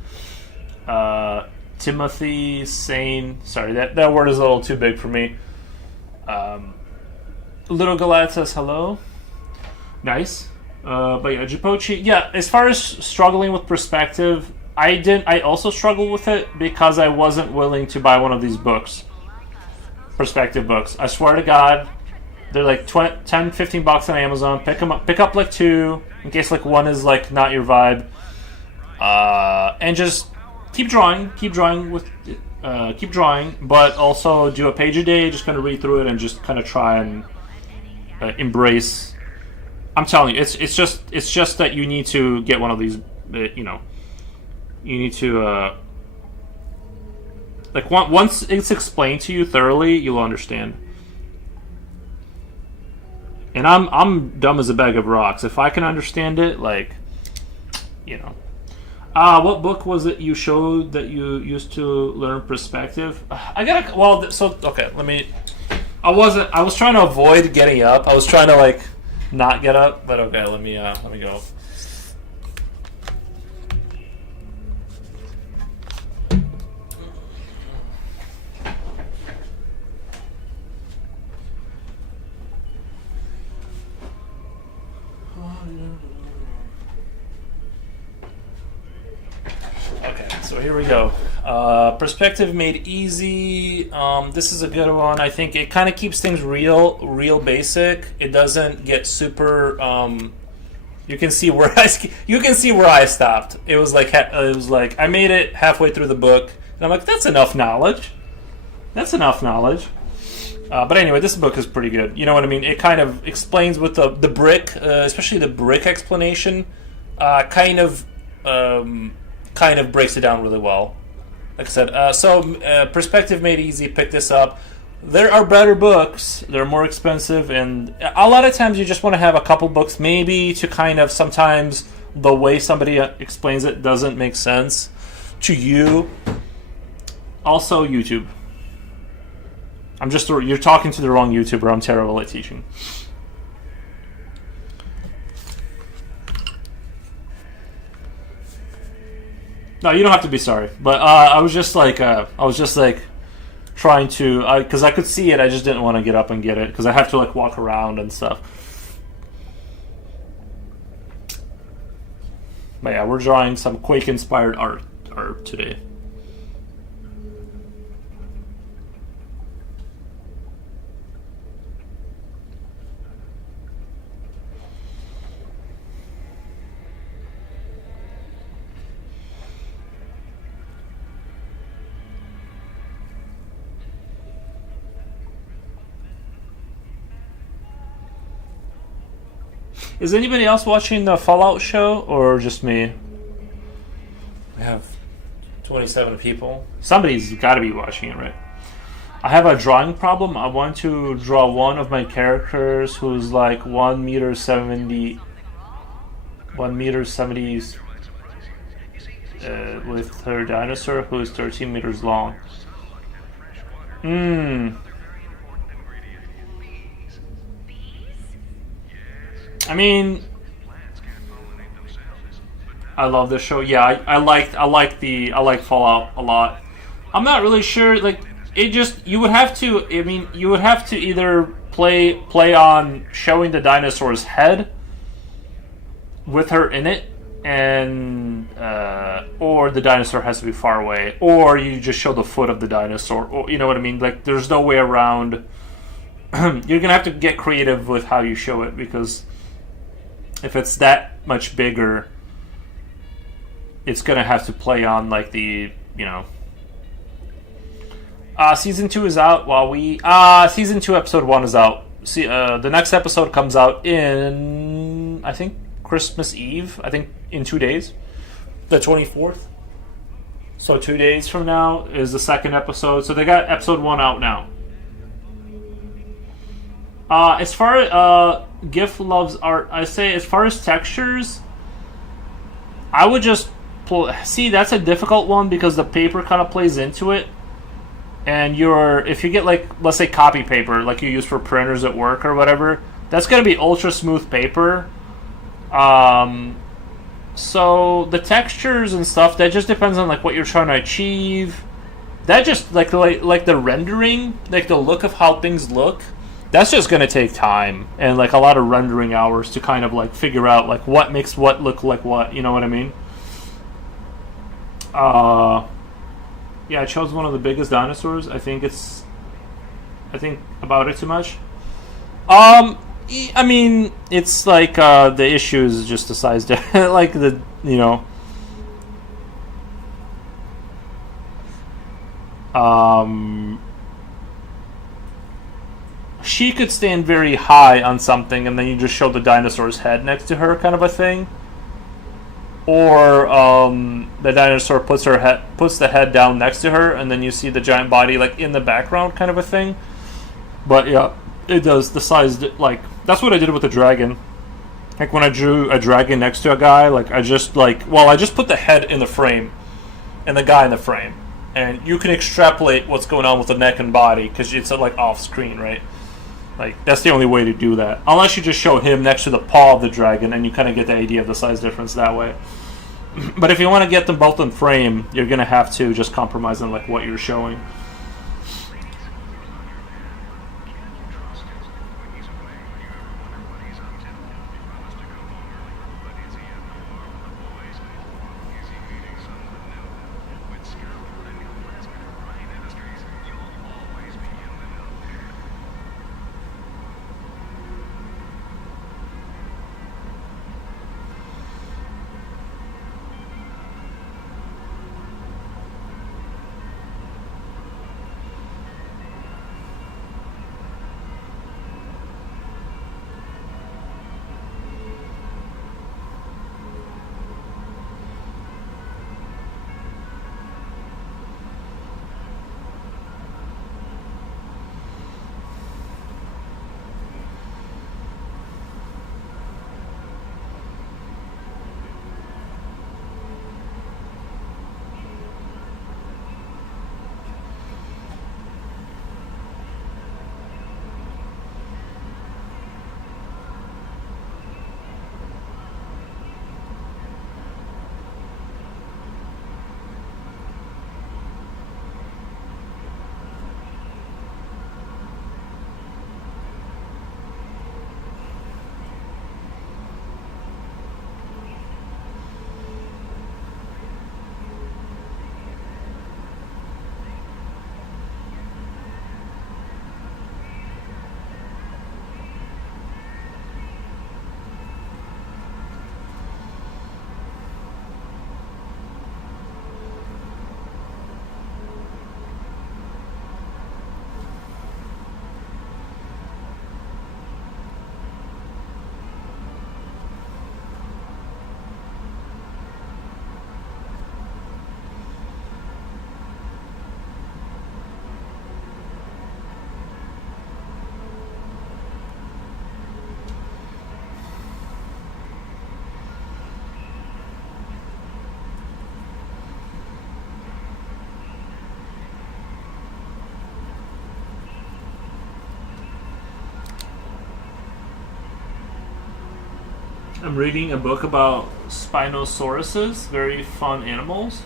Timothy Sane. Sorry, that word is a little too big for me. Little Galad says hello. Nice. But yeah, Jipochi. Yeah, as far as struggling with perspective, I didn't. I also struggled with it because I wasn't willing to buy one of these books, perspective books. I swear to God, they're like 20, 10, 15 bucks on Amazon. Pick them up. Pick up like two in case like one is like not your vibe. And just keep drawing. Keep drawing with. Keep drawing, but also do a page a day. Just kind of read through it and just kind of try and embrace. I'm telling you, it's just that you need to get one of these. You know, you need to like once it's explained to you thoroughly, you'll understand. And I'm dumb as a bag of rocks. If I can understand it, like, you know. What book was it you showed that you used to learn perspective? I gotta. Well, so okay. Let me. I was trying to avoid getting up. I was trying to like not get up, but okay. Let me go. Okay, so here we go. Perspective Made Easy. This is a good one. I think it kind of keeps things real basic. It doesn't get super. You can see where I stopped. It was like I made it halfway through the book, and I'm like, that's enough knowledge. That's enough knowledge. But anyway, this book is pretty good. You know what I mean? It kind of explains with the brick, especially the brick explanation, kind of breaks it down really well. Like I said, Perspective Made Easy. Pick this up. There are better books. They're more expensive, and a lot of times you just want to have a couple books, maybe to kind of sometimes the way somebody explains it doesn't make sense to you. Also, YouTube. You're talking to the wrong YouTuber. I'm terrible at teaching. No, you don't have to be sorry. But I was just like trying to, because I could see it. I just didn't want to get up and get it because I have to like walk around and stuff. But yeah, we're drawing some Quake-inspired art today. Is anybody else watching the Fallout show, or just me? We have 27 people. Somebody's got to be watching it, right? I have a drawing problem. I want to draw one of my characters who's like 1 meter 70, with her dinosaur who is 13 meters long. I mean, I love this show. Yeah, I like Fallout a lot. I'm not really sure. Like, it just you would have to. I mean, you would have to either play on showing the dinosaur's head with her in it, and or the dinosaur has to be far away, or you just show the foot of the dinosaur, or you know what I mean. Like, there's no way around. You're gonna have to get creative with how you show it because. If it's that much bigger, it's gonna have to play on like the, you know. Season 2 is out while we Season 2 episode 1 is out. See, the next episode comes out in I think Christmas Eve. I think in 2 days, the 24th. So 2 days from now is the second episode. So they got episode 1 out now. As far as GIF loves art, I say as far as textures, I would just see that's a difficult one because the paper kind of plays into it, and if you get like let's say copy paper like you use for printers at work or whatever, that's gonna be ultra smooth paper. So the textures and stuff that just depends on like what you're trying to achieve. That just like the rendering, like the look of how things look. that's just gonna take time and like a lot of rendering hours to kind of like figure out like what makes what look like what. You know what I mean? Yeah, I chose one of the biggest dinosaurs. I think about it too much. I mean, it's like the issue is just the size, like the she could stand very high on something, and then you just show the dinosaur's head next to her, kind of a thing. Or the dinosaur puts the head down next to her, and then you see the giant body like in the background, kind of a thing. But yeah, it does the size like that's what I did with the dragon. Like when I drew a dragon next to a guy, like I just put the head in the frame, and the guy in the frame, and you can extrapolate what's going on with the neck and body because it's like off screen, right? Like that's the only way to do that, unless you just show him next to the paw of the dragon, and you kind of get the idea of the size difference that way. But if you want to get them both in frame, you're gonna have to just compromise on like what you're showing. I'm reading a book about Spinosauruses, very fun animals.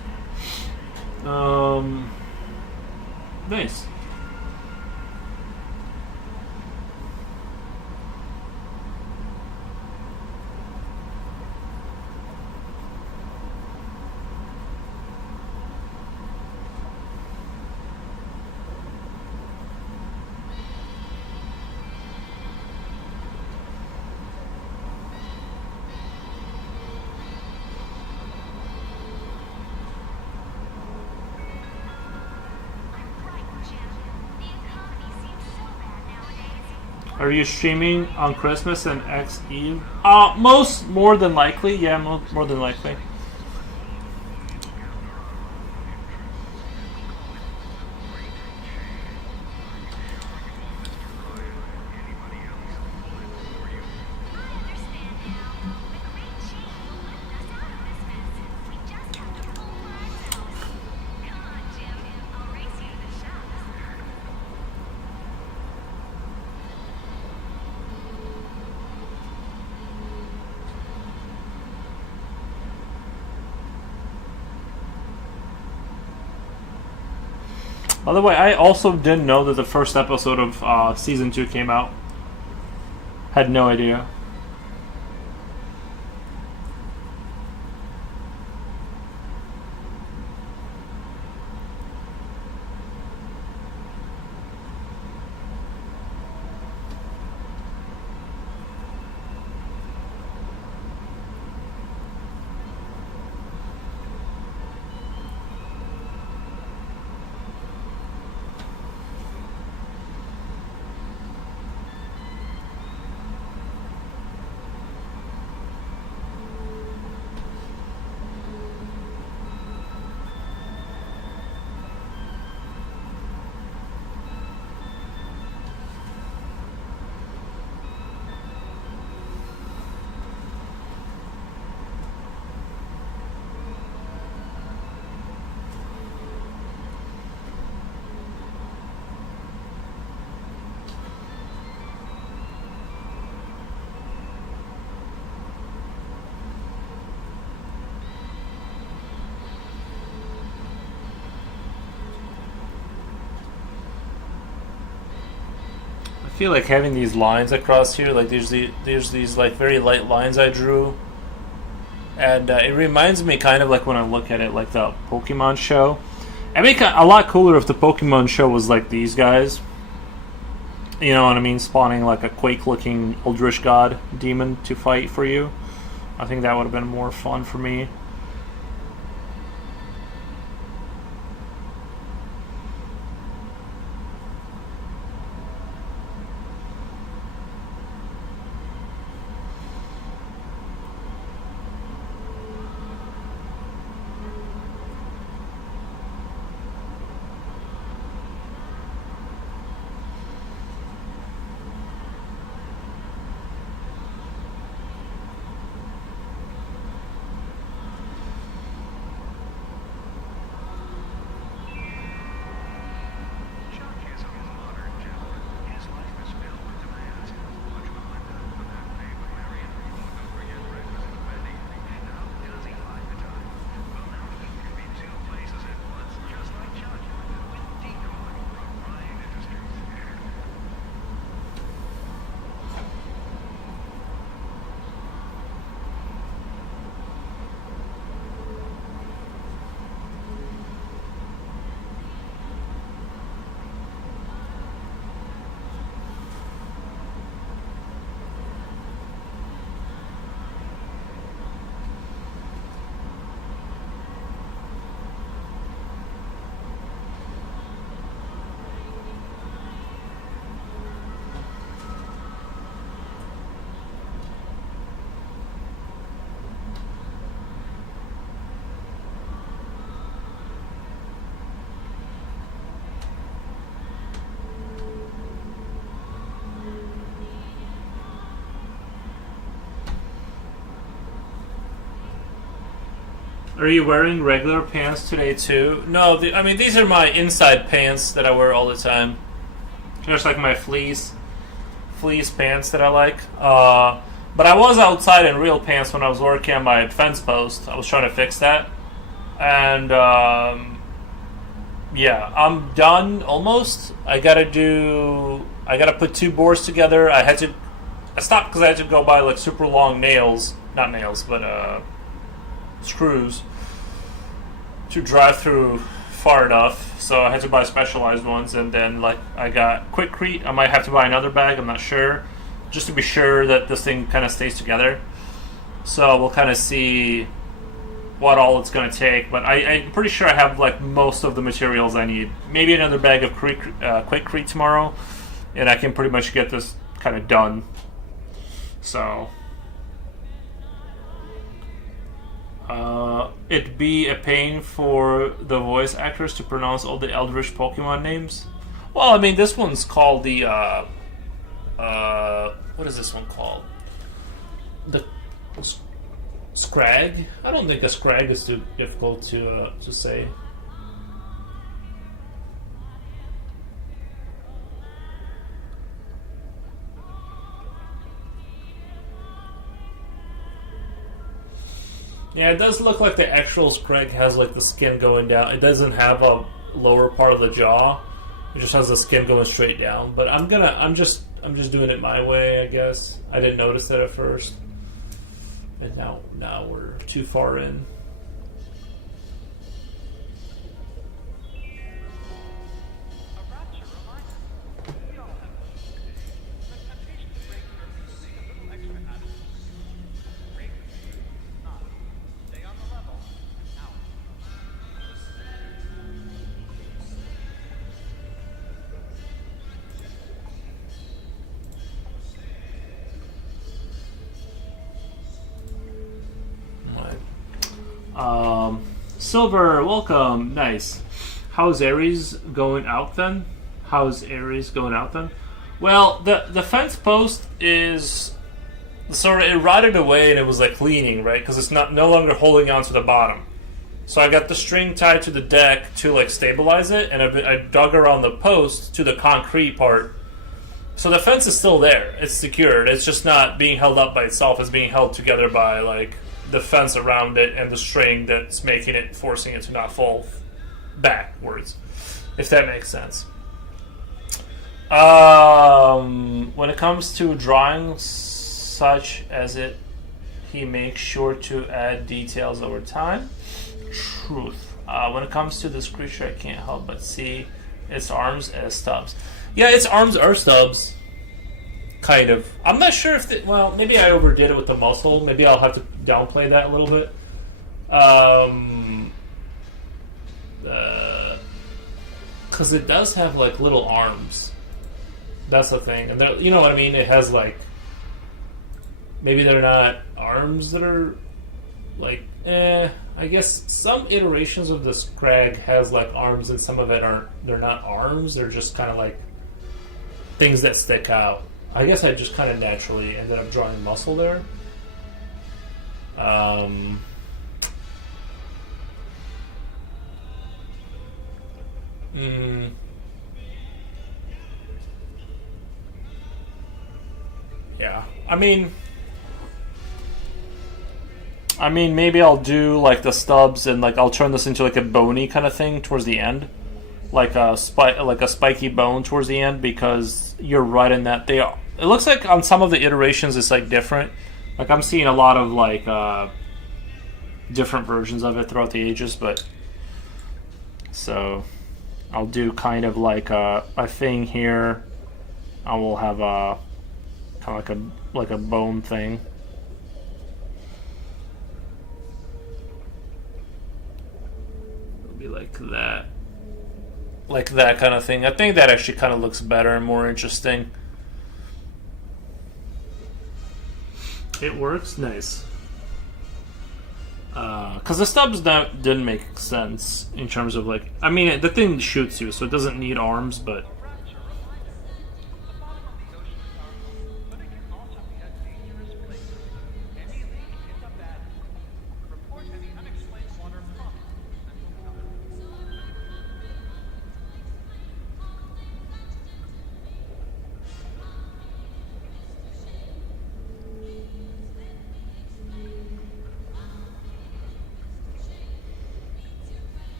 Nice. Are you streaming on Christmas and X Eve? More than likely, yeah, more than likely. By the way, I also didn't know that the first episode of season 2 came out. Had no idea. I feel like having these lines across here, like there's these like very light lines I drew, and it reminds me kind of like when I look at it like the Pokemon show. It'd make a lot cooler if the Pokemon show was like these guys. You know what I mean? Spawning like a Quake-looking Eldritch God demon to fight for you. I think that would have been more fun for me. Are you wearing regular pants today too? No, I mean these are my inside pants that I wear all the time. Just like my fleece pants that I like. But I was outside in real pants when I was working on my fence post. I was trying to fix that, and yeah, I'm done almost. I gotta put 2 boards together. I stopped because I had to go buy like super long nails, not nails, but screws to drive through far enough, so I had to buy specialized ones, and then like I got Quikrete. I might have to buy another bag, I'm not sure, just to be sure that this thing kind of stays together. So we'll kind of see what all it's going to take, but I'm pretty sure I have like most of the materials I need. Maybe another bag of Quikrete tomorrow, and I can pretty much get this kind of done. So it'd be a pain for the voice actors to pronounce all the Eldritch Pokemon names. Well, I mean, this one's called the what is this one called? The Scrag? I don't think a Scrag is too difficult to say. Yeah, it does look like the actual Scrag has like the skin going down. It doesn't have lower part of the jaw. It just has the skin going straight down. But I'm just doing it my way, I guess. I didn't notice that at first. And now we're too far in. Silver, welcome. Nice. How's Ares going out then? Well, the fence post is sort of, it rotted away and it was like leaning, right? Because it's no longer holding on to the bottom. So I got the string tied to the deck to like stabilize it, and I dug around the post to the concrete part. So the fence is still there. It's secured. It's just not being held up by itself. It's being held together by like the fence around it and the string that's forcing it to not fall backwards, if that makes sense. When it comes to drawing such as it, he makes sure to add details over time. Truth. When it comes to this creature, I can't help but see its arms as stubs. Yeah, its arms are stubs. Kind of. I'm not sure if... well, maybe I overdid it with the muscle. Maybe I'll have to downplay that a little bit. Because it does have, like, little arms. That's the thing. And you know what I mean? It has, like... Maybe they're not arms that are, like... I guess some iterations of the Scrag has, like, arms, and some of it aren't... They're not arms. They're just kind of, like, things that stick out. I guess I just kind of naturally ended up drawing muscle there. Yeah. I mean, maybe I'll do like the stubs and like I'll turn this into like a bony kind of thing towards the end. Like a spiky bone towards the end, because you're right in that it looks like on some of the iterations it's like different. Like I'm seeing a lot of like different versions of it throughout the ages, but so I'll do kind of like a thing here. I will have a kind of like a bone thing. It'll be like that. Like that kind of thing. I think that actually kind of looks better and more interesting. It works? Nice. Because the stubs didn't make sense in terms of like... I mean, the thing shoots you, so it doesn't need arms, but...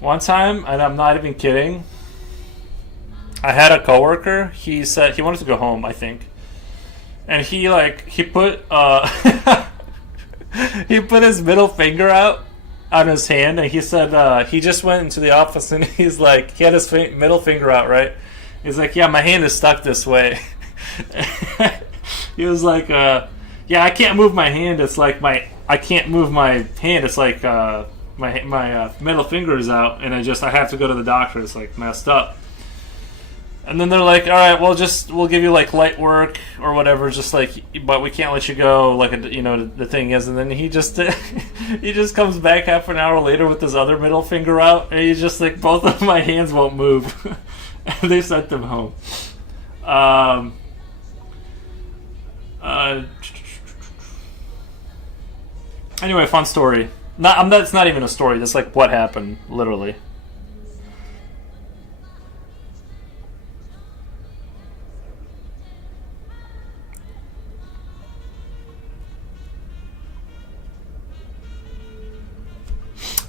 One time, and I'm not even kidding, I had a coworker. He said he wanted to go home, I think, and he put he put his middle finger out on his hand, and he said he just went into the office and he had his middle finger out, right? He's like, yeah, my hand is stuck this way. He was like, yeah, I can't move my hand. It's like I can't move my hand. It's like my middle finger is out, and I have to go to the doctor. It's like messed up. And then they're like, all right, we'll give you like light work or whatever, just like, but we can't let you go. Like, the thing is, and then he just comes back half an hour later with his other middle finger out, and he's just like, both of my hands won't move. And they sent him home. Anyway, fun story. That's not even a story. That's like what happened, literally.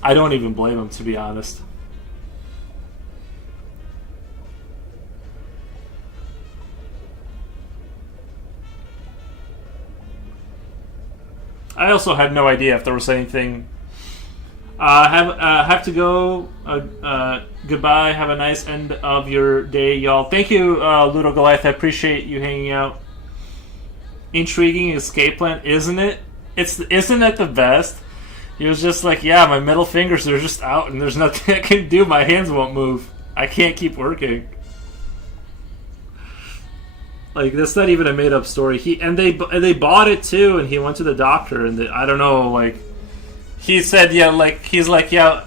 I don't even blame him, to be honest. I also had no idea if there was anything. Have to go. Goodbye. Have a nice end of your day, y'all. Thank you, Ludo Goliath. I appreciate you hanging out. Intriguing escape plan, isn't it? Isn't it the best? He was just like, yeah, my middle fingers are just out, and there's nothing I can do. My hands won't move. I can't keep working. Like, that's not even a made up story. They bought it too, and he went to the doctor, and I don't know, like, he said, yeah, like, he's like, yeah,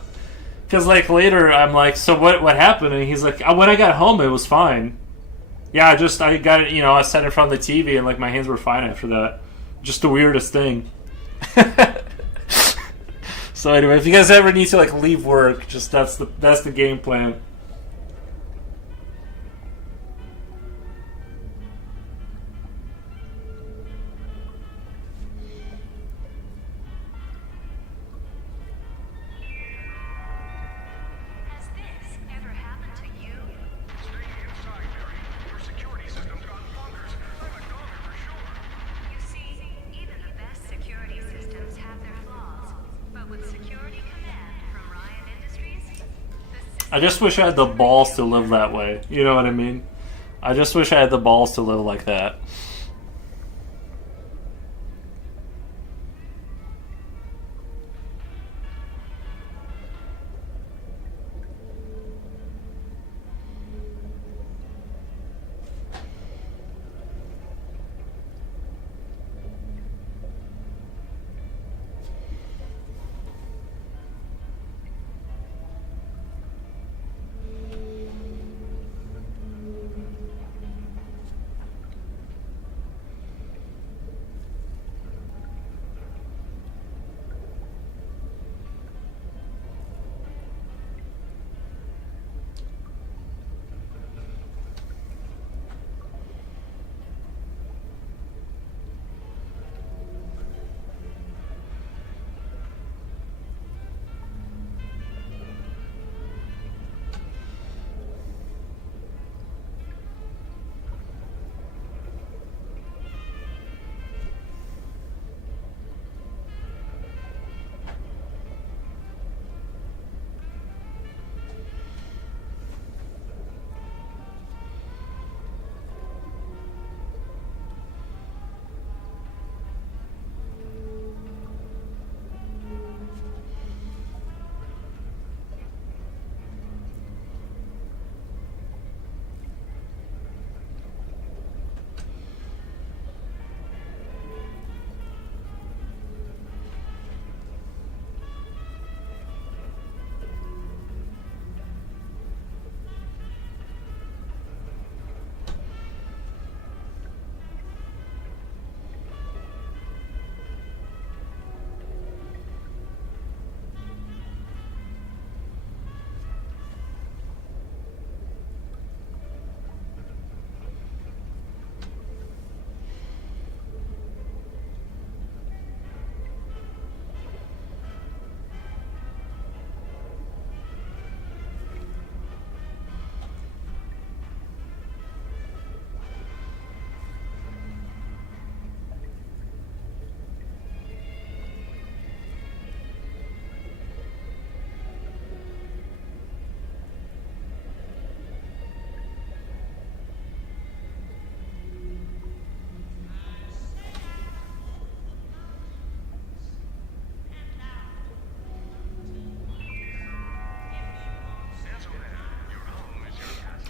because like later I'm like, so what happened? And he's like, when I got home it was fine. Yeah, I got it, I sat in front of the TV and like my hands were fine after that. Just the weirdest thing. So anyway, if you guys ever need to like leave work, just that's the game plan. Has this ever happened to you? You see, even the best security systems have their flaws. But with Security Command from Ryan Industries, I just wish I had the balls to live that way. You know what I mean? I just wish I had the balls to live like that.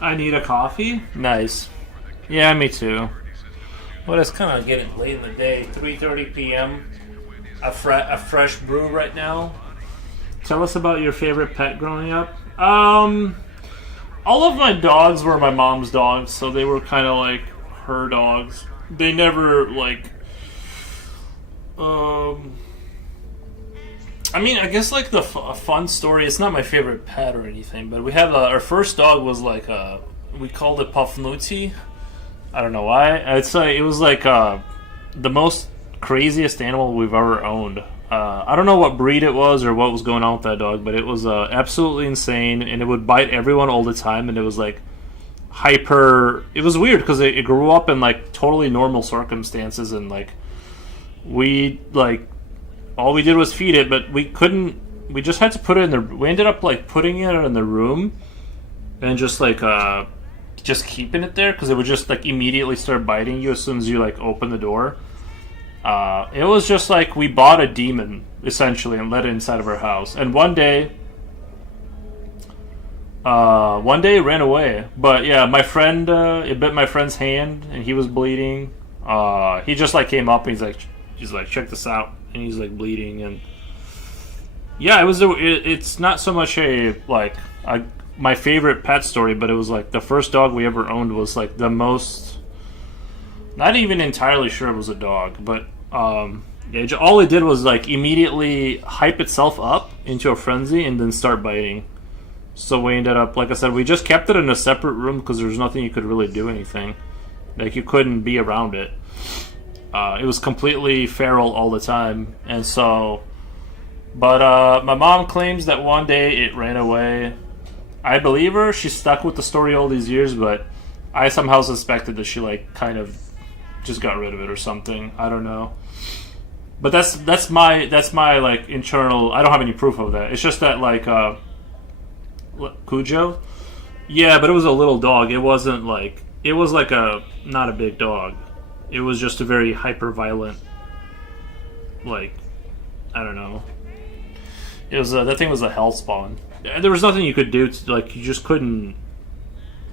I need a coffee? Nice. Yeah, me too. Well, it's kind of getting late in the day. 3:30 p.m. A fresh brew right now. Tell us about your favorite pet growing up. All of my dogs were my mom's dogs, so they were kind of like her dogs. They never like. I mean, I guess like a fun story. It's not my favorite pet or anything, but we have our first dog was like we called it Pafnuti. I don't know why. It was like the most craziest animal we've ever owned. I don't know what breed it was or what was going on with that dog, but it was absolutely insane, and it would bite everyone all the time, and it was like hyper. It was weird because it grew up in like totally normal circumstances, and like we like all we did was feed it, but we couldn't. We just had to put it in the. We ended up like putting it in the room, and just like just keeping it there because it would just like immediately start biting you as soon as you like open the door. It was just like we bought a demon essentially and let it inside of our house, and one day it ran away. But yeah, my friend, it bit my friend's hand and he was bleeding. He just like came up and he's like check this out, and he's like bleeding. And yeah, it's not so much my favorite pet story, but it was like the first dog we ever owned was like the most. Not even entirely sure it was a dog, but all it did was like immediately hype itself up into a frenzy and then start biting. So we ended up, like I said, we just kept it in a separate room because there was nothing you could really do anything. Like you couldn't be around it. It was completely feral all the time, and so. But my mom claims that one day it ran away. I believe her. She's stuck with the story all these years, but I somehow suspected that she like kind of just got rid of it or something. I don't know. But that's my like internal. I don't have any proof of that. It's just that like Cujo. Yeah, but it was a little dog. It wasn't like it was like not a big dog. It was just a very hyper violent. Like I don't know. It was that thing was a hell spawn. There was nothing you could do to, like, you just couldn't.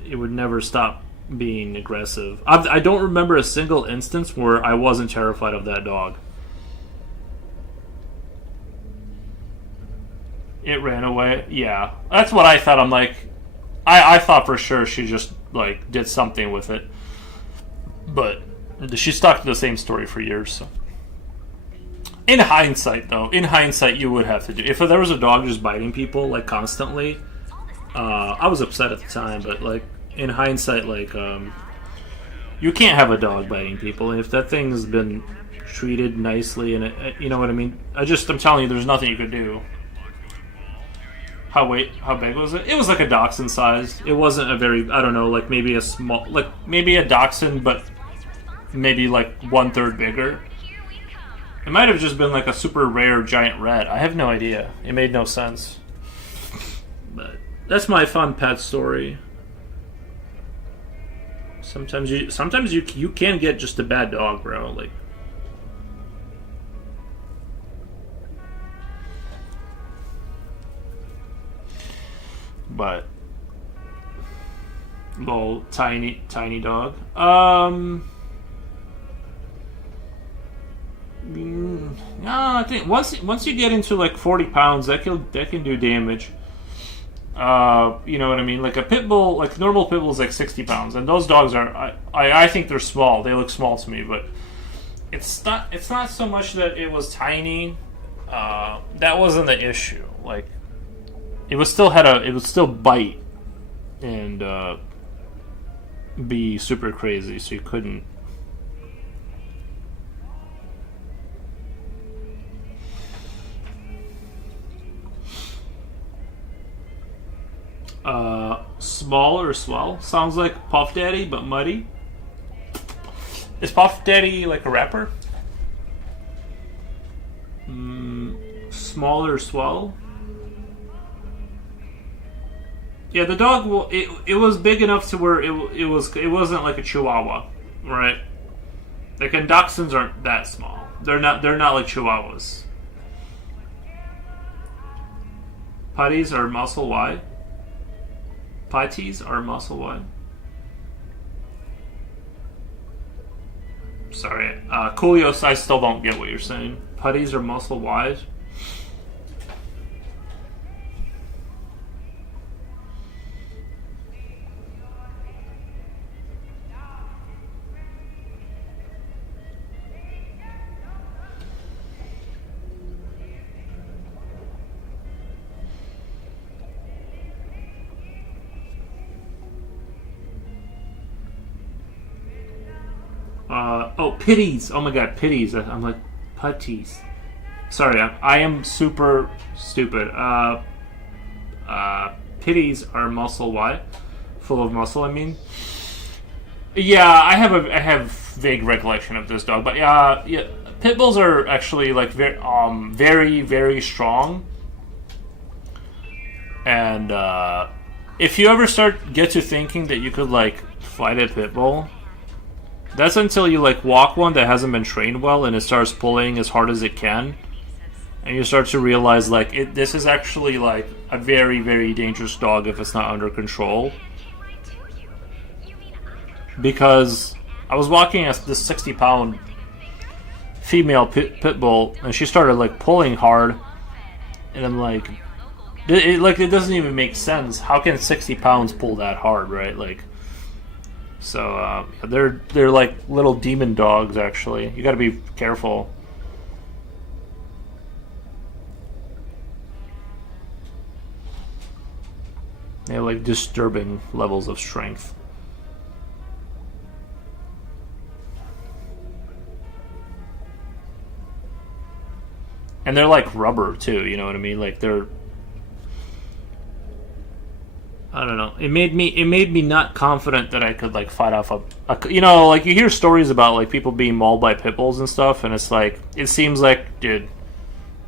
It would never stop being aggressive. I don't remember a single instance where I wasn't terrified of that dog. It ran away. Yeah, that's what I thought. I'm like, I thought for sure she just like did something with it, but she stuck to the same story for years. So. In hindsight, you would have to do. If there was a dog just biting people like constantly, I was upset at the time. But like in hindsight, like you can't have a dog biting people. And if that thing has been treated nicely, and you know what I mean. I'm telling you, there's nothing you could do. How big was it? It was like a dachshund size. It wasn't a very, I don't know, like maybe a small, like maybe a dachshund, but maybe like 1/3 bigger. It might have just been like a super rare giant rat. I have no idea. It made no sense. But that's my fun pet story. Sometimes you can get just a bad dog, bro. Like. But little tiny dog. I think once you get into like 40 pounds, that can do damage. You know what I mean? Like a pit bull, like normal pit bull is like 60 pounds, and those dogs are. I think they're small. They look small to me, but it's not so much that it was tiny. That wasn't the issue. Like it would still bite and be super crazy. So you couldn't. Small or swell sounds like Puff Daddy, but muddy. Is Puff Daddy like a rapper? Small or swell? Yeah, the dog. It was big enough to where it wasn't like a Chihuahua, right? Like, and dachshunds aren't that small. They're not like Chihuahuas. Putties are muscle wide. Putties are muscle wide. Sorry, Coolios, I still don't get what you're saying. Putties are muscle wide. Oh, pitties. Oh my god, pitties. I'm like, putties. Sorry, I am super stupid. Pitties are muscle. Why? Full of muscle. I mean. Yeah, I have vague recollection of this dog, but yeah, pit bulls are actually like very, very strong. And if you ever get to thinking that you could like fight a pit bull, that's until you like walk one that hasn't been trained well and it starts pulling as hard as it can, and you start to realize like this is actually like a very, very dangerous dog if it's not under control. Because I was walking this 60-pound female pit bull, and she started like pulling hard, and I'm like, it doesn't even make sense. How can 60 pounds pull that hard, right? Like, so they're like little demon dogs. Actually, you got to be careful. They have like disturbing levels of strength. And they're like rubber too, you know what I mean? Like they're, I don't know. It made me not confident that I could like fight off a you know, like you hear stories about like people being mauled by pit bulls and stuff, and it's like it seems like, dude,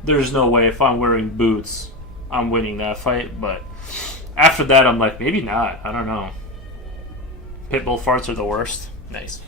there's no way if I'm wearing boots I'm winning that fight. But after that I'm like, maybe not. I don't know. Pit bull farts are the worst. Nice.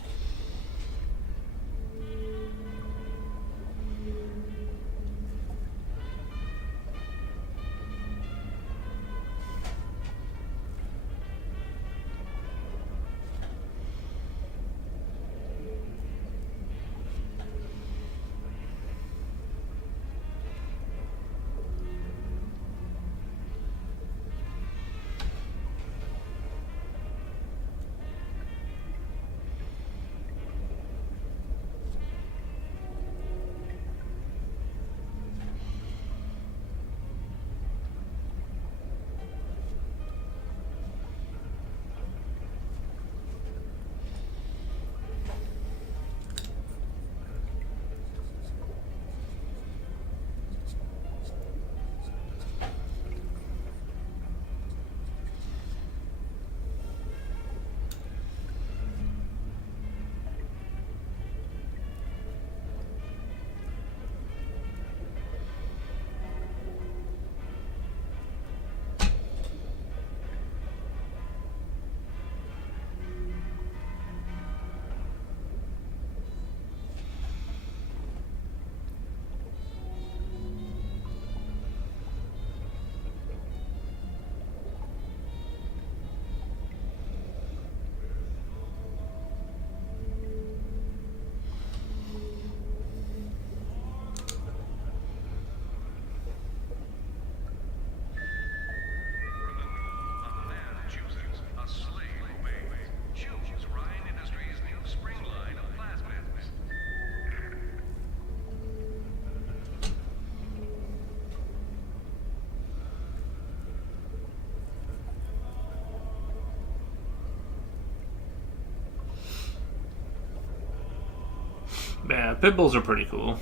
Yeah, pit bulls are pretty cool.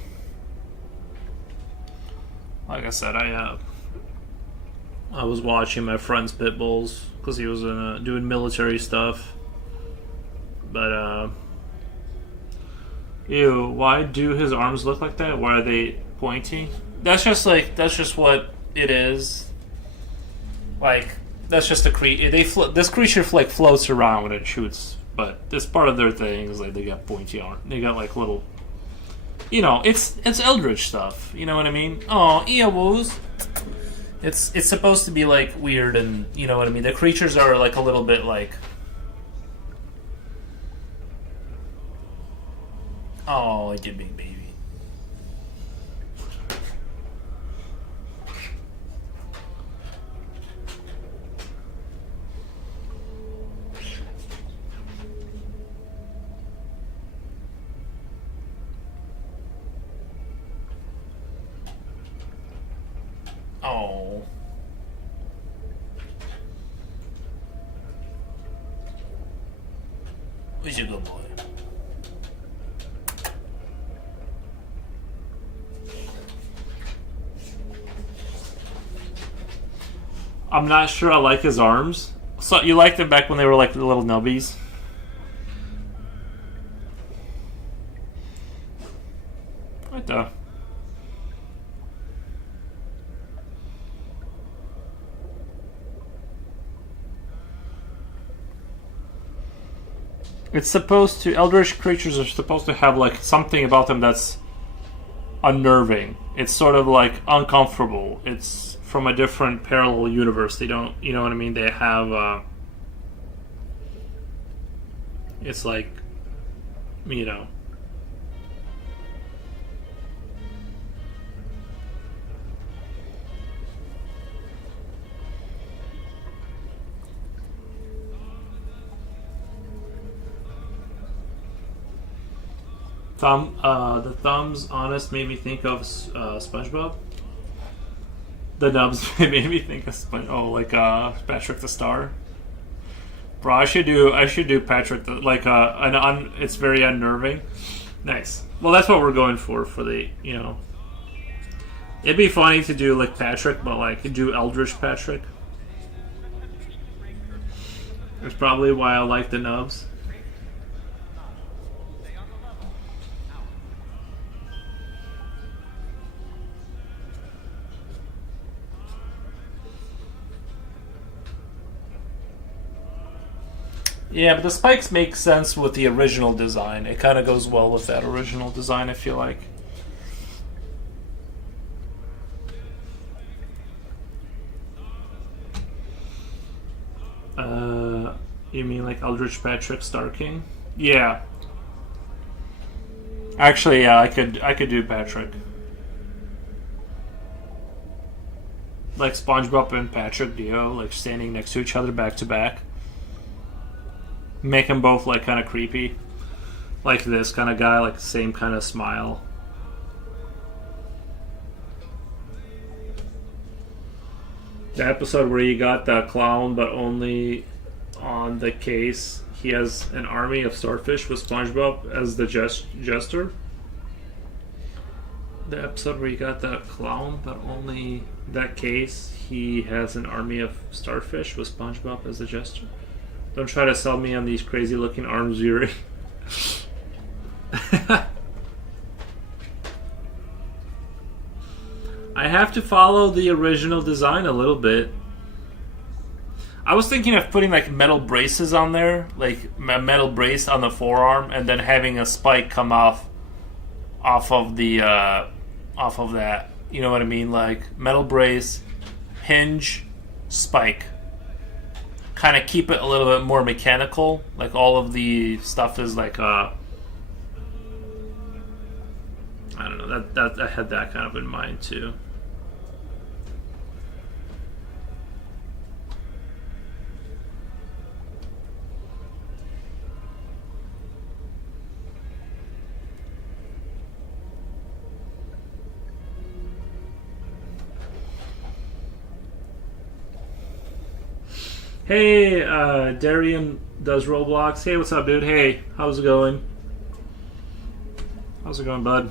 Like I said, I was watching my friend's pit bulls because he was doing military stuff. But ew, why do his arms look like that? Why are they pointy? That's just what it is. Like that's just a creature. This creature like floats around when it shoots. But this part of their thing is like they got pointy arms. They got like little, you know, it's eldritch stuff. You know what I mean? Oh, Eowos. It's supposed to be like weird and you know what I mean. The creatures are like a little bit like, oh, I did big baby. Oh. Who's a good boy? I'm not sure I like his arms. So you liked them back when they were like the little nubbies? What the? It's supposed to... Eldritch creatures are supposed to have like something about them that's unnerving. It's sort of like uncomfortable. It's from a different parallel universe. They don't... You know what I mean? They have... it's like... You know... The thumbs, honest, made me think of SpongeBob. The nubs made me think of Patrick the Star. Bro, I should do Patrick the, it's very unnerving. Nice. Well, that's what we're going for the, you know. It'd be funny to do like Patrick, but like do Eldritch Patrick. That's probably why I like the nubs. Yeah, but the spikes make sense with the original design. It kind of goes well with that original design, I feel like. You mean like Eldritch Patrick Star King? Yeah. Actually, yeah, I could do Patrick. Like SpongeBob and Patrick Dio, like standing next to each other back to back. Make them both like kind of creepy, like this kind of guy, like the same kind of smile. The episode where you got the clown, but only on the case he has an army of starfish with SpongeBob as the jester. The episode where you got the clown, but only that case he has an army of starfish with SpongeBob as the jester. Don't try to sell me on these crazy looking arms, Yuri. I have to follow the original design a little bit. I was thinking of putting like metal braces on there, like a metal brace on the forearm, and then having a spike come off of that. You know what I mean? Like metal brace, hinge, spike. Kind of keep it a little bit more mechanical. Like all of the stuff is like I don't know. That I had that kind of in mind too. Hey, Darian does Roblox. Hey, what's up, dude? Hey, how's it going? How's it going, bud?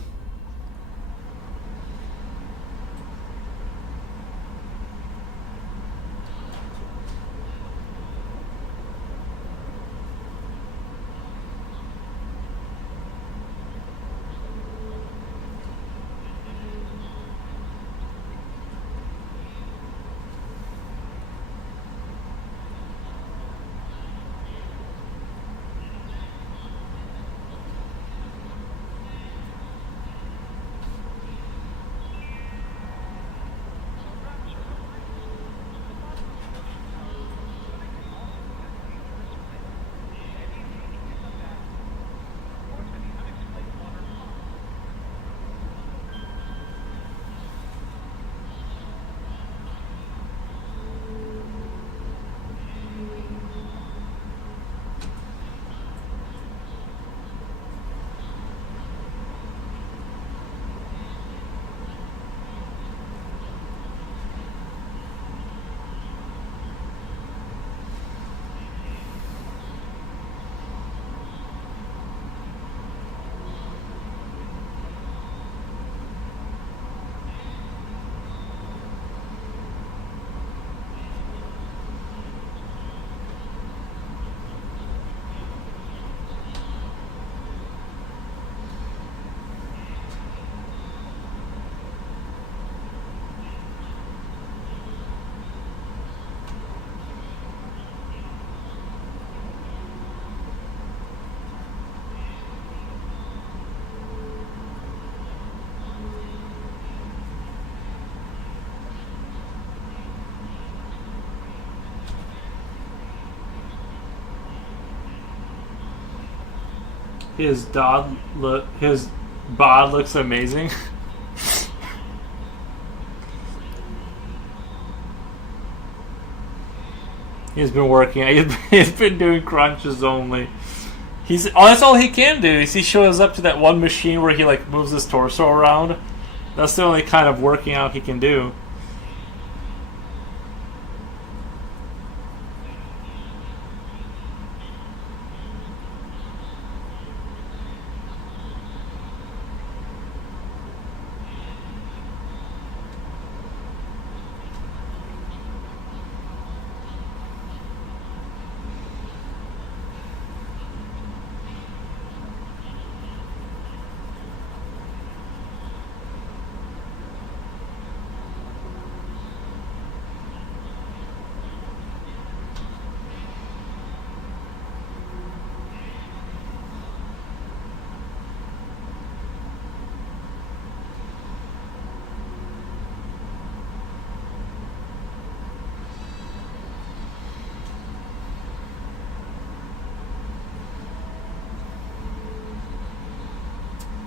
his bod looks amazing. He's been working. He's been doing crunches only. That's all he can do. Is he shows up to that one machine where he like moves his torso around. That's the only kind of working out he can do.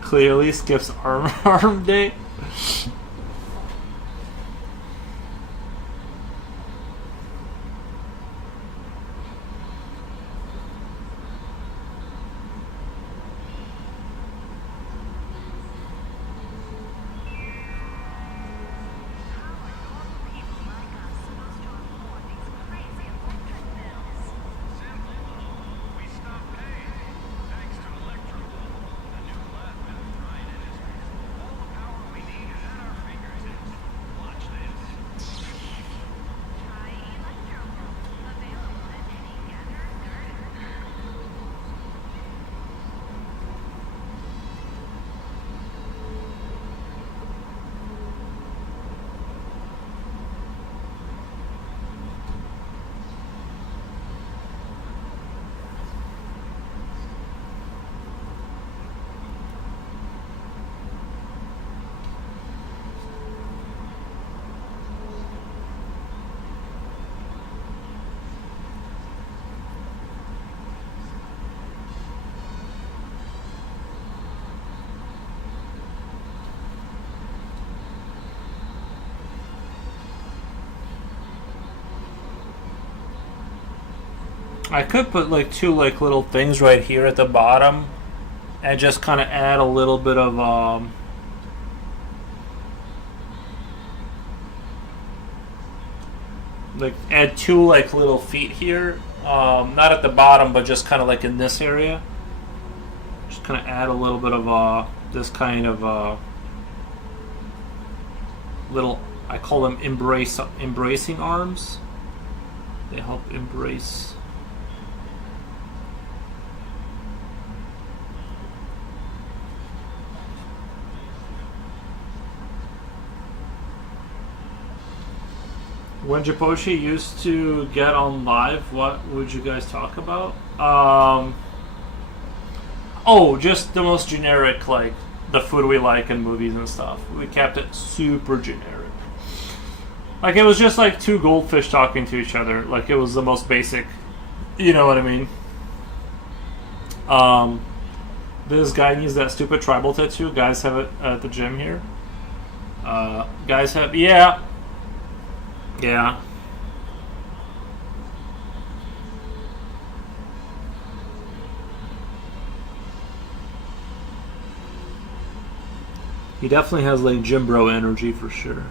Clearly skips arm day. I could put like two like little things right here at the bottom and just kind of add a little bit of like add two like little feet here, not at the bottom but just kind of like in this area. Just kind of add a little bit of this kind of little, I call them embracing arms. They help embrace. When Japoshi used to get on live, what would you guys talk about? Just the most generic, like the food we like in movies and stuff. We kept it super generic. Like it was just like two goldfish talking to each other. Like it was the most basic. You know what I mean? This guy needs that stupid tribal tattoo. Guys have it at the gym here. Guys have, yeah. Yeah. He definitely has like gym bro energy for sure.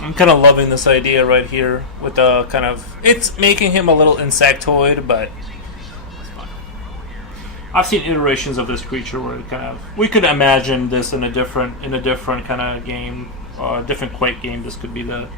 I'm kind of loving this idea right here with the kind of, it's making him a little insectoid, but I've seen iterations of this creature where it kind of, we could imagine this in a different kind of game, a different Quake game. This could be the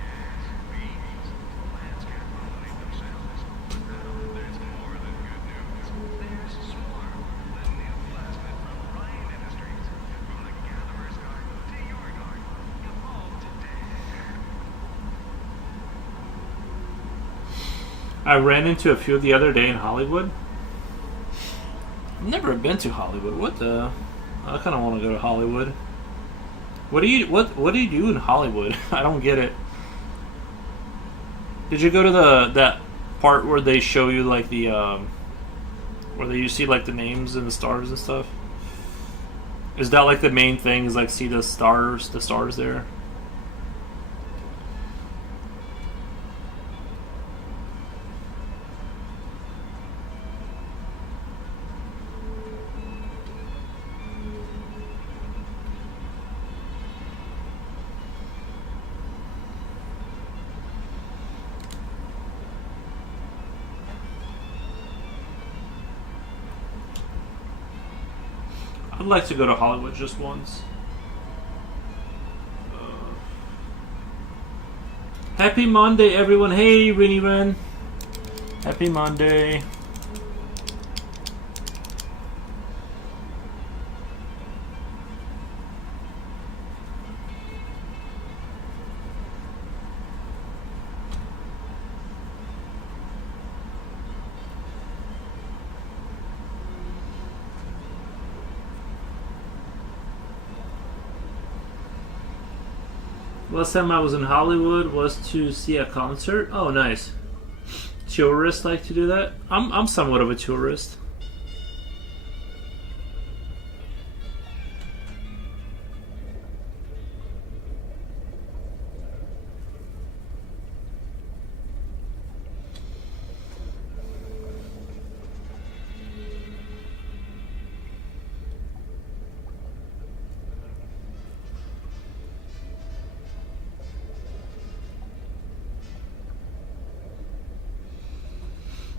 I ran into a few the other day in Hollywood. I've never been to Hollywood. What the? I kind of want to go to Hollywood. What do you do in Hollywood? I don't get it. Did you go to that part where they show you like the where you see like the names and the stars and stuff? Is that like the main thing? Is like see the stars there? I'd like to go to Hollywood just once. Happy Monday, everyone. Hey, Rennie Ren. Happy Monday. Last time I was in Hollywood was to see a concert. Oh, nice. Tourists like to do that. I'm somewhat of a tourist.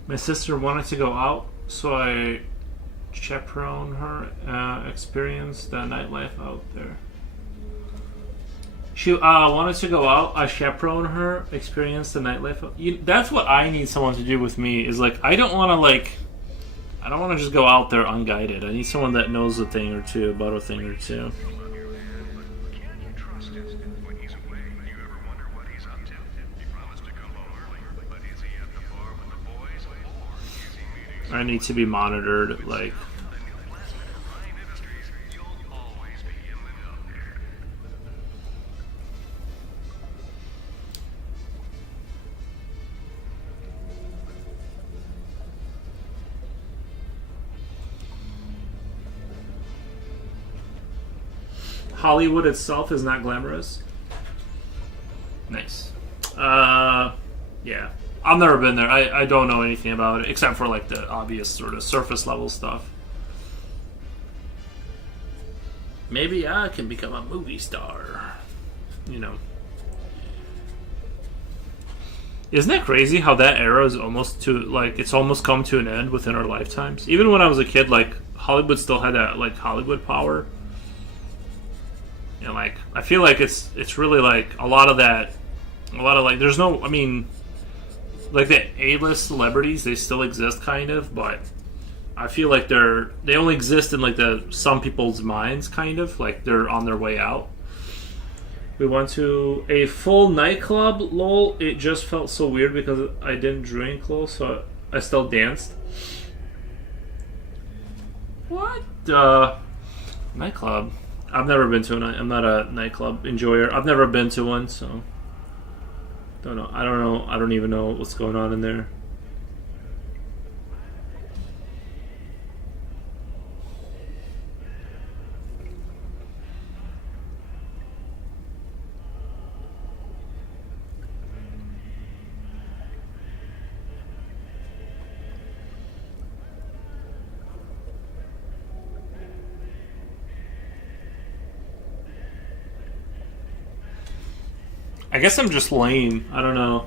My sister wanted to go out, so I chaperone her experience the nightlife out there. She wanted to go out. I chaperone her experience the nightlife. That's what I need someone to do with me. Is like I don't want to just go out there unguided. I need someone that knows a thing or two about a thing or two. I need to be monitored, like. Hollywood itself is not glamorous. Nice. Yeah. I've never been there. I don't know anything about it except for like the obvious sort of surface level stuff. Maybe I can become a movie star. You know. Isn't that crazy how that era is it's almost come to an end within our lifetimes? Even when I was a kid, like Hollywood still had that like Hollywood power. And like I feel like it's really like a lot of like there's no, I mean, like the A-list celebrities, they still exist kind of, but I feel like they only exist in like some people's minds kind of, like they're on their way out. We went to a full nightclub, lol. It just felt so weird because I didn't drink, lol, so I still danced. What? Nightclub? I've never been to I'm not a nightclub enjoyer. I've never been to one, so don't know. I don't even know what's going on in there. I guess I'm just lame. I don't know.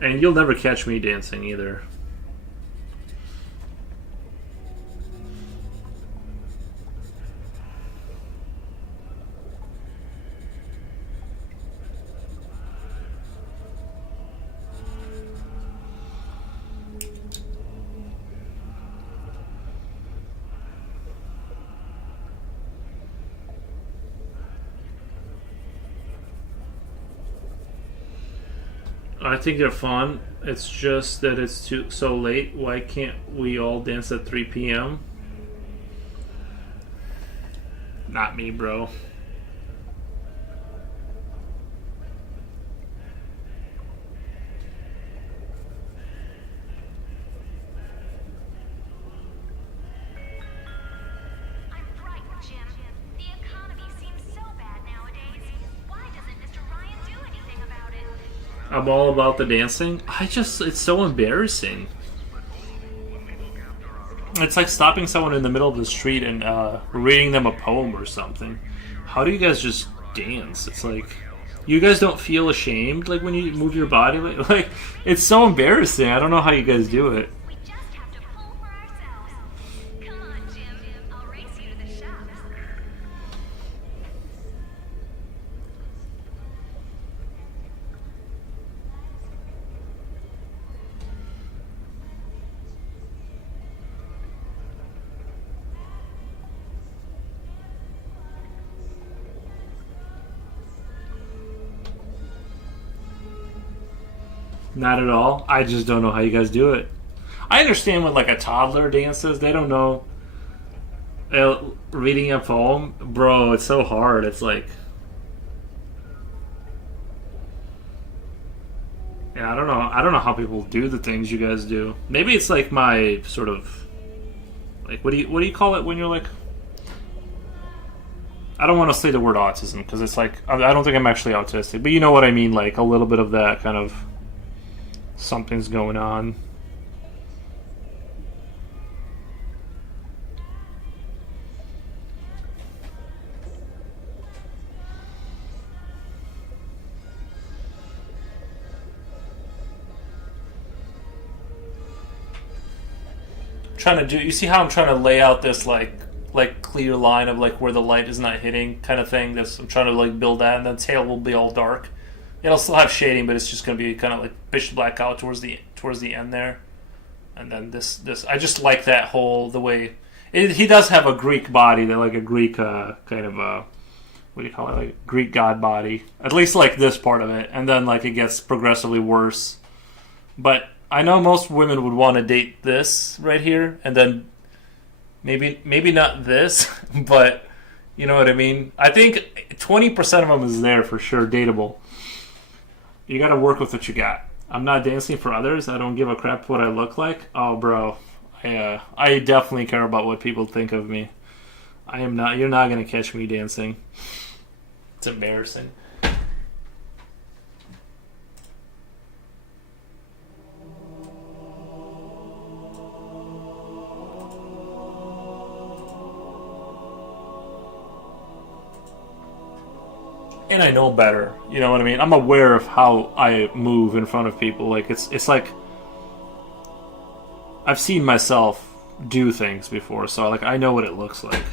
And you'll never catch me dancing either. I think they're fun. It's just that it's too so late. Why can't we all dance at 3 p.m.? Not me, bro. I'm right, Jim. The economy seems so bad nowadays. Why doesn't Mr. Ryan do anything about it? I'm all about the dancing. It's so embarrassing. It's like stopping someone in the middle of the street and reading them a poem or something. How do you guys just dance? It's like, you guys don't feel ashamed like when you move your body? Like it's so embarrassing. I don't know how you guys do it. We just have to pull for ourselves. Come on, Jim. I'll race you to the shops. Not at all. I just don't know how you guys do it. I understand when like a toddler dances, they don't know. Reading a poem, bro, it's so hard. It's like, yeah, I don't know. I don't know how people do the things you guys do. Maybe it's like my sort of like what do you call it when you're like? I don't want to say the word autism because it's like I don't think I'm actually autistic, but you know what I mean. Like a little bit of that kind of something's going on. Trying to do. You see how I'm trying to lay out this like clear line of like where the light is not hitting kind of thing. I'm trying to like build that, and the tail will be all dark. It'll still have shading, but it's just going to be kind of like pitch black out towards the end there. And then this I just like that whole the way he does have a Greek body, that like a Greek kind of what do you call it, like Greek god body. At least like this part of it, and then like it gets progressively worse. But I know most women would want to date this right here, and then maybe not this, but you know what I mean. I think 20% of them is there for sure, dateable. You got to work with what you got. I'm not dancing for others. I don't give a crap what I look like. Oh, bro, I definitely care about what people think of me. I am not. You're not gonna catch me dancing. It's embarrassing. And I know better. You know what I mean? I'm aware of how I move in front of people. Like it's like I've seen myself do things before, so like I know what it looks like.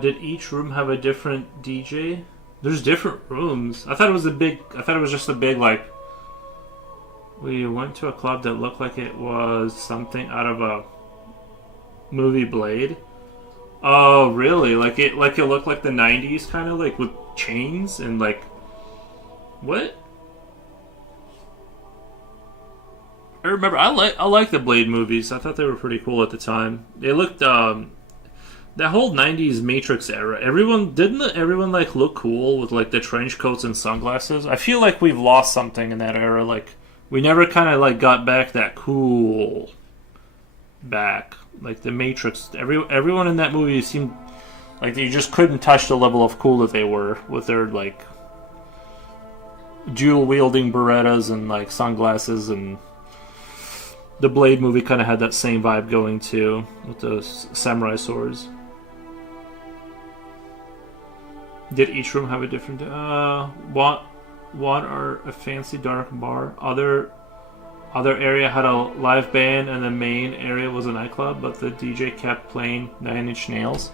Did each room have a different DJ? There's different rooms. I thought it was a big. I thought it was just a big like. We went to a club that looked like it was something out of a movie Blade. Oh, really? Like it looked like the '90s, kind of like with chains and like. What? I remember. I like the Blade movies. I thought they were pretty cool at the time. They looked. That whole '90s Matrix era. Everyone like look cool with like the trench coats and sunglasses? I feel like we've lost something in that era. Like we never kind of like got back that cool back. Like the Matrix, everyone in that movie seemed like you just couldn't touch the level of cool that they were with their like dual wielding Berettas and like sunglasses, and the Blade movie kind of had that same vibe going too with those samurai swords. Did each room have a different? One or a fancy dark bar. Other area had a live band, and the main area was a nightclub, but the DJ kept playing Nine Inch Nails.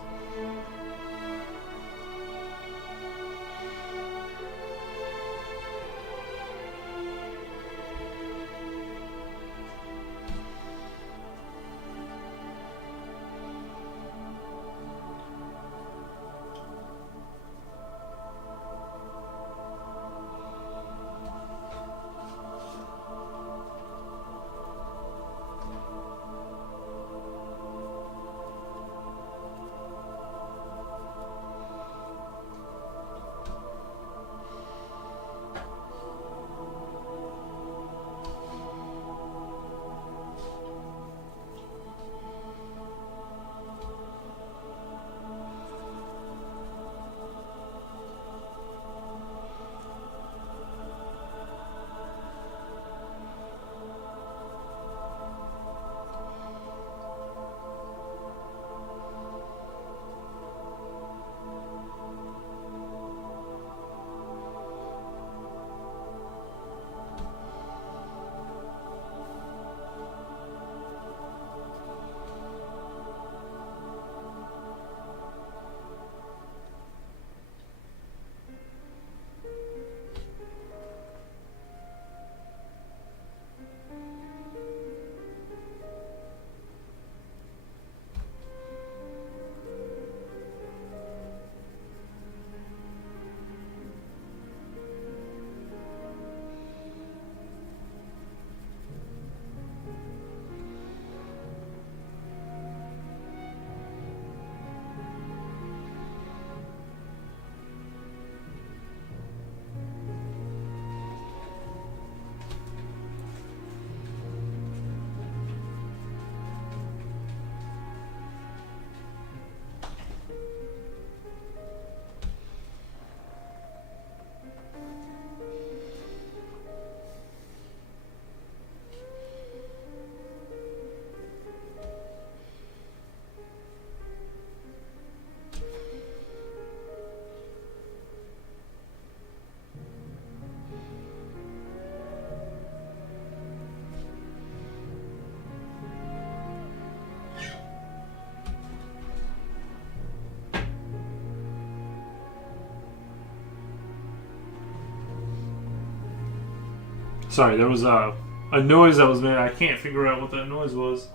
Sorry, there was a noise that was made. I can't figure out what that noise was.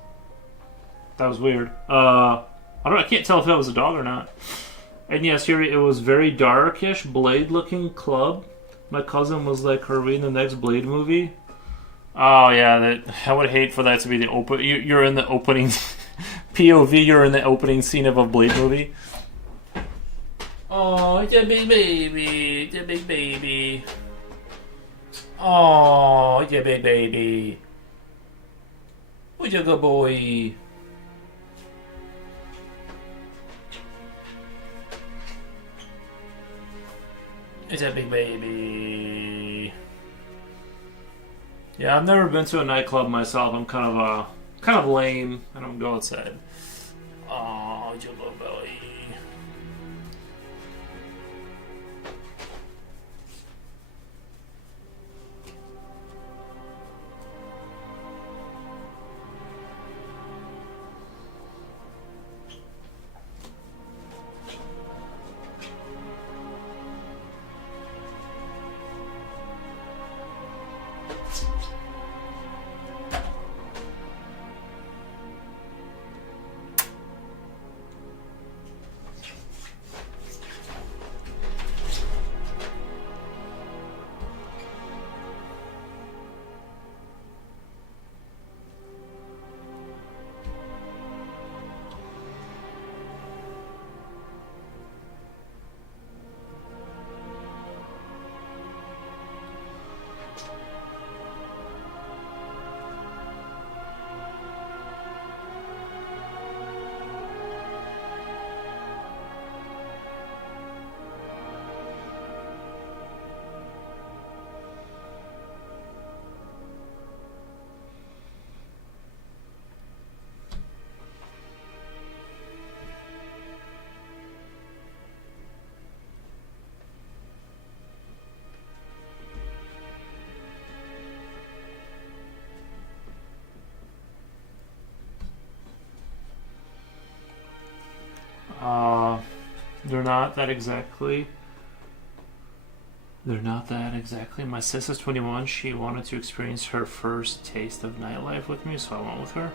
That was weird. I can't tell if that was a dog or not. And yes, here it was very darkish, Blade-looking club. My cousin was like, "Are we in the next Blade movie?" Oh yeah, I would hate for that to be the open. You're in the opening POV. You're in the opening scene of a Blade movie. Oh, it's a big baby. It's a big baby. Oh, it's a big baby. Who's a good boy? It's a big baby. Yeah, I've never been to a nightclub myself. I'm kind of lame. I don't go outside. Oh, it's a good boy. not that exactly. They're not that exactly. My sister's 21. She wanted to experience her first taste of nightlife with me, so I went with her.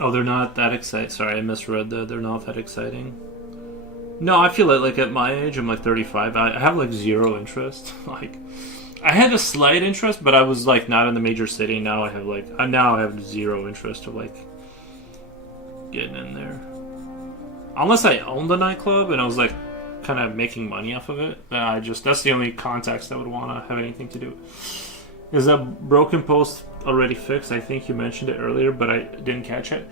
Oh, they're not that exciting. Sorry, I misread that. They're not that exciting. No, I feel like at my age, I'm like 35. I have like zero interest. Like, I had a slight interest, but I was like not in the major city. Now I have zero interest of like getting in there. Unless I owned the nightclub and I was like kind of making money off of it, then that's the only context I would want to have anything to do. Is that broken post already fixed? I think you mentioned it earlier, but I didn't catch it.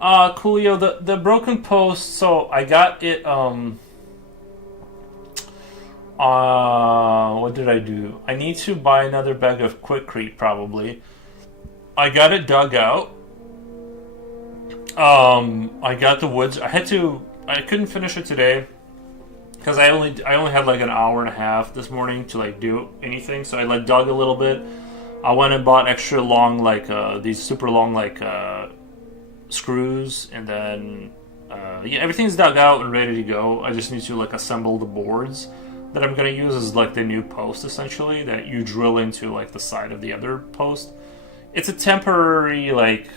Coolio, the broken post, so I got it, what did I do? I need to buy another bag of Quikrete, probably. I got it dug out. I got the woods. I couldn't finish it today because I only had like an hour and a half this morning to like do anything. So I like dug a little bit. I went and bought extra long like these super long like screws, and then everything's dug out and ready to go. I just need to like assemble the boards that I'm gonna use as like the new post essentially that you drill into like the side of the other post. It's a temporary like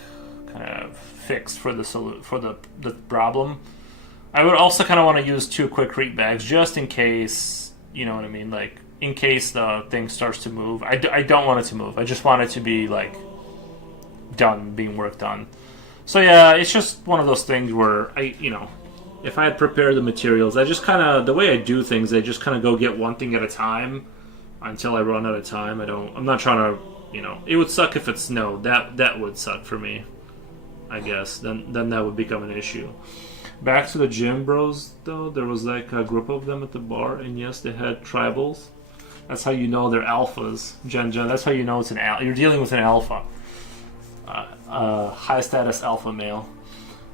kind of fix for the problem. I would also kind of want to use 2 Quikrete bags just in case, you know what I mean, like in case the thing starts to move. I don't want it to move. I just want it to be like done, being worked on. So yeah, it's just one of those things where if I had prepared the materials, I just kind of, the way I do things, I just kind of go get one thing at a time until I run out of time. I'm not trying to, it would suck if it snowed. That would suck for me, I guess. Then that would become an issue. Back to the gym bros, though, there was like a group of them at the bar, and yes, they had tribals. That's how you know they're alphas, Jen. That's how you know it's an alpha. You're dealing with an alpha, high status alpha male.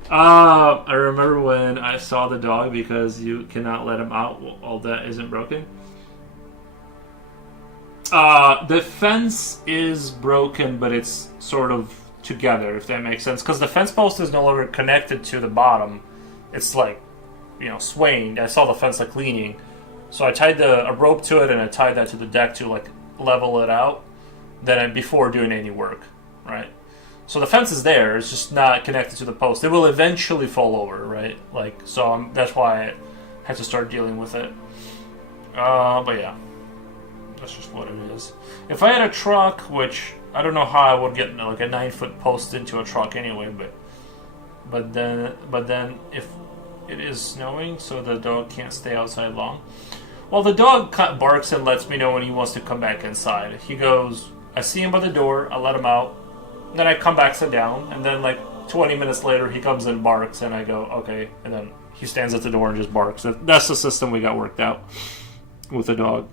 I remember when I saw the dog because you cannot let him out while that isn't broken. The fence is broken, but it's sort of together, if that makes sense, because the fence post is no longer connected to the bottom. It's like, swaying. I saw the fence like leaning, so I tied a rope to it and I tied that to the deck to like level it out. Before doing any work, right? So the fence is there. It's just not connected to the post. It will eventually fall over, right? That's why I had to start dealing with it. But yeah, that's just what it is. If I had a truck, which I don't know how I would get like a 9-foot post into a truck anyway, but then if it is snowing, so the dog can't stay outside long. Well, the dog barks and lets me know when he wants to come back inside. He goes, I see him by the door, I let him out, then I come back, sit down, and then like 20 minutes later he comes and barks, and I go, okay, and then he stands at the door and just barks. That's the system we got worked out with the dog.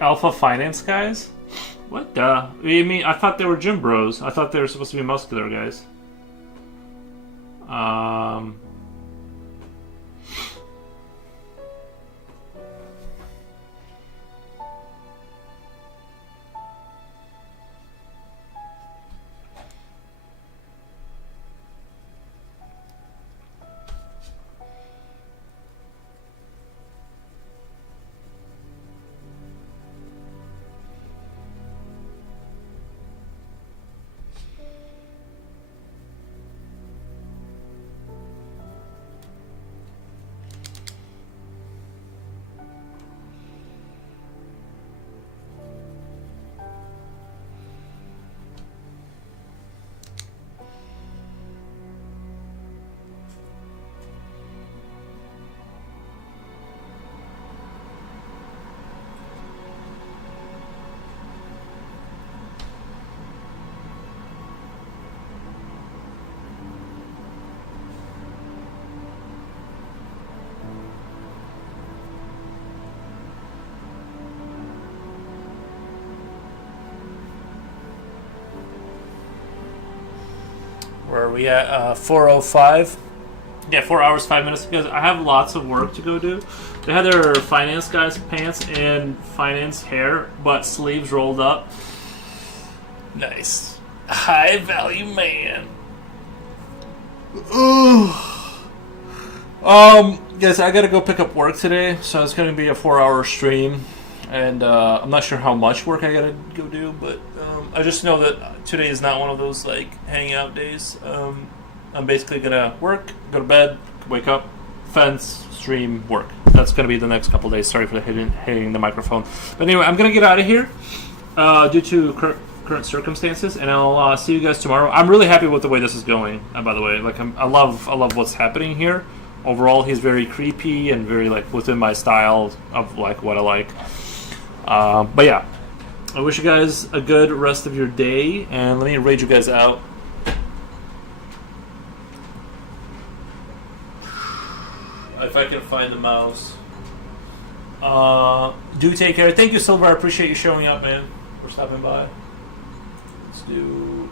Alpha finance guys? What the? You mean? I thought they were gym bros. I thought they were supposed to be muscular guys. Where are we at? 4:05. Yeah, 4 hours, 5 minutes, because I have lots of work to go do. They had their finance guys' pants and finance hair, but sleeves rolled up. Nice. High value man. Guys, I gotta go pick up work today, so it's gonna be a 4-hour stream. And I'm not sure how much work I gotta go do, but I just know that today is not one of those like hanging out days. I'm basically gonna work, go to bed, wake up, fence, stream, work. That's gonna be the next couple days. Sorry for the hitting the microphone. But anyway, I'm gonna get out of here due to current circumstances, and I'll see you guys tomorrow. I'm really happy with the way this is going. By the way, like I love what's happening here. Overall, he's very creepy and very like within my style of like what I like. But yeah, I wish you guys a good rest of your day, and let me raid you guys out. If I can find the mouse. Do take care. Thank you, Silver. I appreciate you showing up, man, for stopping by. Let's do.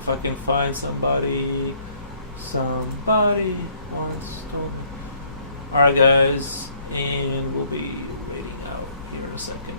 If I can find somebody wants to. Alright, guys, and we'll be waiting out here in a second.